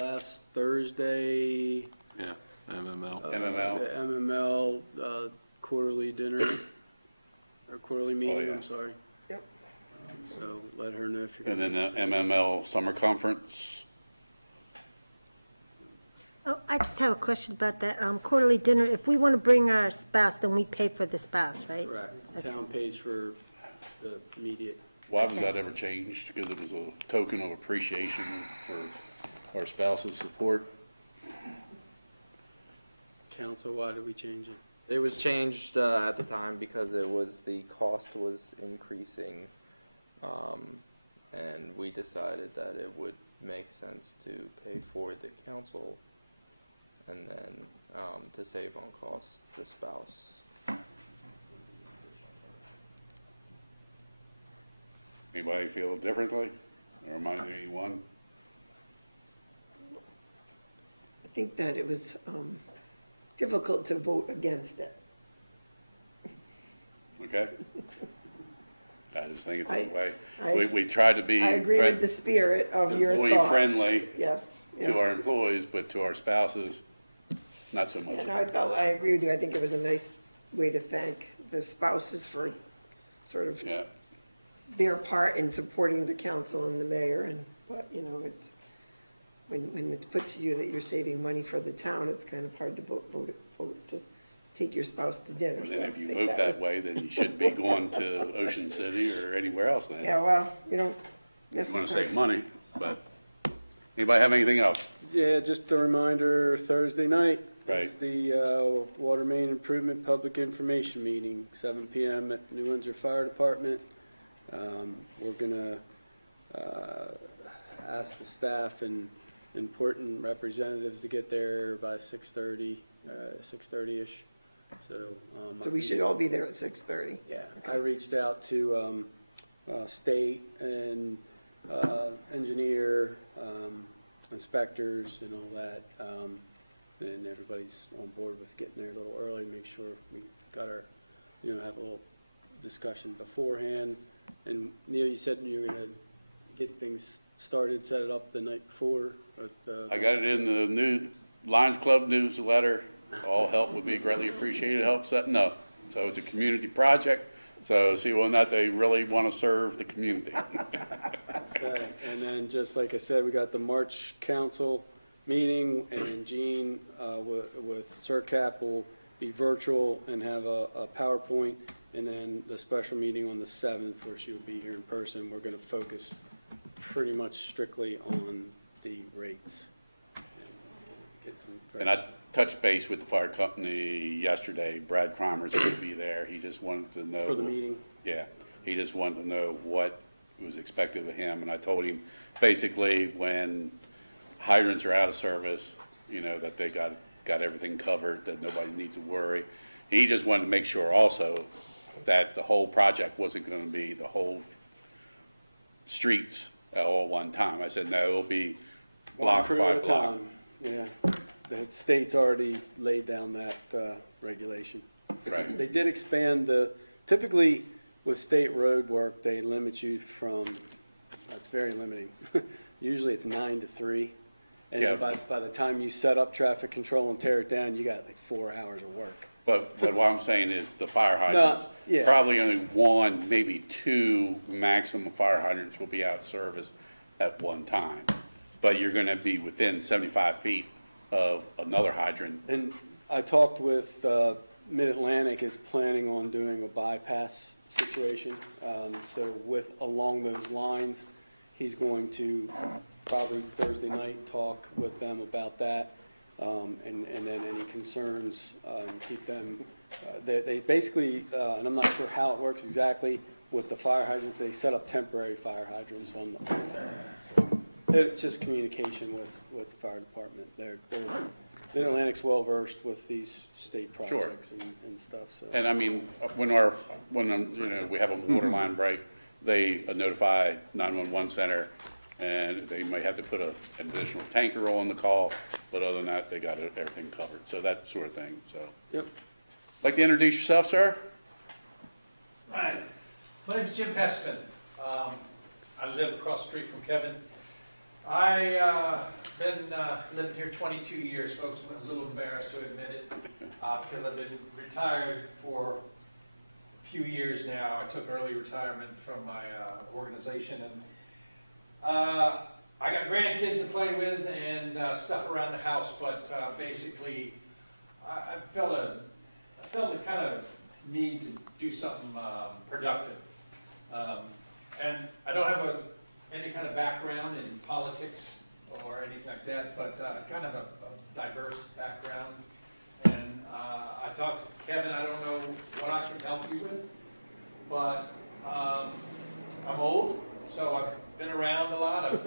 last Thursday. Yeah, MML. MML. The MML quarterly dinner, or quarterly meeting, yeah. I'm sorry. Yep. So let her know if you're. And then the MML summer conference. Oh, I just have a question about that quarterly dinner. If we want to bring our spouse, then we pay for the spouse, right? Correct. Town pays for the immediate. Why was that ever changed? Because it was a token of appreciation for our spouse's support. Council, why did we change it? It was changed at the time because the cost was increasing, and we decided that it would make sense to pay for the council and then to save on cost the spouse. Anybody feel differently? Or am I the only one? I think that it was difficult to vote against it. Okay. I just think it's I- a way. I- We try to be I agree with the spirit of your thoughts. employee friendly Yes, to our yes. employees, but to our spouses, not so much. And I agree with you. I think it was a nice way to thank the spouses for sort of Yeah. their part in supporting the council and the mayor. And, but, it's, when it's put to you that you're saving money for the town, it's kind of hard to vote to take your spouse to dinner. And So then I if you think vote that way, then you shouldn't be going to Ocean City or anywhere else then. Yeah, well, you don't You want to necessarily. save money, but anybody have anything else? Yeah, just a reminder, Thursday night. Right. Is the Water Main Improvement Public Information Meeting, 7 PM at New Windsor Fire Department. We're gonna ask the staff and important representatives to get there by 6:30, 6:30-ish. So. So we should all be there at 6:30. Yeah, I reached out to state and engineer, inspectors and all that. And everybody's on board with getting there a little early, make sure we got our, have a little discussion beforehand. And Neil, you said you were gonna get things started, set it up the night before with the. I got it in the new Lions Club newsletter. All help would be greatly appreciated, help setting up. So it's a community project. So see whether or not they really want to serve the community. Okay, and then just like I said, we got the March council meeting, and Jean with CERCAP will be virtual and have a PowerPoint, and then the special meeting on the 7th where she'll be here in person. We're going to focus pretty much strictly on the rates. Get some And I touched base with the fire company yesterday. Brad Cromer's going to be there. He just wanted to know. For the meeting? Yeah, he just wanted to know what was expected of him, and I told him basically when hydrants are out of service, you know, that they got everything covered, that nobody needs to worry. He just wanted to make sure also that the whole project wasn't going to be the whole streets at all one time. I said, no, it'll be block crew by at a block. time. Yeah, the state's already laid down that regulation. Right. They did expand typically with state road work, they limit you from, that's very limiting. Usually it's 9 to 3. And Yeah. by the time you set up traffic control and tear it down, you got like 4 hours of work. But what I'm saying is the fire hydrants, yeah. probably only one, maybe two maximum fire hydrants will be out of service at one time. But you're gonna be within 75 feet of another hydrant. And I talked with, Mid-Atlantic is planning on doing a bypass situation. So along those lines, he's going to probably Thursday night talk with them about that. And then any concerns, keep them, they basically, and I'm not sure how it works exactly with the fire hydrants, they set up temporary fire hydrants on it's just communication with the fire department. Mid-Atlantic's well-versed with these state projects and stuff, so. And I mean, when we have a water line break, they notify 911 center, and they might have to put an additional tanker on the call, but other than that, they got everything covered. So that sort of thing, so. Yep. Like to introduce yourself, sir? Hi, my name's Jim Hessman. I live across the street from Kevin. I been living here 22 years, folks. I'm a little embarrassed to admit it because I've been retired for a few years now. I took early retirement from my organization, and I got grandkids to play with and stuff around the house. But basically, I felt a kind of need to do something productive, and I don't have any kind of background in politics or anything like that, but kind of a diverse background. And I talked to Kevin. I don't know what I can help you with, but I'm old, so I've been around a lot. I've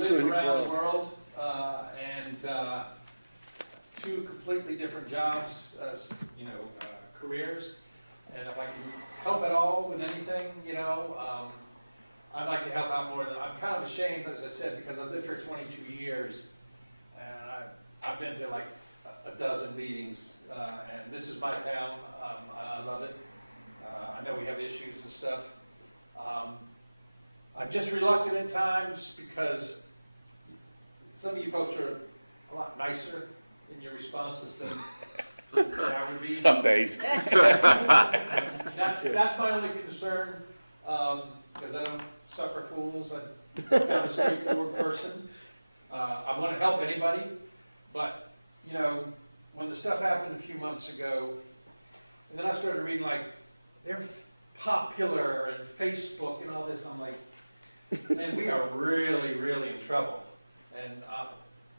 lived around the world, and two completely different jobs, careers. And if I can help at all with anything, I'd like to help out more than, I'm kind of ashamed, as I said, because I've lived here 22 years, and I've been to like a dozen meetings, and this is my town. I love it. I know we have issues and stuff. I'm just reluctant at times because some of you folks are a lot nicer in your responses than I would be. Some days. That's my only concern, because I don't suffer fools. I'm kind of a straightforward person. I want to help anybody, but, when the stuff happened a few months ago, and then I started reading, like, they're popular and Facebook and all this, I'm like, man, we are really, really in trouble. And,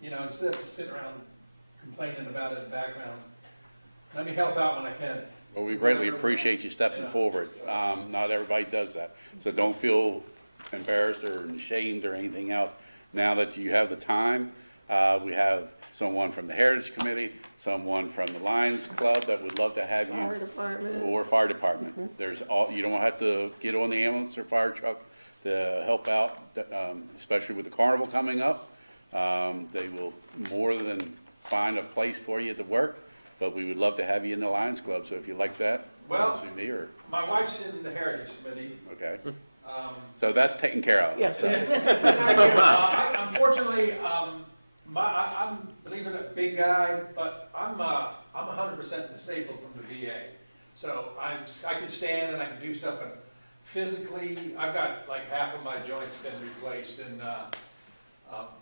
instead of sitting around complaining about it in the background, let me help out when I can. Well, we greatly appreciate you stepping forward. Not everybody does that. So don't feel embarrassed or ashamed or anything else. Now that you have the time, we have someone from the Heritage Committee, someone from the Lions Club that would love to have you. Fire department. Or fire department. There's you don't have to get on the ambulance or fire truck to help out, especially with the carnival coming up. They will more than find a place for you to work. But we would love to have you in the Lions Club, so if you like that, Well, see me or. my wife's in the Heritage Committee. Okay. So that's taken care of. Yes, sir. Unfortunately, I'm, believe it or not, a big guy, but I'm 100% disabled from the VA. So I can stand and I can do stuff, but physically, I've got like half of my joints been replaced, and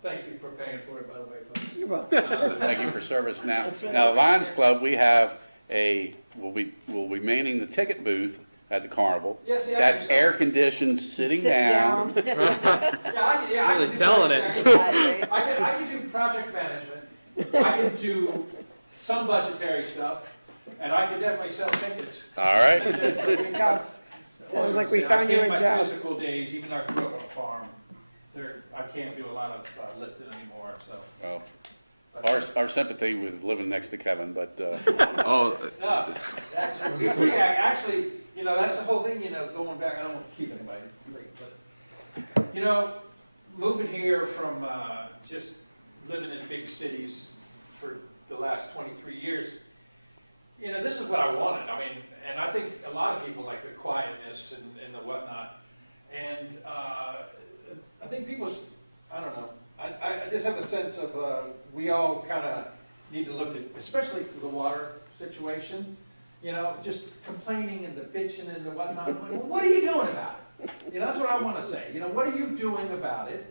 thank you for paying for it, by the way, folks. You're welcome. Thank you for service. Now, That's right. now the Lions Club, we have we'll be manning the ticket booth at the carnival. Yeah, see, I That's can- air conditioned, sitting Sit down. down. I Really can do selling project it. management. I can do project management. I can do some budgetary stuff, and I can definitely sell tickets. All right. Sounds like we found you a My job. physical days, even though I grew up on a farm, I can't do a lot of lifting anymore, so. Well, our sympathy with living next to Kevin, but Oh, No, we actually, that's the whole thing, going back, I don't want to keep anybody late, but, moving here from just living in big cities for the last 23 years, this is what I wanted. I mean, and I think a lot of people like the quietness and the whatnot. And I think people, I don't know, I just have a sense of we all kind of need to look at, especially for the water situation, just complaining and the bitching and the whatnot. I'm like, well, what are you doing about it? That's what I want to say. What are you doing about it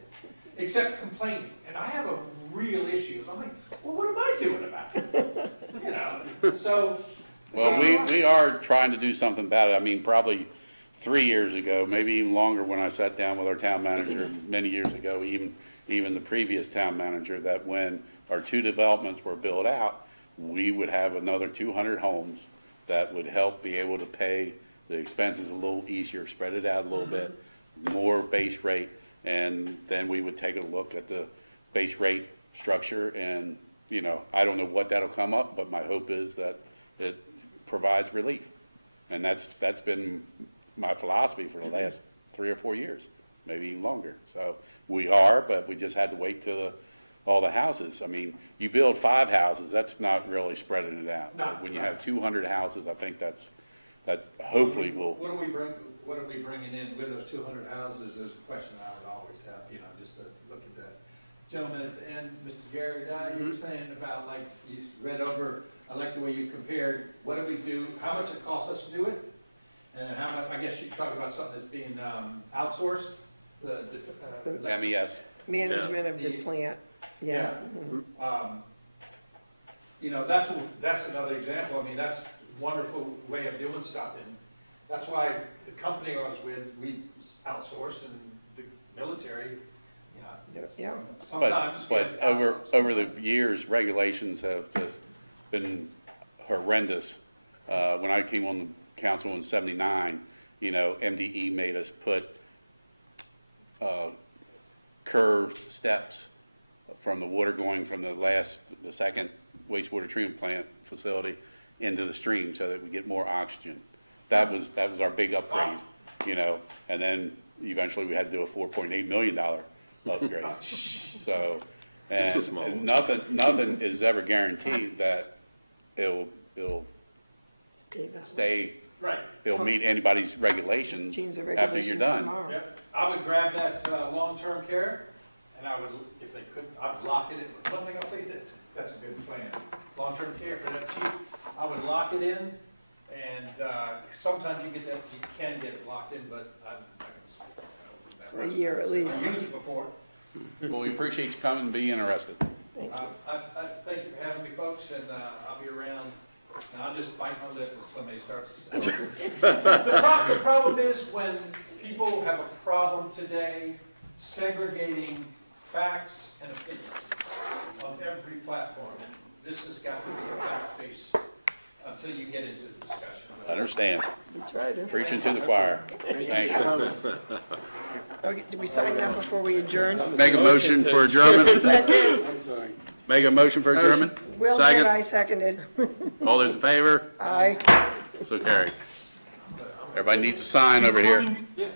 except complaining? And I have a real issue. I'm like, well, what am I doing about it? So. well, we are trying to do something about it. I mean, probably 3 years ago, maybe even longer, when I sat down with our town manager many years ago, even the previous town manager, that when our 2 developments were built out, we would have another 200 homes that would help be able to pay the expenses a little easier, spread it out a little bit, more base rate, and then we would take a look at the base rate structure, and I don't know what that'll come up, but my hope is that it provides relief, and that's been my philosophy for the last 3 or 4 years, maybe even longer. So but we just had to wait till all the houses. I mean, you build 5 houses, that's not really spreading it out. No, When you no. have 200 houses, I think that's hopefully will. What are we bringing in with those 200 houses is a question I would always have, just to look at that. Gentlemen, and Mr. Gary, you were saying about, like, you read over, I like the way you compared, what do we do, how much it costs us to do it? And how much, I guess you talk about something that's being outsourced, the MES. Management of the plant, yeah. That's another example. I mean, that's a wonderful way of doing stuff. And that's why the company I was with, we outsourced, and the military, Yeah. sometimes. But get over outsourced. the years, regulations have just been horrendous. When I came on the council in '79, MDE made us put curved steps from the water going from the second wastewater treatment plant facility into the stream so that we get more oxygen. That was our big upgrade, and then eventually we had to do a $4.8 million upgrade. So, It's a small and one. nothing is ever guaranteed that it'll stay, Right. it'll meet anybody's regulations Change the after you're regulations done. tomorrow. Yep. I would grab that long-term care, and I would, if they could, I would lock it in. One thing I'll say, that's a good plan. Long-term care for that cheap, I would lock it in, and sometimes you can get it locked in, but I'm not gonna speak. For a year at least. I've used it before. Well, we appreciate you coming and being interested. Thank you. I thank you for having me, folks, and I'll be around, and I'll just bite my lip if somebody starts. The problem is when people have a problem today segregating facts and opinions on every platform. And this has got to be a fact-based until you get into the discussion. Understand. We try to. Preaching to the choir. Thank you. Okay, did we sign that before we adjourn? Make a motion for adjournment. Second. I'm sorry. Make a motion for adjournment. Will and Second. I seconded. All those in favor? Aye. So carried. Everybody needs a sign over here. Yeah.